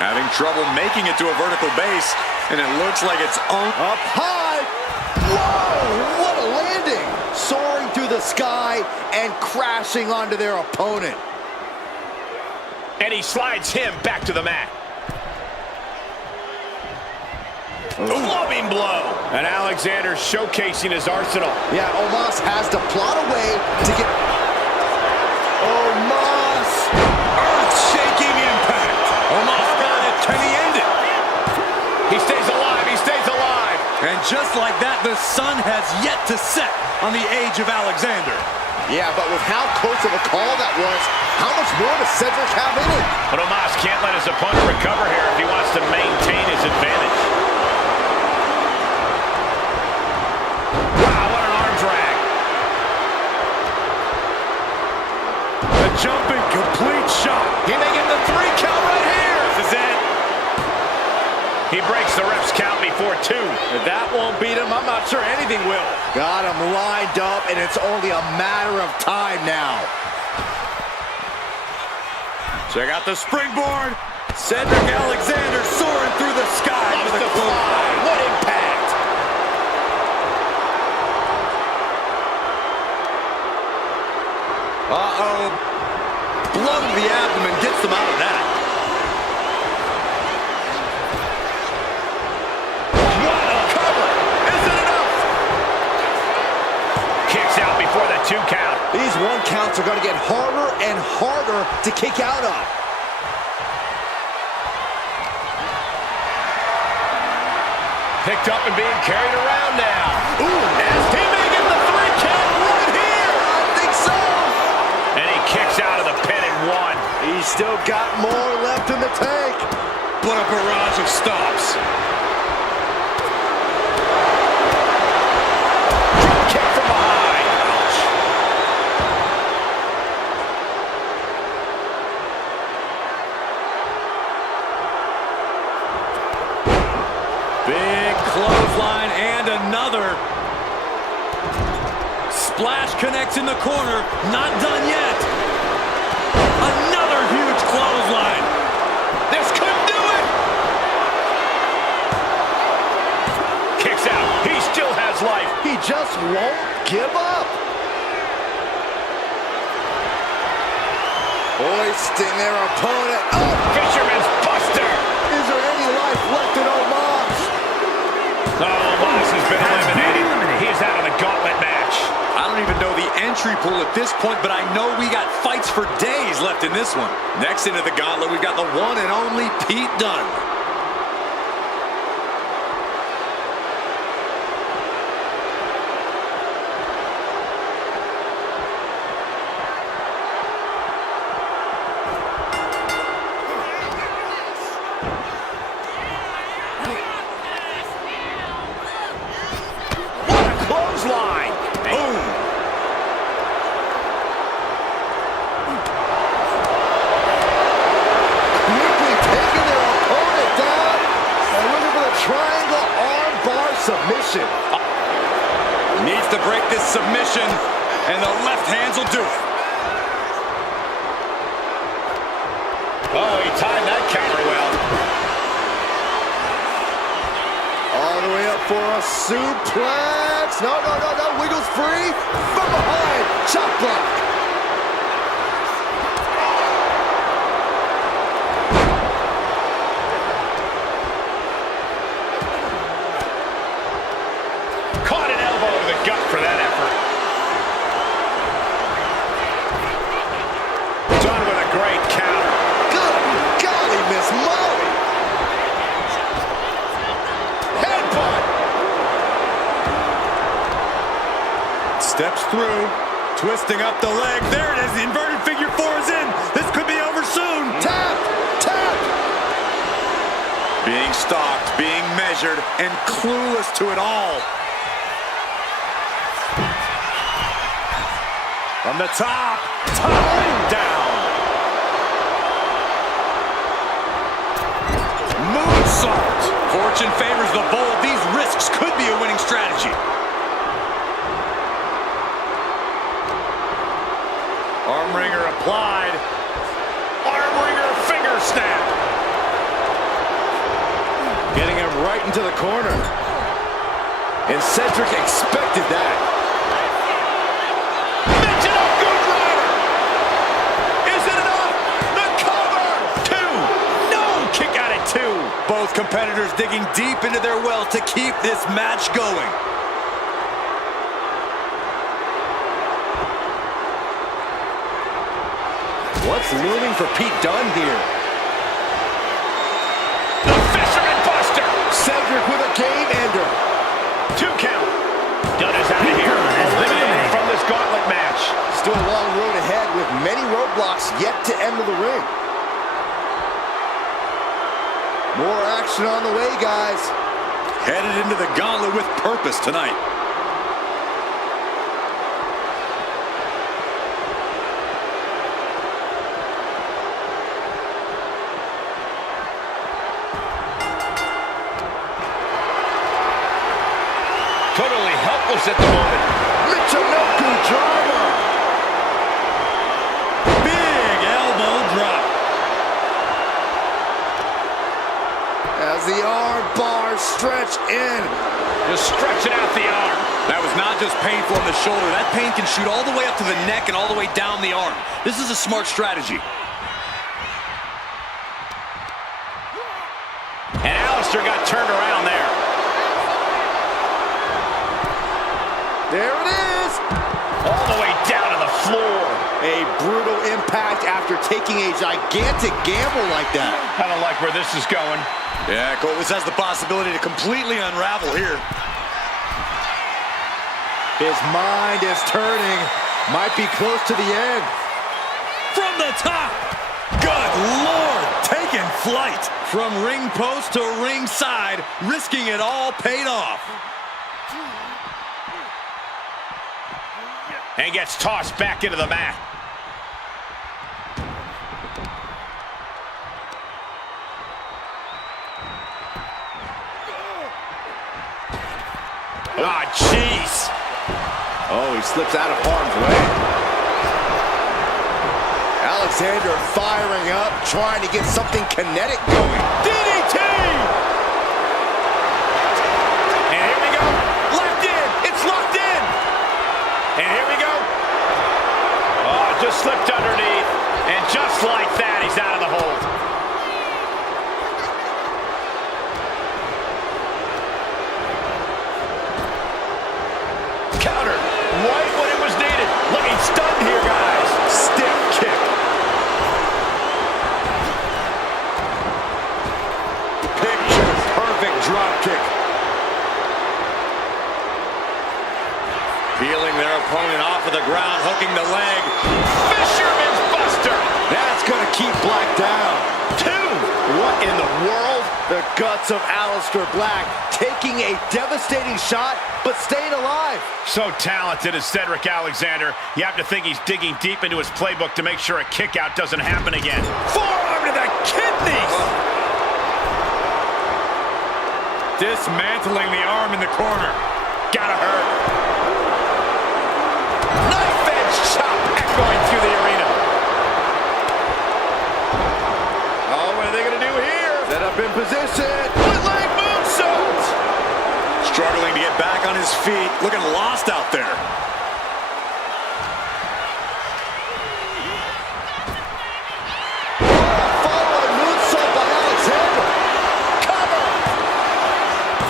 Having trouble making it to a vertical base, and it looks like it's Up high. Whoa, what a landing. Soaring through the sky and crashing onto their opponent. And he slides him back to the mat. Clubbing blow. And Alexander showcasing his arsenal. Yeah, Omos has to plot a way to get... Omos! earth-shaking impact. Omos got it. Can he end it? He stays alive. He stays alive. And just like that, the sun has yet to set on the age of Alexander. Yeah, but with how close of a call that was, how much more does Cedric have in it? But Omos can't let his opponent recover here if he wants to maintain his advantage. Wow, what an arm drag. The jumping complete shot. He may get the 3 count right here. This is it. He breaks the ref's count before 2. If that won't beat him, I'm not sure anything will. Got him lined up, and it's only a matter of time now. Check out the springboard. Cedric Alexander soaring through the sky Loves with a to fly. What impact. Uh-oh. Blow to the abdomen gets them out of that. What a cover. Is it enough? Kicks out before the 2 count. These 1 counts are going to get harder and harder to kick out of. Picked up and being carried around now. Ooh, as he may get the 3 count right here. I think so. And he kicks out of the pin in 1. He's still got more left in the tank. What a barrage of stops. Kick from behind. Ouch. Big clothesline and another. Splash connects in the corner. Not done yet. Another huge clothesline. This could do it. Kicks out. He still has life. He just won't give up. Hoisting their opponent up. Fisherman's Buster. Is there any life left in Omos? Oh, Omos has been eliminated. He's out of the gauntlet match. I don't even know the entry pool at this point, but I know we got fights for days left in this one. Next into the gauntlet, we've got the one and only Pete Dunne. to break this submission, and the left hands will do it. Oh, he timed that counter well. All the way up for a suplex. No. Wiggles free. From behind. Chop block. Caught an elbow to the gut for that effort. Done with a great counter. Good golly, Miss Molly. Headbutt. Steps through, twisting up the leg. There it is. The inverted figure four is in. This could be over soon. Tap. Being stalked, being measured, and clueless to it all. From the top, down. Moonsault. Fortune favors the bold. These risks could be a winning strategy. Arm wringer applied. Arm wringer finger snap. Getting him right into the corner. And Cedric expected that. Mention a good driver. Is it enough? The cover. 2. No. Kick out at 2. Both competitors digging deep into their well to keep this match going. What's looming for Pete Dunne here? The Fisherman Buster. Cedric with a game ender. 2 count. Dunne is out of here. Eliminated from this gauntlet match. Still a long road ahead with many roadblocks yet to enter the ring. More action on the way, guys. Headed into the gauntlet with purpose tonight. Totally helpless at the moment. Michinoku driver. Big elbow drop. As the arm bars stretch in. Just stretching out the arm. That was not just painful in the shoulder. That pain can shoot all the way up to the neck and all the way down the arm. This is a smart strategy. And Alistair got turned around there. There it is. All the way down to the floor. A brutal impact after taking a gigantic gamble like that. I don't like where this is going. Yeah, Cole, this has the possibility to completely unravel here. His mind is turning. Might be close to the end. From the top. Good Lord, taking flight. From ring post to ring side, risking it all paid off. And gets tossed back into the mat. Ah, jeez. Oh, he slips out of harm's way. Alexander firing up, trying to get something kinetic going. DDT! And here we go. Locked in. It's locked in. And here we go. Oh, just slipped underneath. And just like that, he's out of the hold. Counter. Right when it was needed. Look, he's stunned here, guys. Stiff kick. Picture perfect drop kick. Peeling their opponent off of the ground, hooking the leg. Fisherman's Buster. That's going to keep Black down. 2. What in the world? The guts of Aleister Black taking a devastating shot, but staying alive. So talented as Cedric Alexander. You have to think he's digging deep into his playbook to make sure a kick out doesn't happen again. Forearm to the kidneys. Dismantling the arm in the corner. Gotta hurt. going through the arena. Oh, what are they going to do here? Set up in position. Split leg moonsault. Struggling to get back on his feet. Looking lost out there. Following moonsault by Alexander. Cover.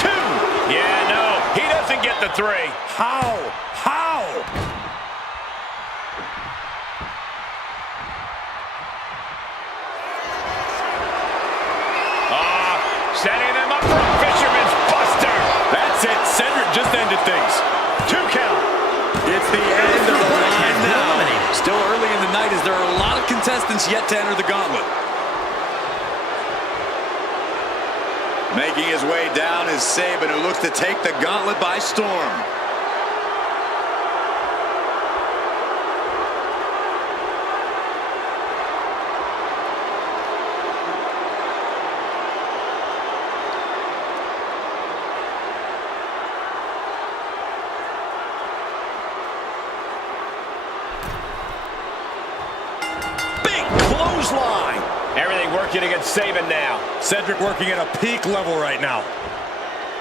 2. Yeah, no, he doesn't get the 3. How? Setting them up for a fisherman's buster. That's it. Cedric just ended things. 2 count. It's the end of the line now. Still early in the night as there are a lot of contestants yet to enter the gauntlet. Making his way down is Sabin, who looks to take the gauntlet by storm. Line. Everything working against Sabin now. Cedric working at a peak level right now.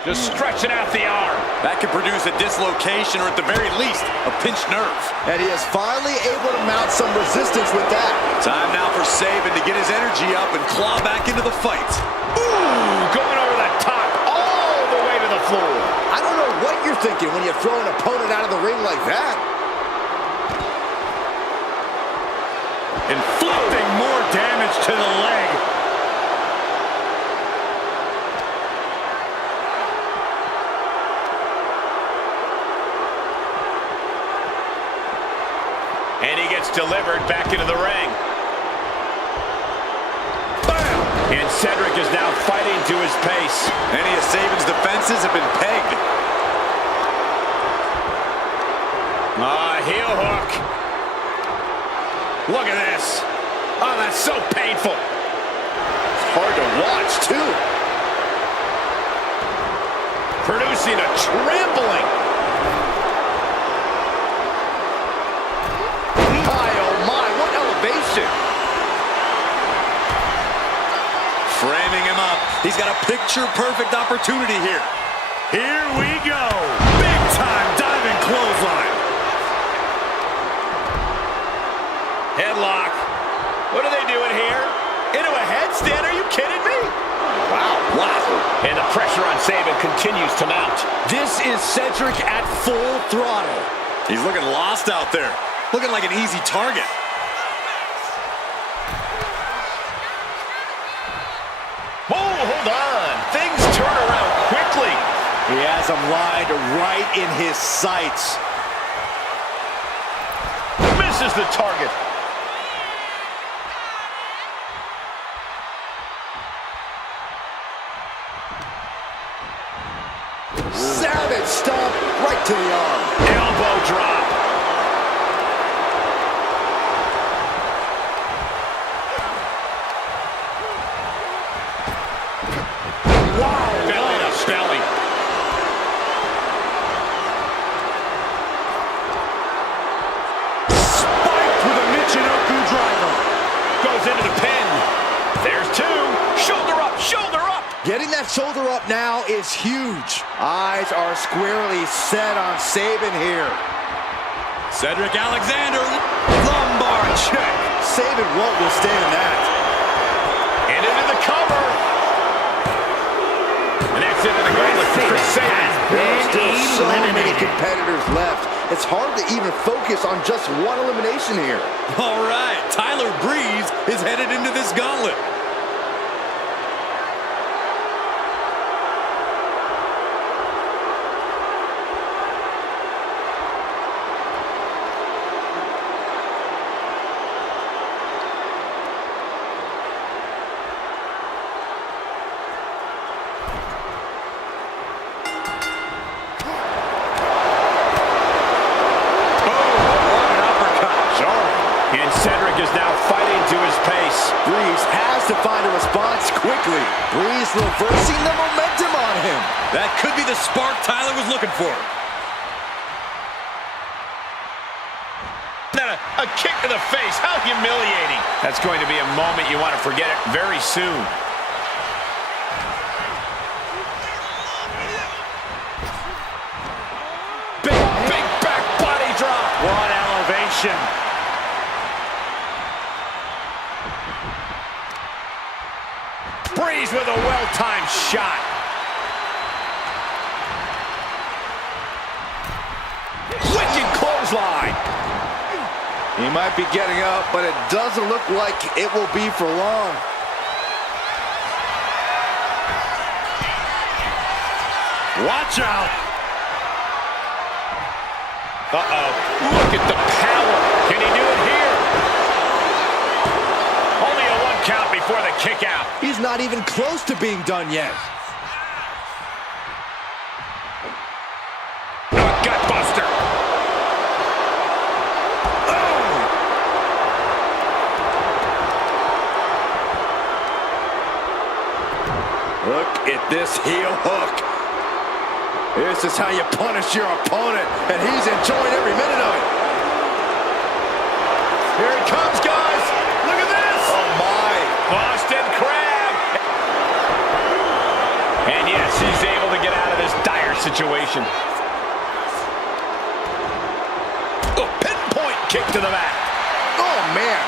Just stretching out the arm. That could produce a dislocation or at the very least a pinched nerve. And he is finally able to mount some resistance with that. Time now for Sabin to get his energy up and claw back into the fight. Ooh, going over the top all the way to the floor. I don't know what you're thinking when you throw an opponent out of the ring like that. Inflicting more damage to the leg. And he gets delivered back into the ring. Bam! And Cedric is now fighting to his pace. Any of Sabin's defenses have been pegged. Heel hook. Look at this. Oh, that's so painful. It's hard to watch, too. Producing a trampling. My, oh my, what elevation. Framing him up. He's got a picture-perfect opportunity here. Here we go. Big-time diving clothesline. Headlock. What are they doing here? Into a headstand? Are you kidding me? Wow. And the pressure on Sabin continues to mount. This is Cedric at full throttle. He's looking lost out there. Looking like an easy target. Whoa, hold on. Things turn around quickly. He has him lined right in his sights. Misses the target. Savage stomp right to the arm. Elbow drop. Wow. Belly to belly. Spiked with a Michinoku driver. Goes into the pin. There's 2. Shoulder up, shoulder up. Getting that shoulder up now is huge. Eyes are squarely set on Sabin here. Cedric Alexander, lumbar check. Sabin won't withstand that. And into the cover. And that's into the gauntlet for Chris Sabin. There are still so many competitors left. It's hard to even focus on just one elimination here. All right, Tyler Breeze is headed into this gauntlet. Cedric is now fighting to his pace. Breeze has to find a response quickly. Breeze reversing the momentum on him. That could be the spark Tyler was looking for. Now a kick to the face. How humiliating. That's going to be a moment you want to forget it very soon. Big back body drop. What elevation. Breeze with a well-timed shot. Wicked clothesline. He might be getting up, but it doesn't look like it will be for long. Watch out. Uh-oh. Look at the power. Can he do it here? Only a 1 count before the kick out. He's not even close to being done yet. Gut buster. Look at this heel hook. This is how you punish your opponent, and he's enjoying every minute of it. Here it comes, guys. Look at this. Oh, my. Boston Crab. And yes, he's able to get out of this dire situation. Oh, pinpoint kick to the back. Oh, man.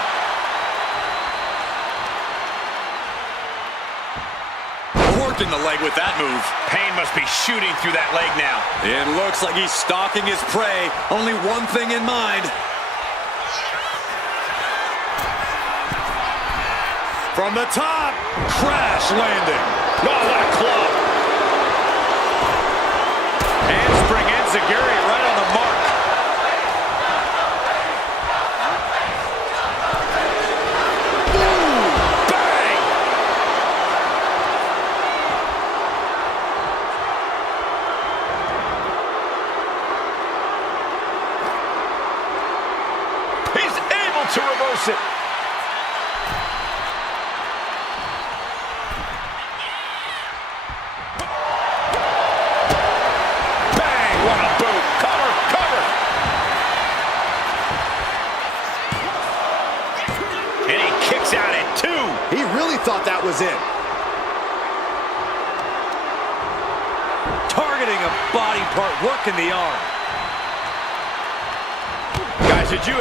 Working the leg with that move. Pain must be shooting through that leg now. It looks like he's stalking his prey. Only one thing in mind. From the top, crash landing. Oh, what a club. Handspring enziguri right on the mark. Bang! He's able to reverse it. Bang! What a boot. Cover, cover. And he kicks out at 2. He really thought that was it. Targeting a body part, working the arm. Guys, did you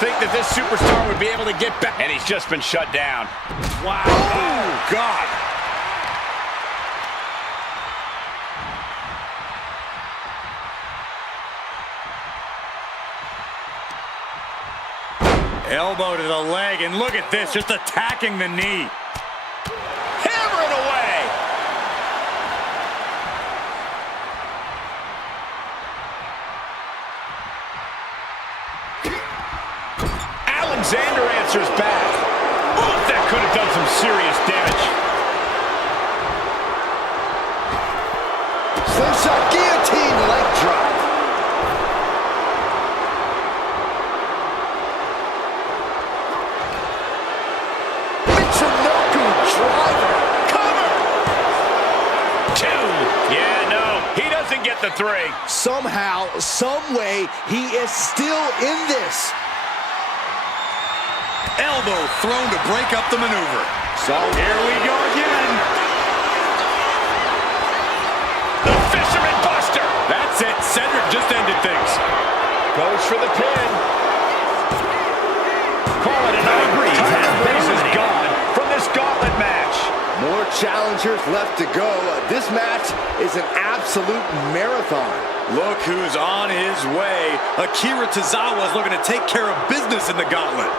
think that this superstar would be able to get back? And he's just been shut down. Wow. Oh, God. Elbow to the leg, and look at this, just attacking the knee. Hammering away. Alexander answers back. Oh, that could have done some serious damage. Slingshot guillotine leg drop. Michinoku driver. Cover. 2. Yeah, no, he doesn't get the 3. Somehow, some way, he is still in this. Elbow thrown to break up the maneuver. So here we go again. The Fisherman Buster. That's it. Cedric just ended things. Goes for the pin. Call it an Breeze is gone from this gauntlet match. More challengers left to go. This match is an absolute marathon. Look who's on his way. Akira Tozawa is looking to take care of business in the gauntlet.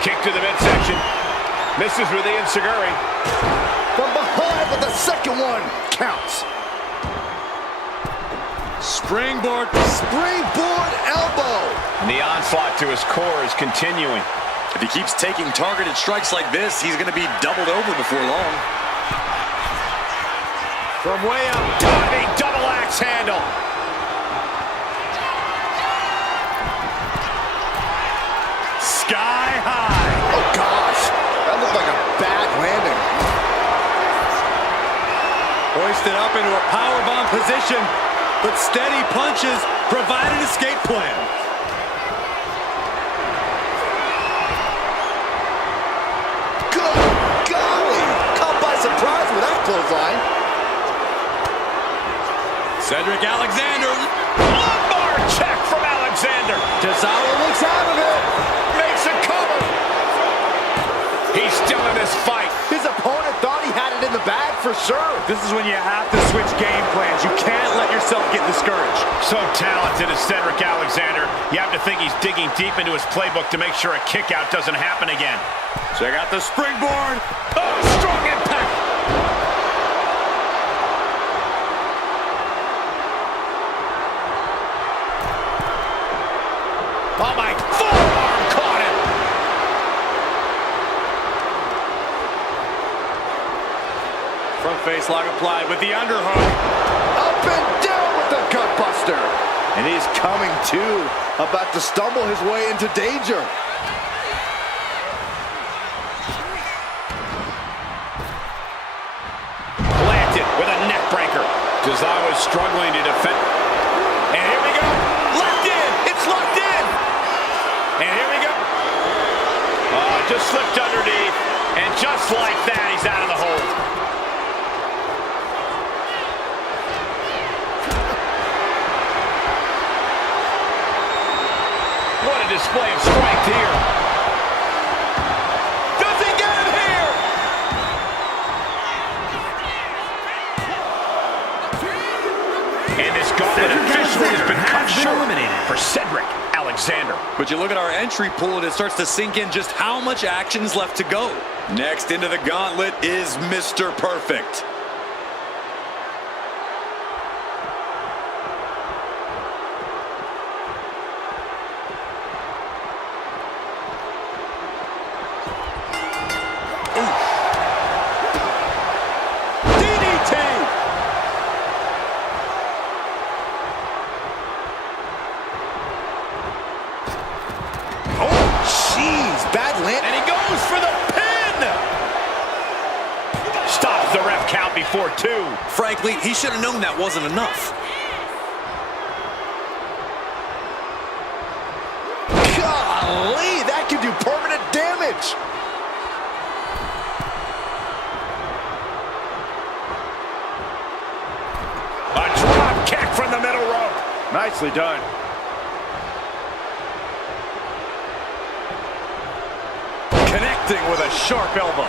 Kick to the midsection. Misses with the enziguri. From behind with the second one. Counts. Springboard. Springboard elbow. And the onslaught to his core is continuing. If he keeps taking targeted strikes like this, he's going to be doubled over before long. From way up, diving double axe handle. Sky high. Oh, gosh. That looked like a bad landing. Boy, Twisted up into a powerbomb position, but steady punches provide an escape plan. Good golly! Caught by surprise with that clothesline. Cedric Alexander. Lumbar check from Alexander. Tozawa looks out of it. Makes a cover. He's still in this fight. His opponent thought he had it in the bag for sure. This is when you have to switch game plans. You can't let yourself get discouraged. So talented as Cedric Alexander. You have to think he's digging deep into his playbook to make sure a kick out doesn't happen again. Check out the springboard. Oh, strong impact. Oh, my forearm caught him. Front face lock applied with the underhook. Up and down with the gut buster. And he's coming to, about to stumble his way into danger. Planted with a neck breaker. Tozawa is struggling to defend. And here we go. Locked in. It's locked in. And here we go. Oh, just slipped underneath. And just like that, he's out of the hold. What a display of strength here. Does he get him here? And this gauntlet officially has been cut short for Cedric Alexander. But you look at our entry pool and it starts to sink in just how much action is left to go. Next into the gauntlet is Mr. Perfect. And he goes for the pin! Stops the ref count before 2. Frankly, he should have known that wasn't enough. Golly, that can do permanent damage. A drop kick from the middle rope. Nicely done. Connecting with a sharp elbow.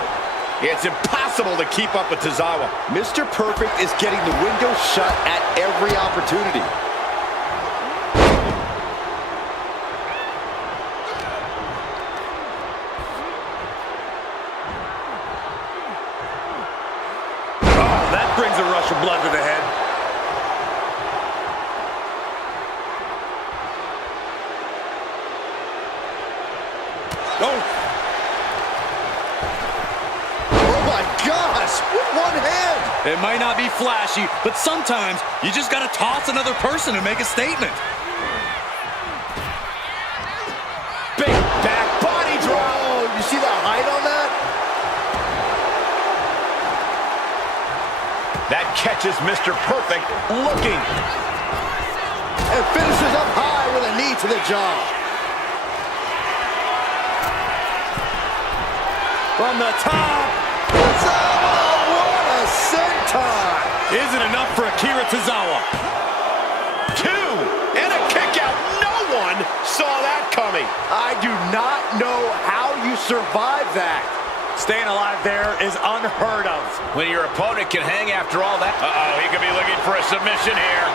It's impossible to keep up with Tozawa. Mr. Perfect is getting the window shut at every opportunity. Oh, that brings a rush of blood to the head. Oh! With one hand. It might not be flashy, but sometimes you just gotta toss another person and make a statement. Big back body drop. Oh, you see the height on that? That catches Mr. Perfect looking. And finishes up high with a knee to the jaw. From the top. Isn't enough for Akira Tozawa. 2 and a kick out. No one saw that coming. I do not know how you survive that. Staying alive there is unheard of. When your opponent can hang after all that. Uh-oh, he could be looking for a submission here.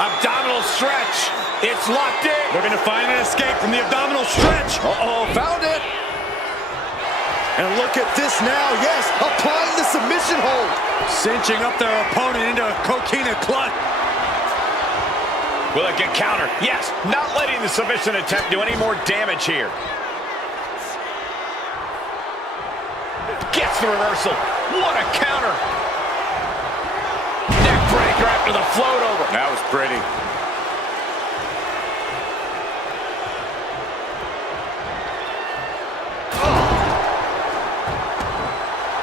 Abdominal stretch. It's locked in. Looking to find an escape from the abdominal stretch. Uh-oh, found it. And look at this now, yes, applying the submission hold. Cinching up their opponent into a coquina clutch. Will it get countered? Yes, not letting the submission attempt do any more damage here. Gets the reversal. What a counter. Neck breaker after the float over. That was pretty.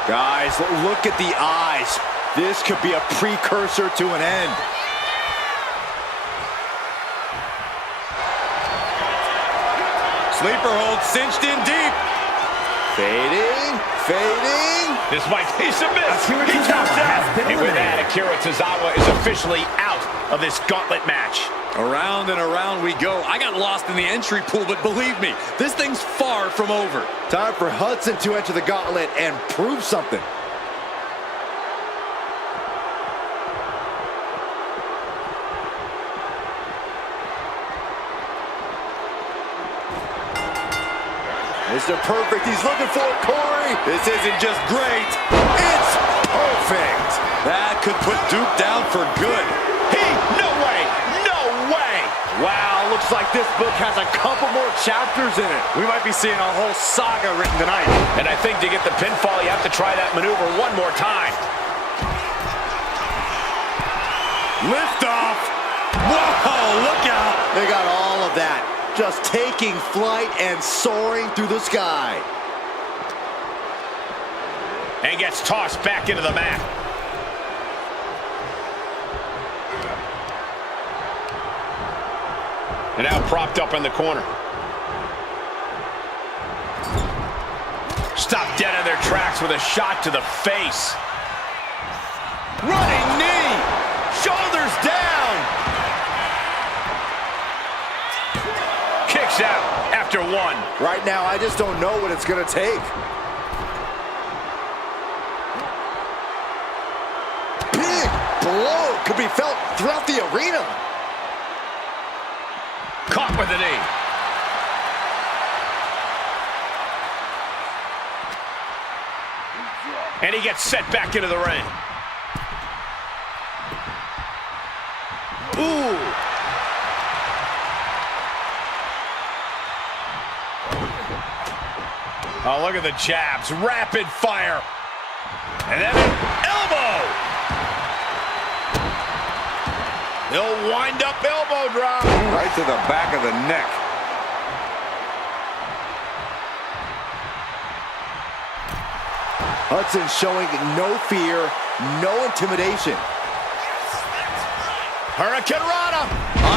Guys, look at the eyes. This could be a precursor to an end. Sleeper hold cinched in deep. Fading, fading. This might be submitted. Akira He taps Tozawa has out. been And with that, eliminated. Akira Tozawa is officially out of this gauntlet match. Around and around we go. I got lost in the entry pool, but believe me, this thing's far from over. Time for Hudson to enter the gauntlet and prove something. Mr. Perfect, he's looking for it, Corey. This isn't just great. It's perfect. That could put Duke down for good. No way, no way. Wow, looks like this book has a couple more chapters in it. We might be seeing a whole saga written tonight. And I think to get the pinfall, you have to try that maneuver one more time. Lift off. Whoa, look out. They got all of that. Just taking flight and soaring through the sky. And gets tossed back into the mat. And now propped up in the corner. Stopped dead in their tracks with a shot to the face. Running knee. Shoulders down. Kicks out after one. Right now, I just don't know what it's going to take. Big blow could be felt throughout the arena. Caught with a knee. And he gets set back into the ring. Ooh. Oh, look at the jabs. Rapid fire. And then an elbow. He'll wind up elbow drop. Right to the back of the neck. Hudson showing no fear, no intimidation. Hurricane Rana.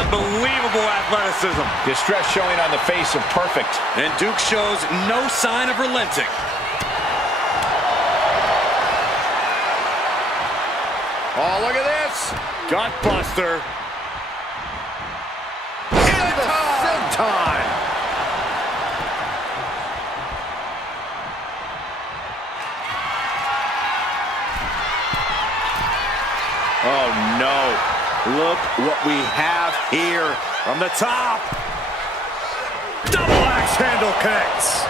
Unbelievable athleticism. Distress showing on the face of Perfect. And Duke shows no sign of relenting. Oh, look at this. Gutbuster. Time. Oh, no. Look what we have here. From the top. Double axe handle connects.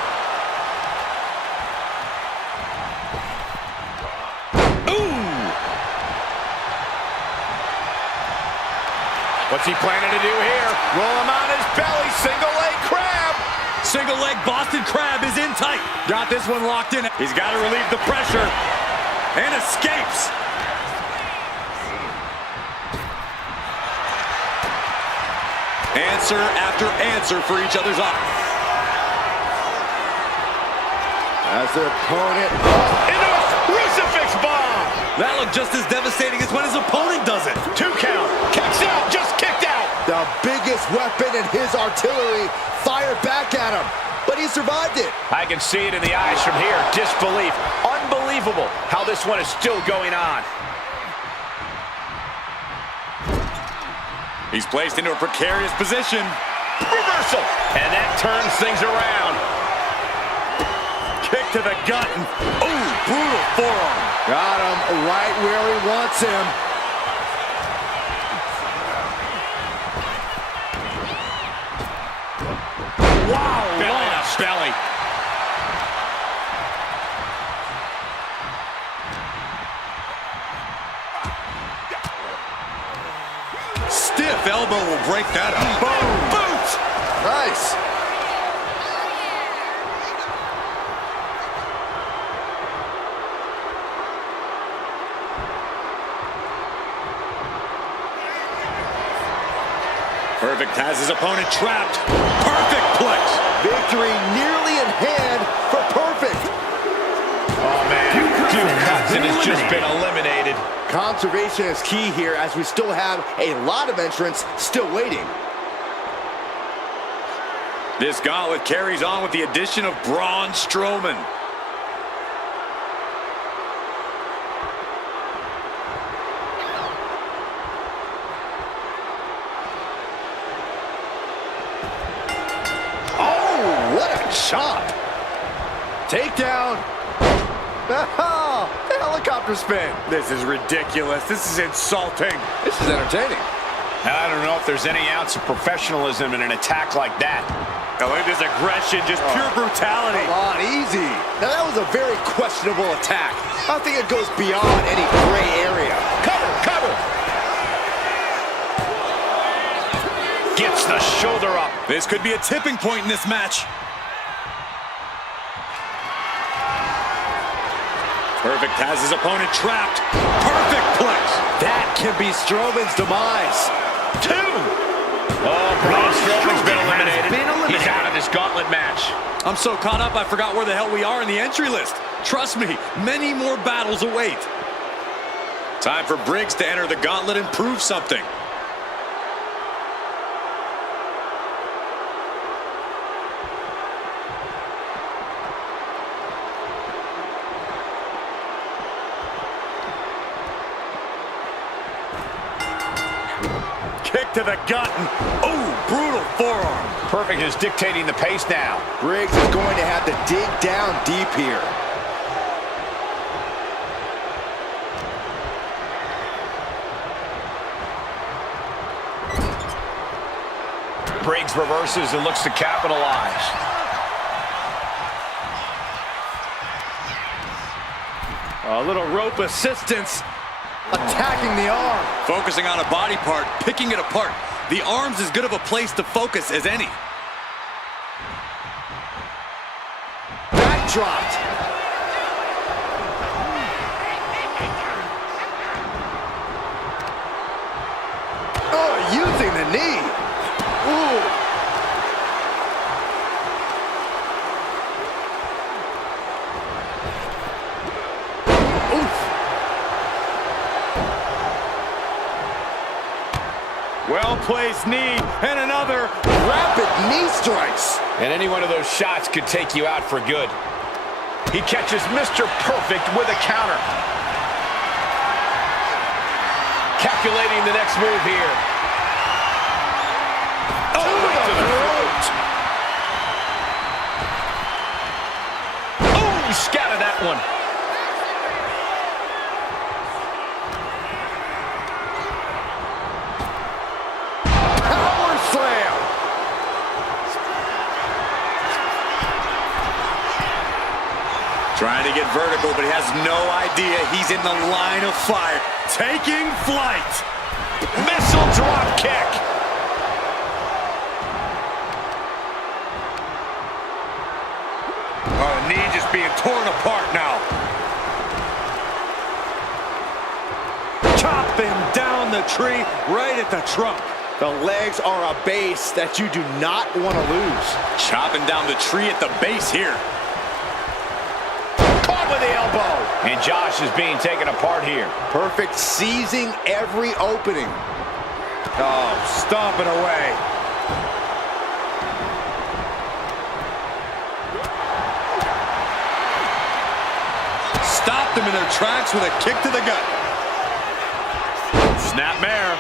What's he planning to do here? Roll him on his belly. Single leg crab. Single leg Boston Crab is in tight. Got this one locked in. He's got to relieve the pressure. And escapes. Answer after answer for each other's eyes. As their opponent. Into a crucifix bomb. That looked just as devastating as when his opponent does it. 2 count. Kicks out. Just kicked out. The biggest weapon in his artillery fired back at him. But he survived it. I can see it in the eyes from here. Disbelief. Unbelievable how this one is still going on. He's placed into a precarious position. Reversal. And that turns things around. Kick to the gut. Ooh, brutal forearm. Got him right where he wants him. Wow. Belly to belly. Stiff elbow will break that up. Boom. Boot. Nice. Perfect has his opponent trapped. Perfect place. Victory nearly in hand for Perfect. Oh, man. and has just been eliminated. Conservation is key here as we still have a lot of entrants still waiting. This gauntlet carries on with the addition of Braun Strowman. Oh, what a chop. Takedown. Oh, the helicopter spin. This is ridiculous. This is insulting. This is entertaining. I don't know if there's any ounce of professionalism in an attack like that. Oh, look at this aggression, just pure brutality. Come on, easy. Now, that was a very questionable attack. I think it goes beyond any gray area. Cover, cover. Gets the shoulder up. This could be a tipping point in this match. Perfect has his opponent trapped. Perfect plex. That can be Strowman's demise. 2. Oh, Braun Strowman's been eliminated. He's out of this gauntlet match. I'm so caught up, I forgot where the hell we are in the entry list. Trust me, many more battles await. Time for Briggs to enter the gauntlet and prove something. Kick to the gut. Oh, brutal forearm. Perfect is dictating the pace now. Briggs is going to have to dig down deep here. Briggs reverses and looks to capitalize. A little rope assistance. Attacking the arm. Focusing on a body part, picking it apart. The arm's as good of a place to focus as any. Back dropped. Oh, using the knee. Ooh. Well-placed knee, and another. Rapid knee strikes. And any one of those shots could take you out for good. He catches Mr. Perfect with a counter. Calculating the next move here. Oh, right to the throat. Oh, he scattered that one. Trying to get vertical, but he has no idea he's in the line of fire. Taking flight. Missile drop kick. Oh, the knee just being torn apart now. Chopping down the tree right at the trunk. The legs are a base that you do not want to lose. Chopping down the tree at the base here. With the elbow. And Josh is being taken apart here. Perfect seizing every opening. Oh, stomping away. Stopped them in their tracks with a kick to the gut. Snapmare.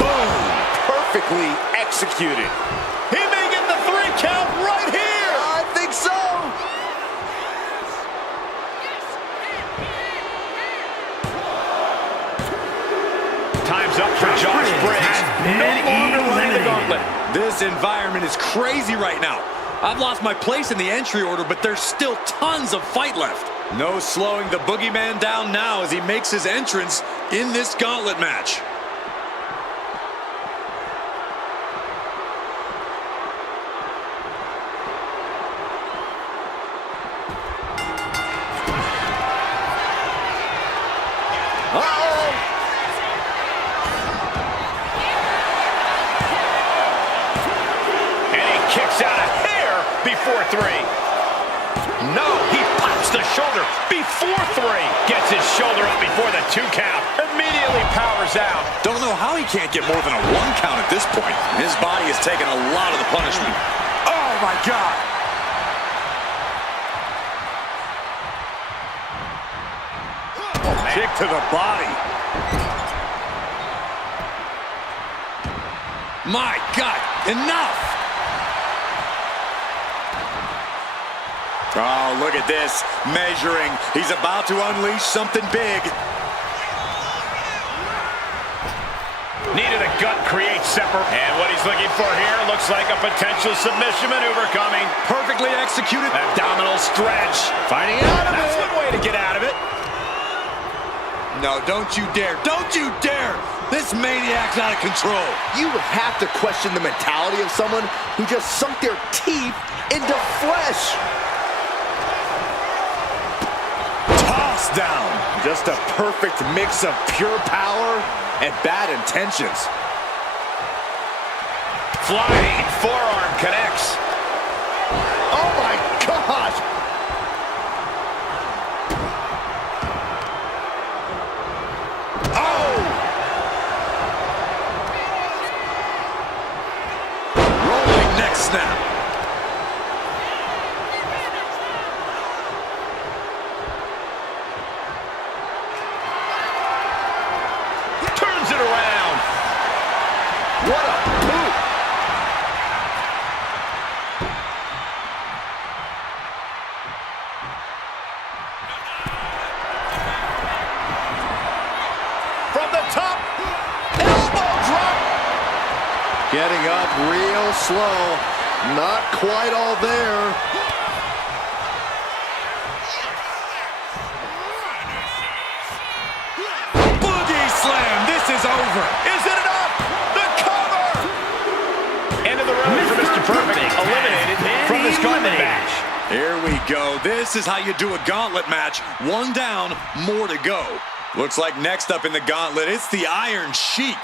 Boom. Perfectly executed. He may get the 3 count right here. I think so. Time's up for Josh Briggs. No longer running the gauntlet. This environment is crazy right now. I've lost my place in the entry order, but there's still tons of fight left. No slowing the boogeyman down now as he makes his entrance in this gauntlet match. Kicks out a hair before 3. No, he pops the shoulder before 3. Gets his shoulder up before the 2 count. Immediately powers out. Don't know how he can't get more than a 1 count at this point. His body has taken a lot of the punishment. Oh, my God. Kick to the body. My God, enough! Oh, look at this. Measuring. He's about to unleash something big. Knee to the gut creates separate. And what he's looking for here looks like a potential submission maneuver coming. Perfectly executed. Abdominal stretch. Finding out of it. That's one way to get out of it. No, don't you dare. Don't you dare. This maniac's out of control. You have to question the mentality of someone who just sunk their teeth into flesh. Toss down. Just a perfect mix of pure power and bad intentions. Flying forearm connects. Oh my gosh! Oh! Rolling neck snap. Turns it around. What a boot! From the top. Elbow drop. Getting up real slow. Not quite all there. Boogie slam. This is over. Is it enough? The cover. End of the road for Mr. Perfect. Eliminated from this gauntlet match. Here we go. This is how you do a gauntlet match. 1 down, more to go. Looks like next up in the gauntlet, it's the Iron Sheik.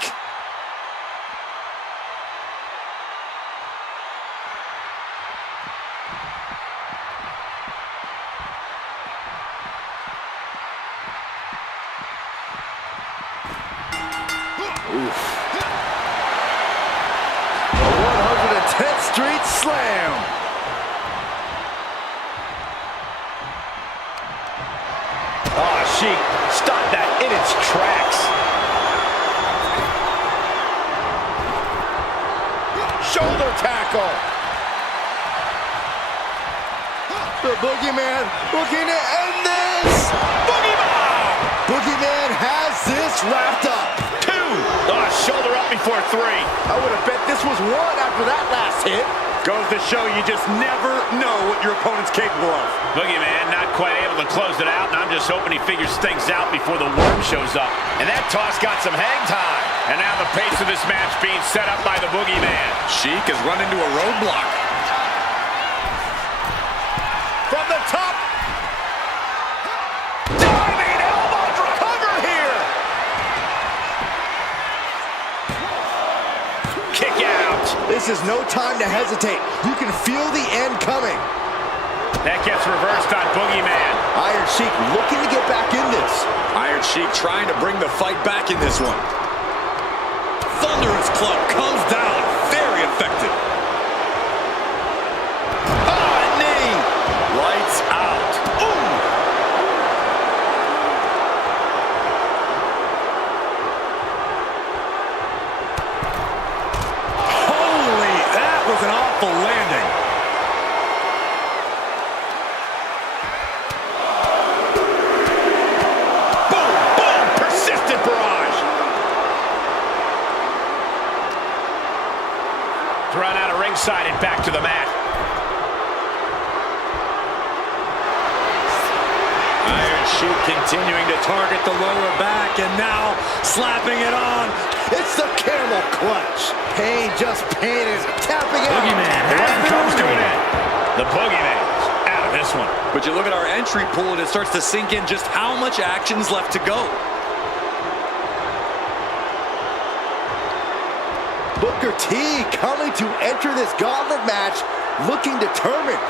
A 110th Street Slam. Oh, Sheik, stop that in its tracks. Shoulder tackle. The Boogeyman looking to end this. Boogie bomb. Boogeyman has this wrapped up. 2. Oh, shoulder up before 3. I would have bet this was 1 after that last hit. Goes to show you just never know what your opponent's capable of. Boogeyman not quite able to close it out, and I'm just hoping he figures things out before the worm shows up. And that toss got some hang time. And now the pace of this match being set up by the Boogeyman. Sheik has run into a roadblock. From the top. Diving elbow drop. Cover here. Kick out. This is no time to hesitate. You can feel the end coming. That gets reversed on Boogeyman. Iron Sheik looking to get back in this. Iron Sheik trying to bring the fight back in this one. Thunderous club comes down. Very effective. Oh, knee. Lights out. Ooh. Holy, that was an awful landing. Boom, boom. Persistent barrage. Thrown out of ringside and back to the mat. Iron Sheik continuing to target the lower back and now slapping it on. It's the camel clutch. Pain, just pain is tapping out. Boogeyman has Comes to an been end. The Boogeyman's out of this one. But you look at our entry pool and it starts to sink in just how much action's left to go. Booker T coming to enter this gauntlet match looking determined.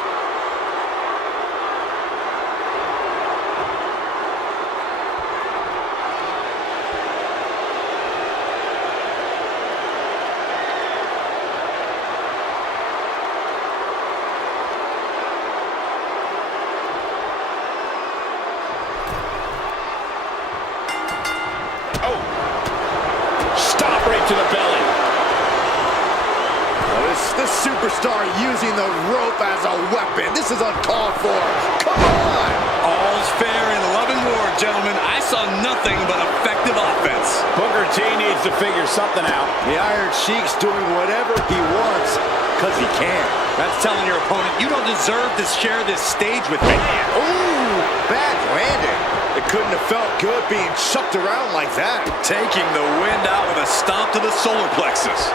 superstar using the rope as a weapon. This is uncalled for. Come on! All's fair in love and war, gentlemen. I saw nothing but effective offense. Booker T needs to figure something out. The Iron Sheik's doing whatever he wants, because he can. That's telling your opponent, you don't deserve to share this stage with me. Ooh, bad landing. It couldn't have felt good being chucked around like that. Taking the wind out with a stomp to the solar plexus.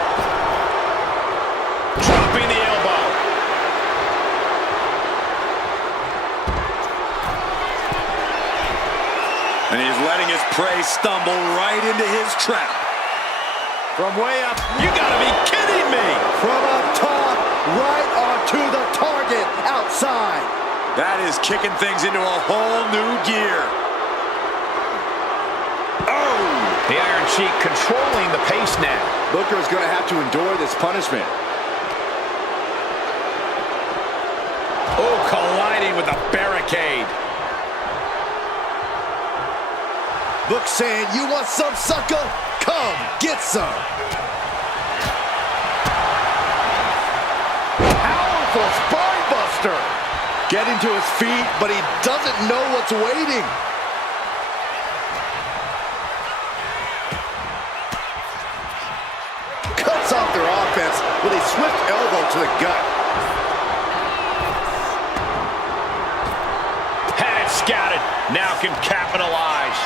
Dropping the elbow. And he's letting his prey stumble right into his trap. From way up, You gotta be kidding me! from up top, right onto the target outside. That is kicking things into a whole new gear. Oh! The Iron Sheik controlling the pace now. Booker's going to have to endure this punishment. Oh, colliding with the barricade. Book saying, you want some, sucker? Come, get some. Powerful spine buster. Getting to his feet, but he doesn't know what's waiting. Cuts off their offense with a swift elbow to the gut. Had it scouted. Now can capitalize.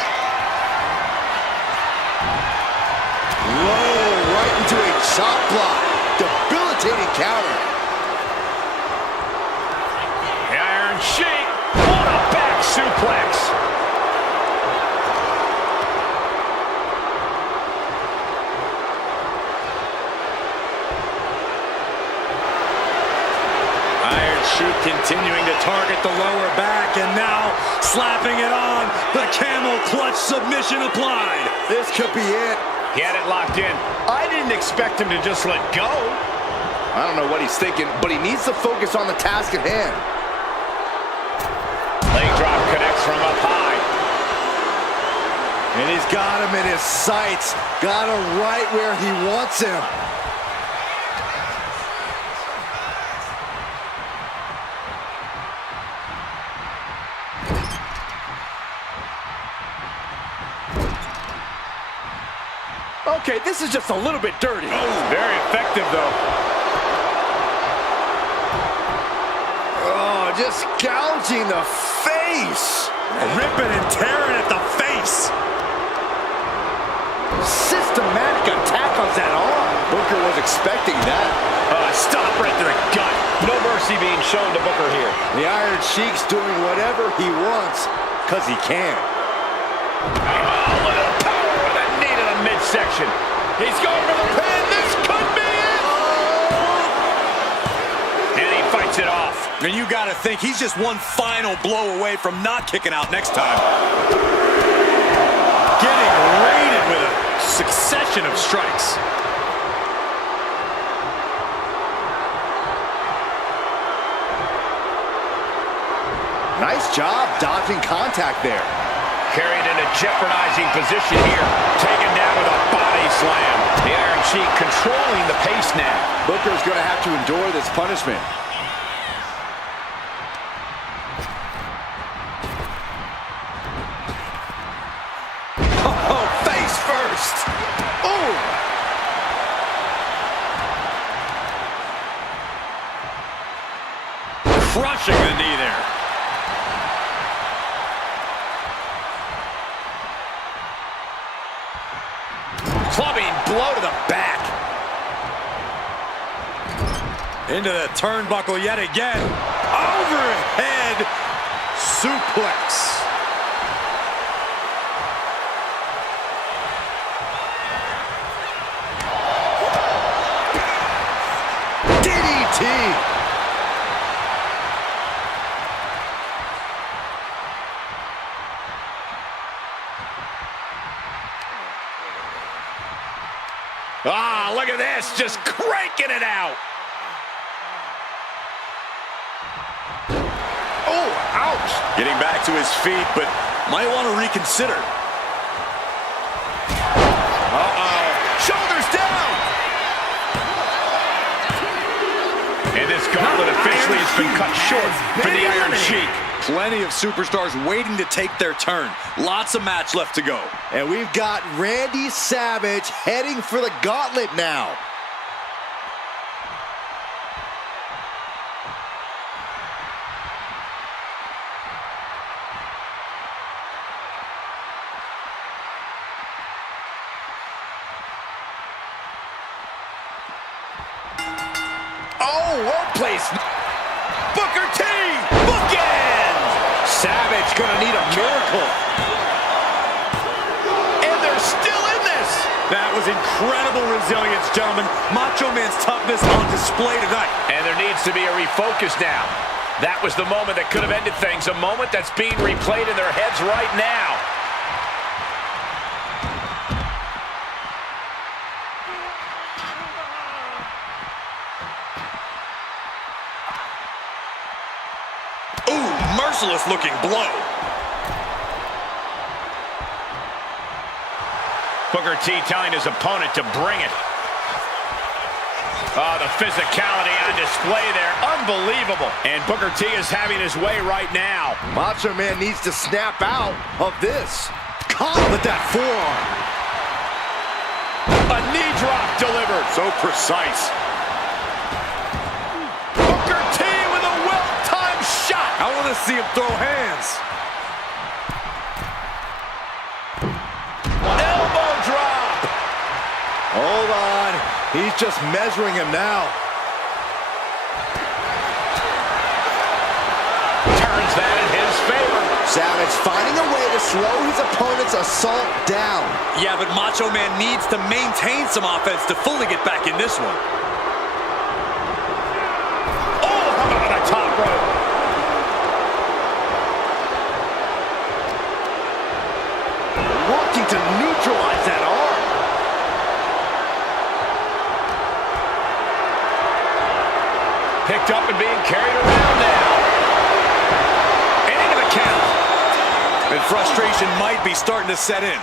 Low, right into a chop block. Debilitating counter. The Iron Sheik. What a back suplex. Iron Sheik continuing to target the lower back, and now slapping it on. The camel clutch submission applied. This could be it. He had it locked in. I didn't expect him to just let go. I don't know what he's thinking, but he needs to focus on the task at hand. Leg drop connects from up high. And he's got him in his sights. Got him right where he wants him. Okay, this is just a little bit dirty. Oh, very effective, though. Oh, just gouging the face. Ripping and tearing at the face. Systematic attack on that arm. Booker was expecting that. Stop right there, gut. No mercy being shown to Booker here. The Iron Sheik's doing whatever he wants, because he can. Oh, look at the power with a knee to the midsection. He's going for the pin. This could be it. And he fights it off. And you gotta think he's just one final blow away from not kicking out next time. Getting raided with a succession of strikes. Nice job dodging contact there. Carried in a jeopardizing position here. Taken down with a body slam. The Iron Sheik controlling the pace now. Booker's going to have to endure this punishment. Oh, face first. Oh! Crushing the knee there. Clubbing blow to the back. Into the turnbuckle yet again. Overhead suplex. DDT! Ah, look at this, just cranking it out. Oh, ouch! Getting back to his feet, but might want to reconsider. Uh-oh. Shoulders down! And this gauntlet officially has been cut short for the Iron Sheik. Plenty of superstars waiting to take their turn. Lots of match left to go. And we've got Randy Savage heading for the gauntlet now. Oh, well placed. Booker T! Bookends! Savage gonna need a miracle. And they're still in this! That was incredible resilience, gentlemen. Macho Man's toughness on display tonight. And there needs to be a refocus now. That was the moment that could have ended things. A moment that's being replayed in their heads right now. Merciless looking blow. Booker T telling his opponent to bring it. Oh, the physicality on display there. Unbelievable. And Booker T is having his way right now. Macho Man needs to snap out of this. Caught with that forearm. A knee drop delivered. So precise. Booker T with a well-timed shot. I want to see him throw hands. Elbow drop. Hold on. He's just measuring him now. Turns that in his favor. Savage finding a way to slow his opponent's assault down. Yeah, but Macho Man needs to maintain some offense to fully get back in this one. Oh, how about the top rope? Working to neutralize that arm. Picked up and being carried around now. And into the count. And frustration might be starting to set in.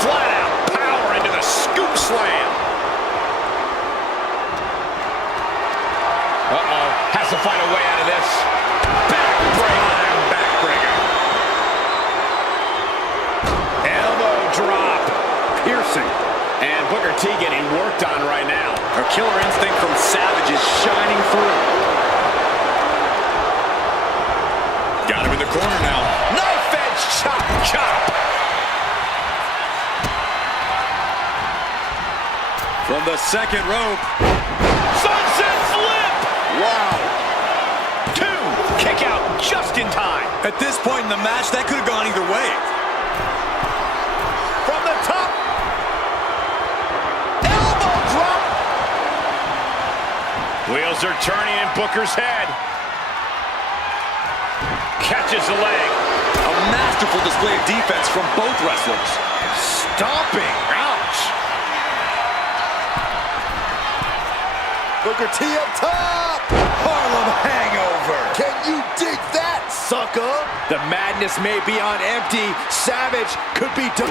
Flat out power into the scoop slam. Uh-oh. Has to find a way out of this. Backbreaker. Elbow drop. Piercing. And Booker T getting worked on right now. Our killer instinct from Savage is shining through. Got him in the corner now. Knife edge chop, chop. From the second rope. Sunset flip. Wow. 2. Kick out just in time. At this point in the match, that could have gone either way. From the top. Elbow drop. Wheels are turning in Booker's head. Catches the leg. A masterful display of defense from both wrestlers. Stomping. Ouch. Booker T up top. Harlem Hangover. Can you dig that, sucker? The madness may be on empty. Savage could be done.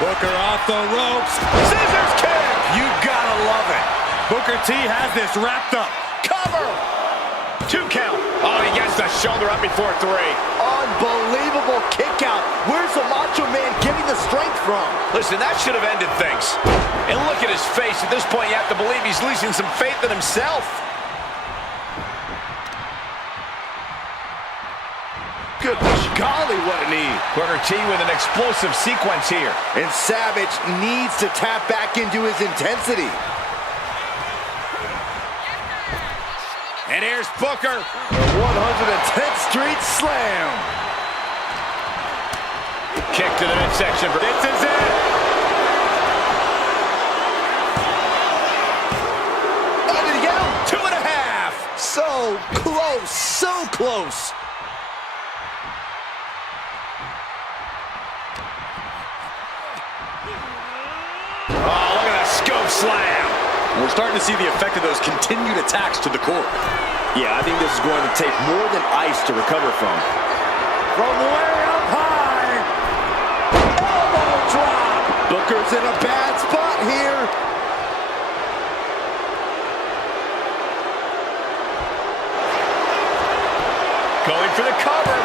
Booker off the ropes. Scissors kick. You gotta love it. Booker T has this wrapped up. Cover. 2 count. Oh, he gets the shoulder up before 3. Unbelievable kick out. Where's the Macho Man getting the strength from? Listen, that should have ended things. And look at his face. At this point, you have to believe he's losing some faith in himself. Good golly, what a knee. Booker T with an explosive sequence here. And Savage needs to tap back into his intensity. And here's Booker. The 110th Street Slam. Kick to the midsection. This is it. Oh, did he get him? 2.5. So close, so close. Oh, look at that scope slam. We're starting to see the effect of those continued attacks to the core. Yeah, I think this is going to take more than ice to recover from. From way up high. Elbow drop. Booker Hogan's in a bad spot here. Going for the cover.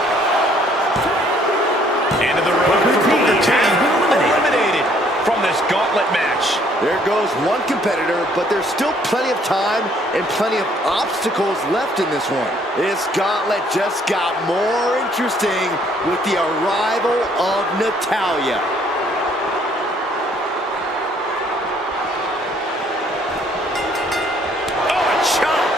End of the road for Booker T. Eliminated from this gauntlet match. There goes one competitor, but there's still plenty of time and plenty of obstacles left in this one. This gauntlet just got more interesting with the arrival of Natalya. Oh, a chop!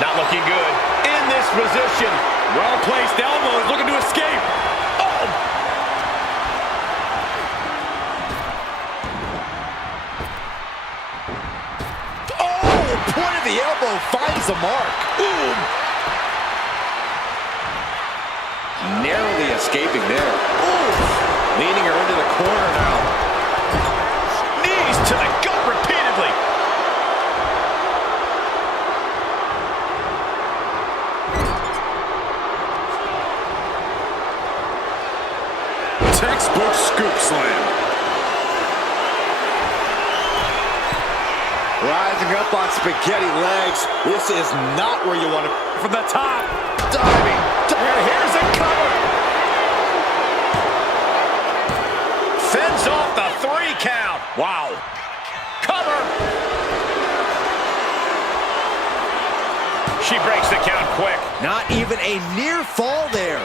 Not looking good. In this position. Well-placed elbows, looking to escape. Oh! Point of the elbow finds the mark. Boom! Narrowly escaping there. Ooh. Leading her into the corner now. Knees to the gut repeatedly. Textbook scoop slam. Rising up on spaghetti legs. This is not where you want to. From the top. Diving. And here's a cover. Fends off the 3 count. Wow. Cover. She breaks the count quick. Not even a near fall there.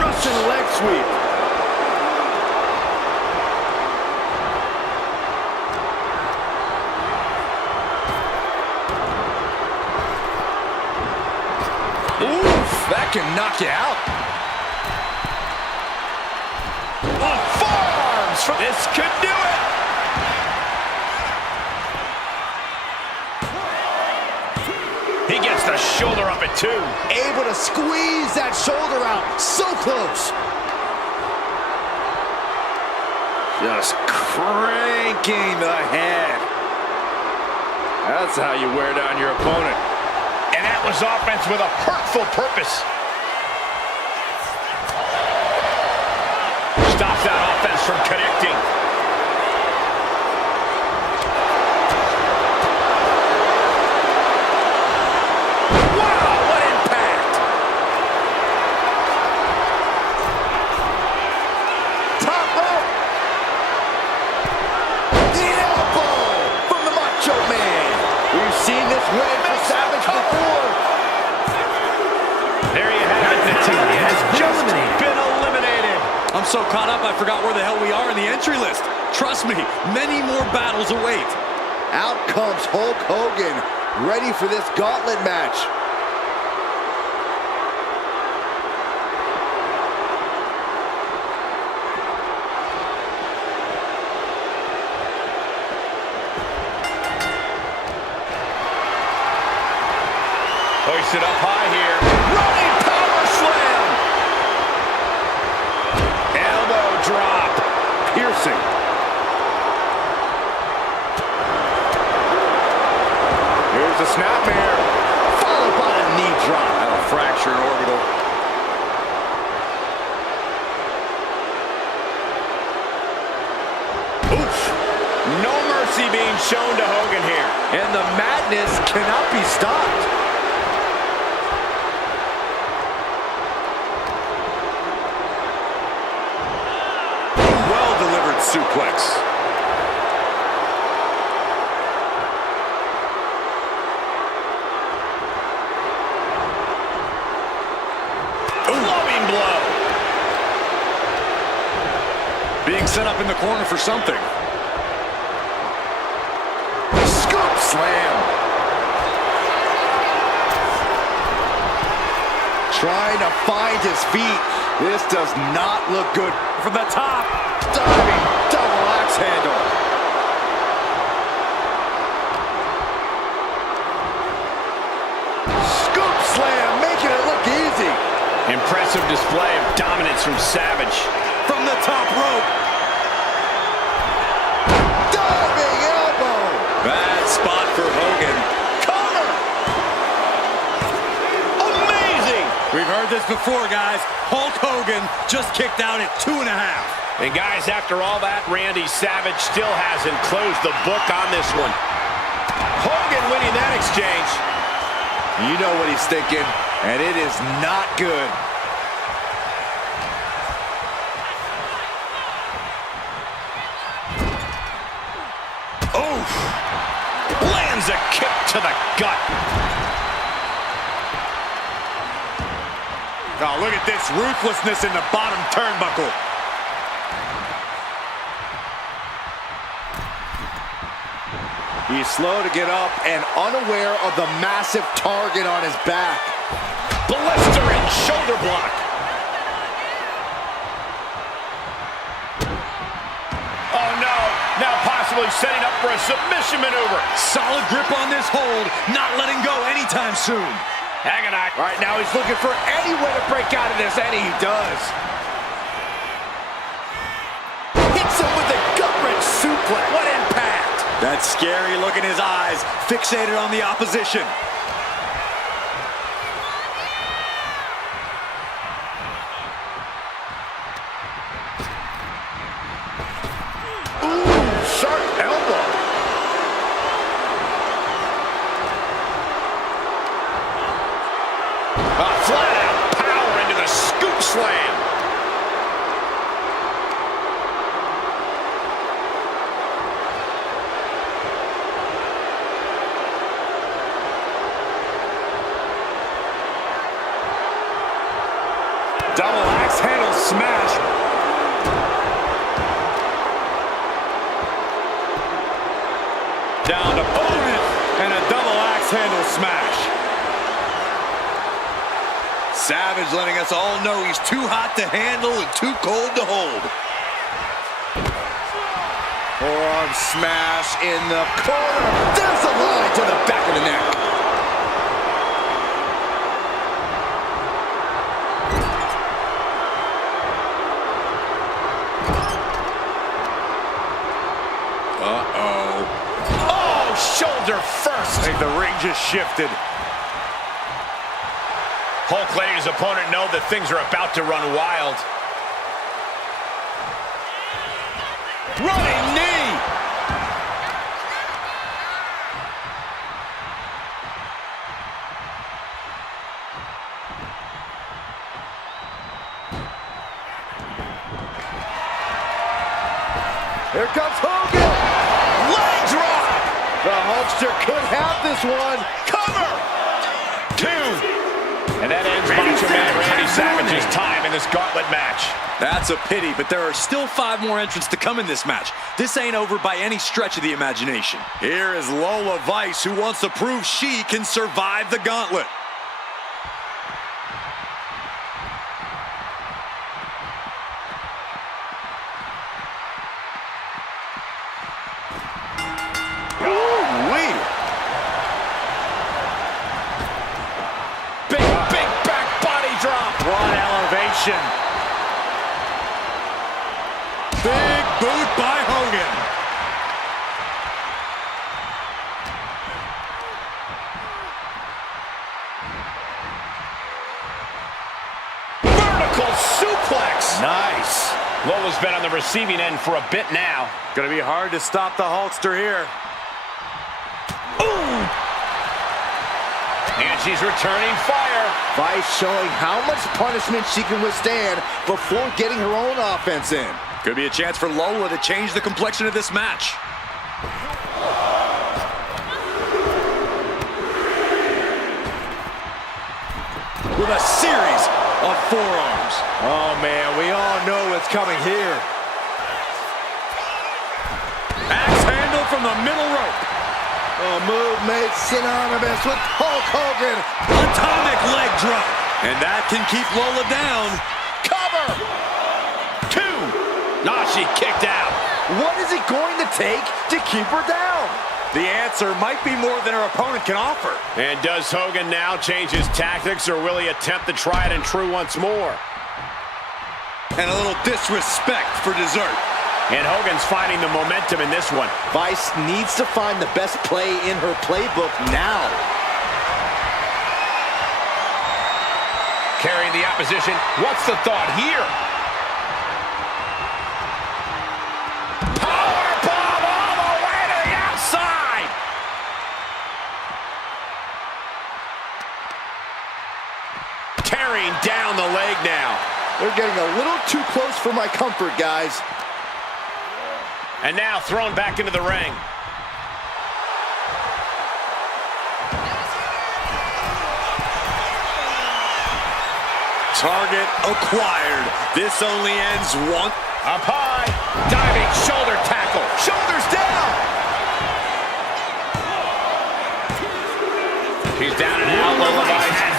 Russian leg sweep. That can knock you out. Oh, forearms from this could do it. He gets the shoulder up at 2. Able to squeeze that shoulder out. So close. Just cranking the head. That's how you wear down your opponent. And that was offense with a hurtful purpose. Stops that offense from connecting. Wow, what impact! Top rope. The elbow from the Macho Man. We've seen this win for Savage before. There you have it. Natalya has just been eliminated. I'm so caught up, I forgot where the hell we are in the entry list. Trust me, many more battles await. Out comes Hulk Hogan, ready for this gauntlet match. Hoisted up high here. Running power slam. Elbow drop. Piercing. Here's a snapmare, followed by a knee drop. That'll fracture an orbital. Oof. No mercy being shown to Hogan here. And the madness cannot be stopped. Well-delivered suplex. Loving blow. Being set up in the corner for something. Scoop slam. Trying to find his feet. This does not look good. From the top. Diving double axe handle. Scoop slam, making it look easy. Impressive display of dominance from Savage. From the top rope. Diving elbow. Bad spot for Hogan. Cover. Amazing. We We've heard this before, guys. Hulk Hogan just kicked out at 2.5. And guys, after all that, Randy Savage still hasn't closed the book on this one. Hogan winning that exchange. You know what he's thinking, and it is not good. Oof! Lands a kick to the gut. Oh, look at this ruthlessness in the bottom turnbuckle. He's slow to get up and unaware of the massive target on his back. Blistering shoulder block. Oh no, now possibly setting up for a submission maneuver. Solid grip on this hold, not letting go anytime soon. Agonite. Right now he's looking for any way to break out of this, and he does. Hits him with a gut-wrench suplex. What impact! That scary look in his eyes, fixated on the opposition. Ooh, sharp elbow. Flat-out power into the scoop slam. Double axe handle smash. Down to opponent and a double axe handle smash. Savage letting us all know he's too hot to handle and too cold to hold. Forearm smash in the corner. There's a line to the back of the neck. Uh-oh. Oh, shoulder first. I think the ring just shifted. Hulk letting his opponent know that things are about to run wild. Running knee. Here comes Hogan. Leg drop. The Hulkster could have this one. Cover. 2. And that ends Macho Man Randy Savage's time in this gauntlet match. That's a pity, but there are still 5 more entrants to come in this match. This ain't over by any stretch of the imagination. Here is Lola Vice, who wants to prove she can survive the gauntlet. Ooh-wee. Big back body drop. One elevation. Big boot by Hogan. Vertical suplex. Nice. Lola's been on the receiving end for a bit now. Gonna be hard to stop the Hulkster here. Ooh. And she's returning fire. Vice showing how much punishment she can withstand before getting her own offense in. Could be a chance for Lola to change the complexion of this match. With a series of forearms. Oh, man, we all know what's coming here. Axe handle from the middle rope. A move made synonymous with Hulk Hogan. Atomic leg drop. And that can keep Lola down. Cover. 2. Nah, she kicked out. What is it going to take to keep her down? The answer might be more than her opponent can offer. And does Hogan now change his tactics, or will he attempt to try it and true once more? And a little disrespect for dessert. And Hogan's finding the momentum in this one. Vice needs to find the best play in her playbook now. Carries the opposition. What's the thought here? Powerbomb all the way to the outside. Tearing down the leg now. They're getting a little too close for my comfort, guys. And now thrown back into the ring. Target acquired. This only ends one. Up high. Diving shoulder tackle. Shoulders down. He's down and out.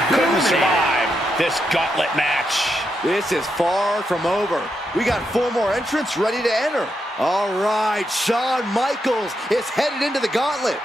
Couldn't survive this gauntlet match. This is far from over. We got 4 more entrants ready to enter. All right, Shawn Michaels is headed into the gauntlet.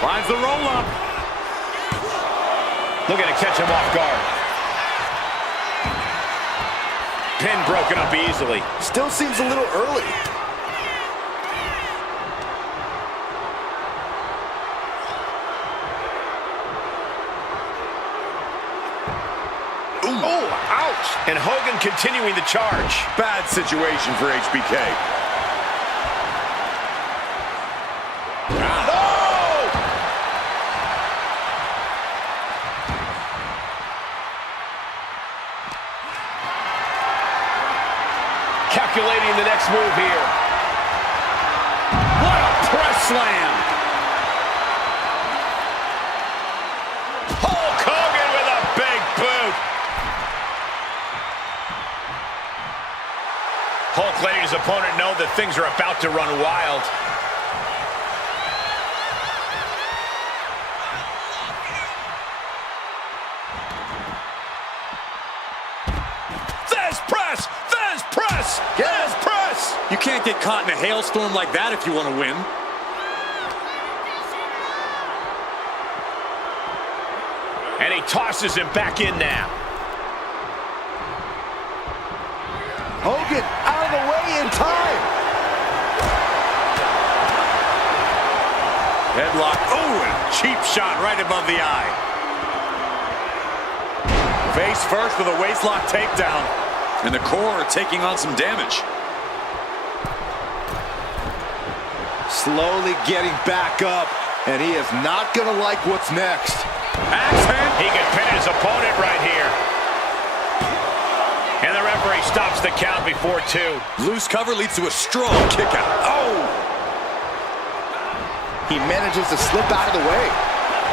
Finds the roll-up. Looking to catch him off guard. Pin broken up easily. Still seems a little early. Ooh. Oh, ouch! And Hogan continuing the charge. Bad situation for HBK. Calculating the next move here. What a press slam! Hulk Hogan with a big boot. Hulk letting his opponent know that things are about to run wild. Yes, press! You can't get caught in a hailstorm like that if you want to win. And he tosses him back in now. Hogan out of the way in time. Headlock. Oh, and a cheap shot right above the eye. Face first with a waistlock takedown. And the core taking on some damage. Slowly getting back up, and he is not going to like what's next. Axe hand. He can pin his opponent right here. And the referee stops the count before 2. Loose cover leads to a strong kick out. Oh! He manages to slip out of the way.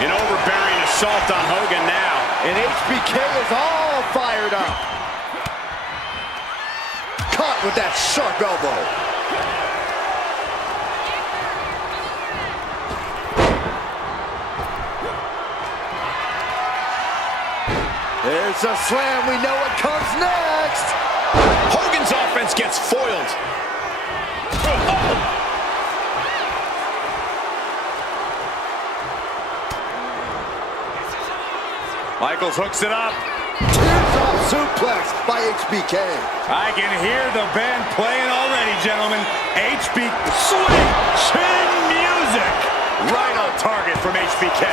An overbearing assault on Hogan now. And HBK is all fired up. Caught with that sharp elbow. There's a slam. We know what comes next. Hogan's offense gets foiled. Michaels hooks it up. Teardrop suplex by HBK. I can hear the band playing already, gentlemen. Sweet chin music. Right on target from HBK.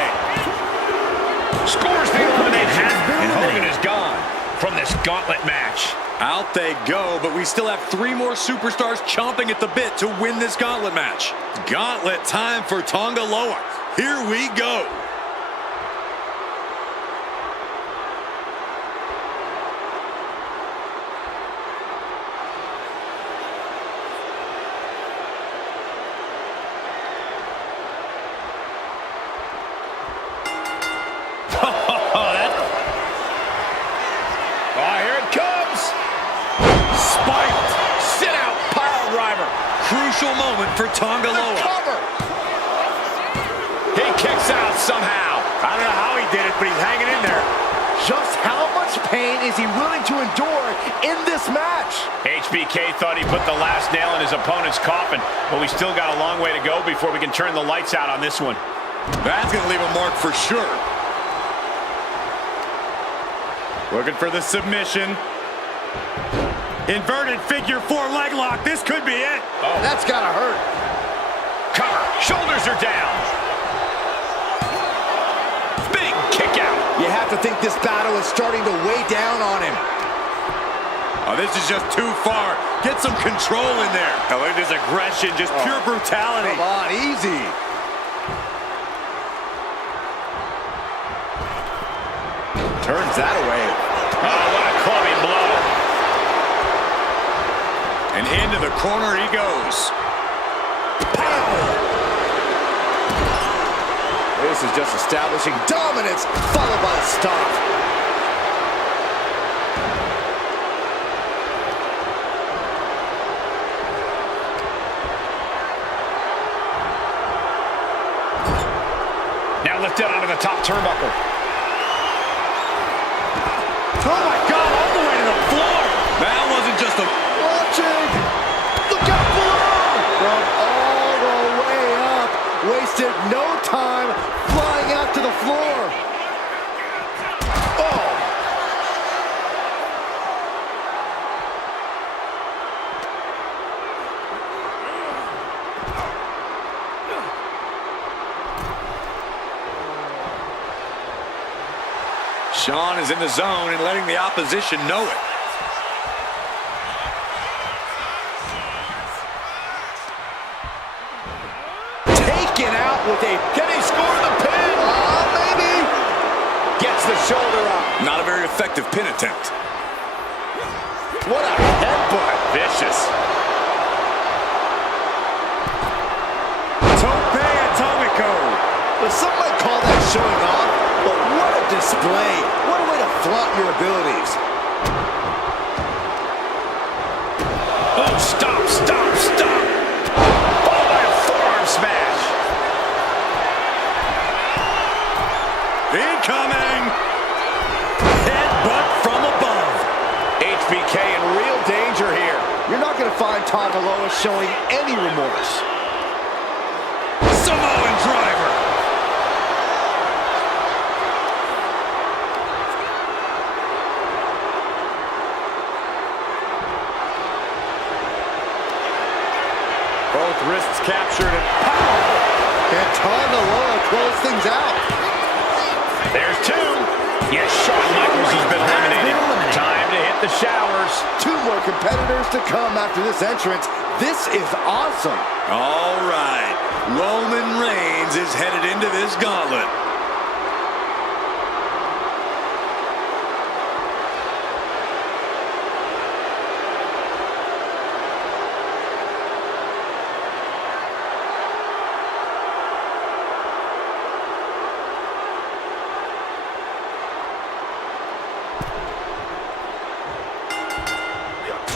Scores the elimination, and Hogan is gone from this gauntlet match. Out they go, but we still have 3 more superstars chomping at the bit to win this gauntlet match. Gauntlet time for Tonga Loa. Here we go. Crucial moment for Tonga Loa. Cover. He kicks out somehow. I don't know how he did it, but he's hanging in there. Just how much pain is he willing to endure in this match? HBK thought he put the last nail in his opponent's coffin, but we still got a long way to go before we can turn the lights out on this one. That's going to leave a mark for sure. Looking for the submission. Inverted figure 4 leg lock. This could be it. Oh, That's gotta hurt. cover. Shoulders are down. Big kick out. You have to think this battle is starting to weigh down on him. Oh, this is just too far. Get some control in there. Oh, look at this aggression, just pure brutality. Come on, easy. Turns that away. Oh, what a clubbing blow. And into the corner he goes. This is just establishing dominance, followed by a stop. Now lifted onto the top turnbuckle. Oh my God, all the way to the floor. That wasn't just a... Watching. Look out below. From all the way up. Wasted no time flying out to the floor. Oh. Sean is in the zone and letting the opposition know it. Taken out with a... Can he score the pin? Maybe. Gets the shoulder up. Not a very effective pin attempt. What a headbutt. Vicious. Tope Atomico. Well, some might call that showing off, but what a display. What a way to flaunt your abilities. Oh, stop, stop, stop. Followed by a forearm smash. Incoming! Headbutt from above. HBK in real danger here. You're not going to find Tagaloa showing any remorse. Samoan driver. Both wrists captured and pow! And Tagaloa close things out. There's two. Yes, Shawn Michaels has been eliminated. Time to hit the showers. 2 more competitors to come after this entrance. This is awesome. All right. Roman Reigns is headed into this gauntlet.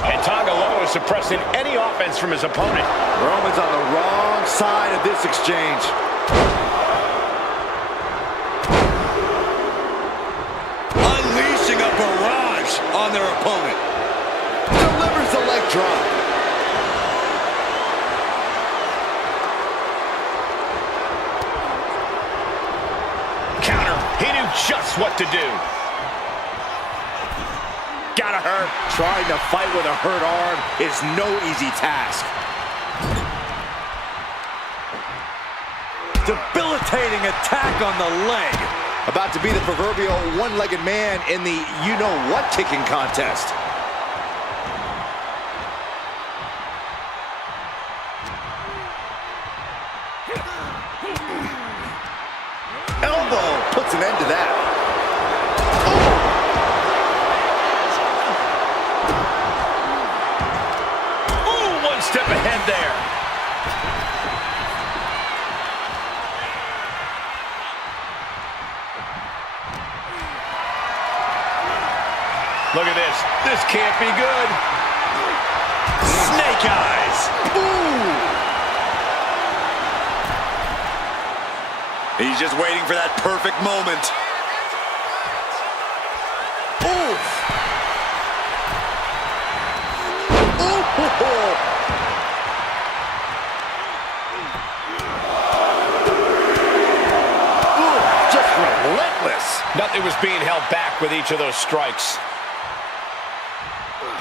And Tagaloa is suppressing any offense from his opponent. Roman's on the wrong side of this exchange. Unleashing a barrage on their opponent. Delivers the leg drop. Counter. He knew just what to do. Gotta hurt. Trying to fight with a hurt arm is no easy task. Debilitating attack on the leg. About to be the proverbial one-legged man in the you-know-what kicking contest. Elbow puts an end to that. Step ahead there. Look at this. This can't be good. Snake eyes. Ooh. He's just waiting for that perfect moment. this. Nothing was being held back with each of those strikes.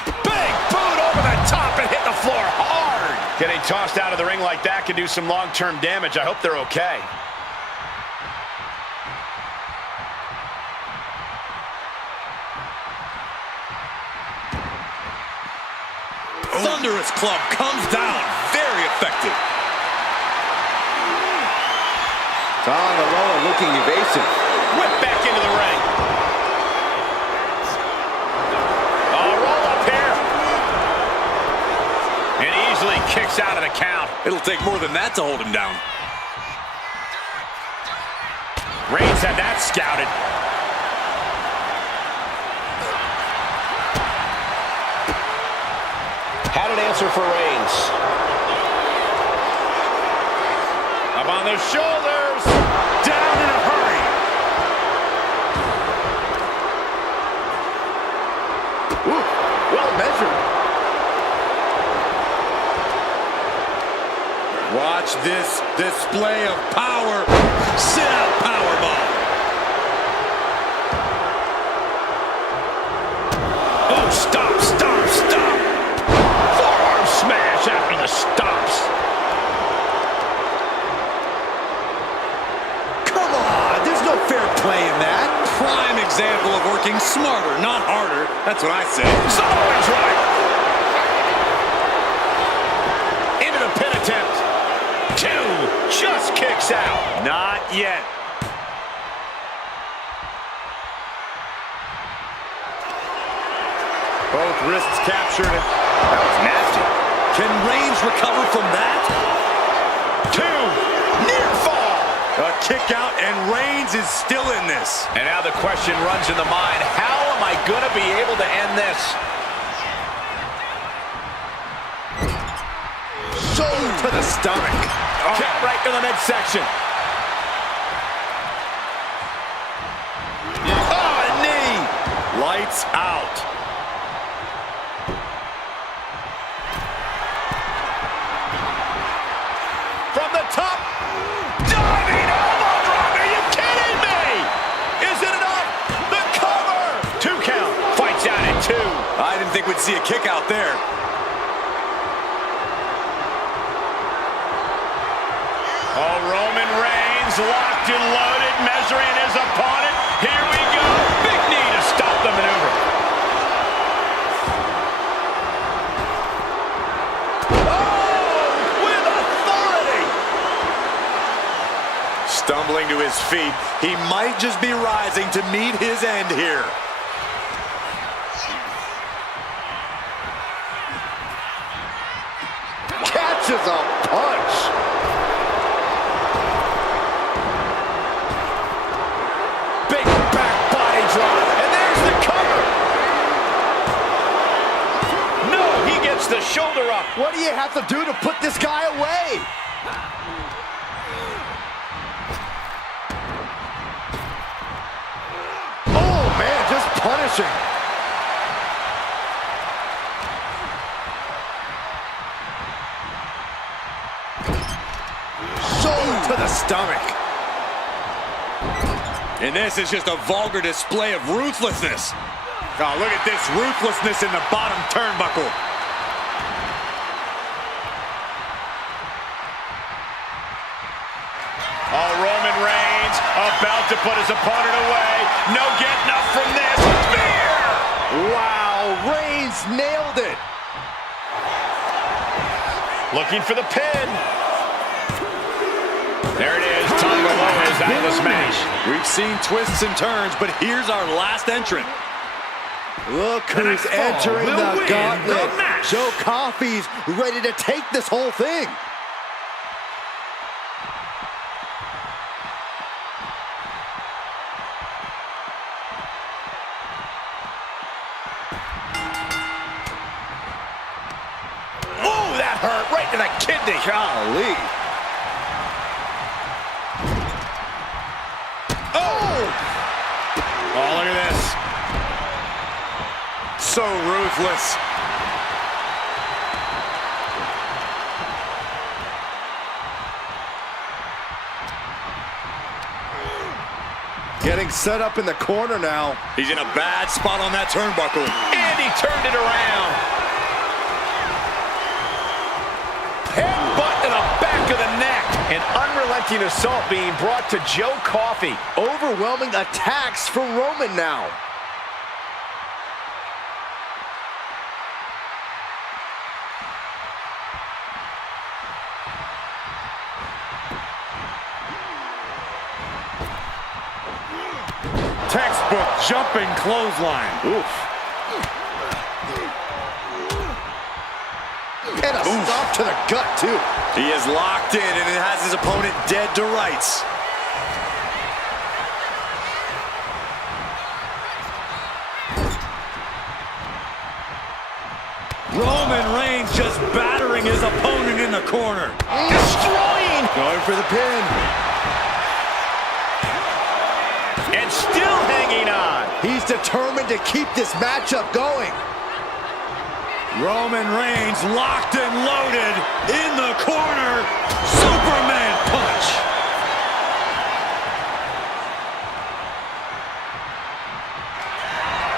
Big boot over the top and hit the floor hard. Getting tossed out of the ring like that can do some long-term damage. I hope they're okay. Thunderous club comes down. Very effective. On the low and looking evasive. Whip back into the ring. Oh, roll up here. And easily kicks out of the count. It'll take more than that to hold him down. Reigns had that scouted. Had an answer for Reigns. Up on the shoulders. Down in a hurry. Ooh, well measured. Watch this display of power. Sit out powerbomb. Oh, stop, stop, stop. Forearm smash after the stops. Come on, there's no fair play in that. Prime example of working smarter, not harder. That's what I say. Someone's right. Into the pin attempt. 2, just kicks out. Not yet. Both wrists captured. That was nasty. Can Reigns recover from that? 2, near fall. A kick out, and Reigns is still in this. And now the question runs in the mind, how am I going to be able to end this? Shoulder to the stomach. Kick right to the midsection. Oh, a knee. Lights out. From the top. Diving elbow drop. Are you kidding me? Is it enough? The cover. 2 count. Fights out at 2. I didn't think we'd see a kick out there. Oh, Roman Reigns locked and loaded, measuring his opponent. Here we go. Big knee to stop the maneuver. Oh, with authority. Stumbling to his feet. He might just be rising to meet his end here. Catches a punch. Big back body drop. And there's the cover. No, he gets the shoulder up. What do you have to do to put this guy away? Oh, man, just punishing. Shoulder to the stomach. And this is just a vulgar display of ruthlessness. Oh, look at this ruthlessness in the bottom turnbuckle. Oh, Roman Reigns about to put his opponent away. No getting up from this. Spear! Wow, Reigns nailed it. Looking for the pin. There it is. Tonga Loa is out of this match. We've seen twists and turns, but here's our last entrant. Look who's next fall entering will the win gauntlet. the match. Joe Coffey's ready to take this whole thing. Ooh, that hurt right to the kidney. Golly. Oh, look at this. So ruthless. Getting set up in the corner now. He's in a bad spot on that turnbuckle. And he turned it around. Headbutt to the back of the neck. An unrelenting assault being brought to Joe Coffey. Overwhelming attacks from Roman now. Textbook jumping clothesline. Oof. And a stop to the gut, too. He is locked in and it has his opponent dead to rights. Roman Reigns just battering his opponent in the corner. Destroying. Going for the pin. And still hanging on. He's determined to keep this matchup going. Roman Reigns locked and loaded in the corner. Superman punch.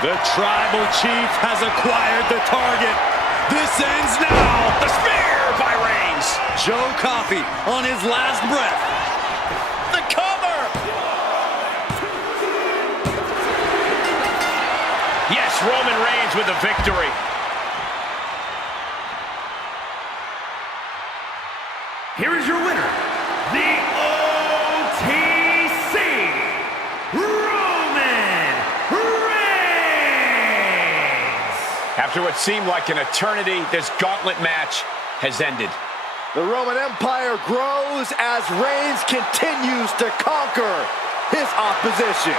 The tribal chief has acquired the target. This ends now. The spear by Reigns. Joe Coffey on his last breath. The cover. Yes, Roman Reigns with the victory. Here is your winner, the OTC, Roman Reigns. After what seemed like an eternity, this gauntlet match has ended. The Roman Empire grows as Reigns continues to conquer his opposition.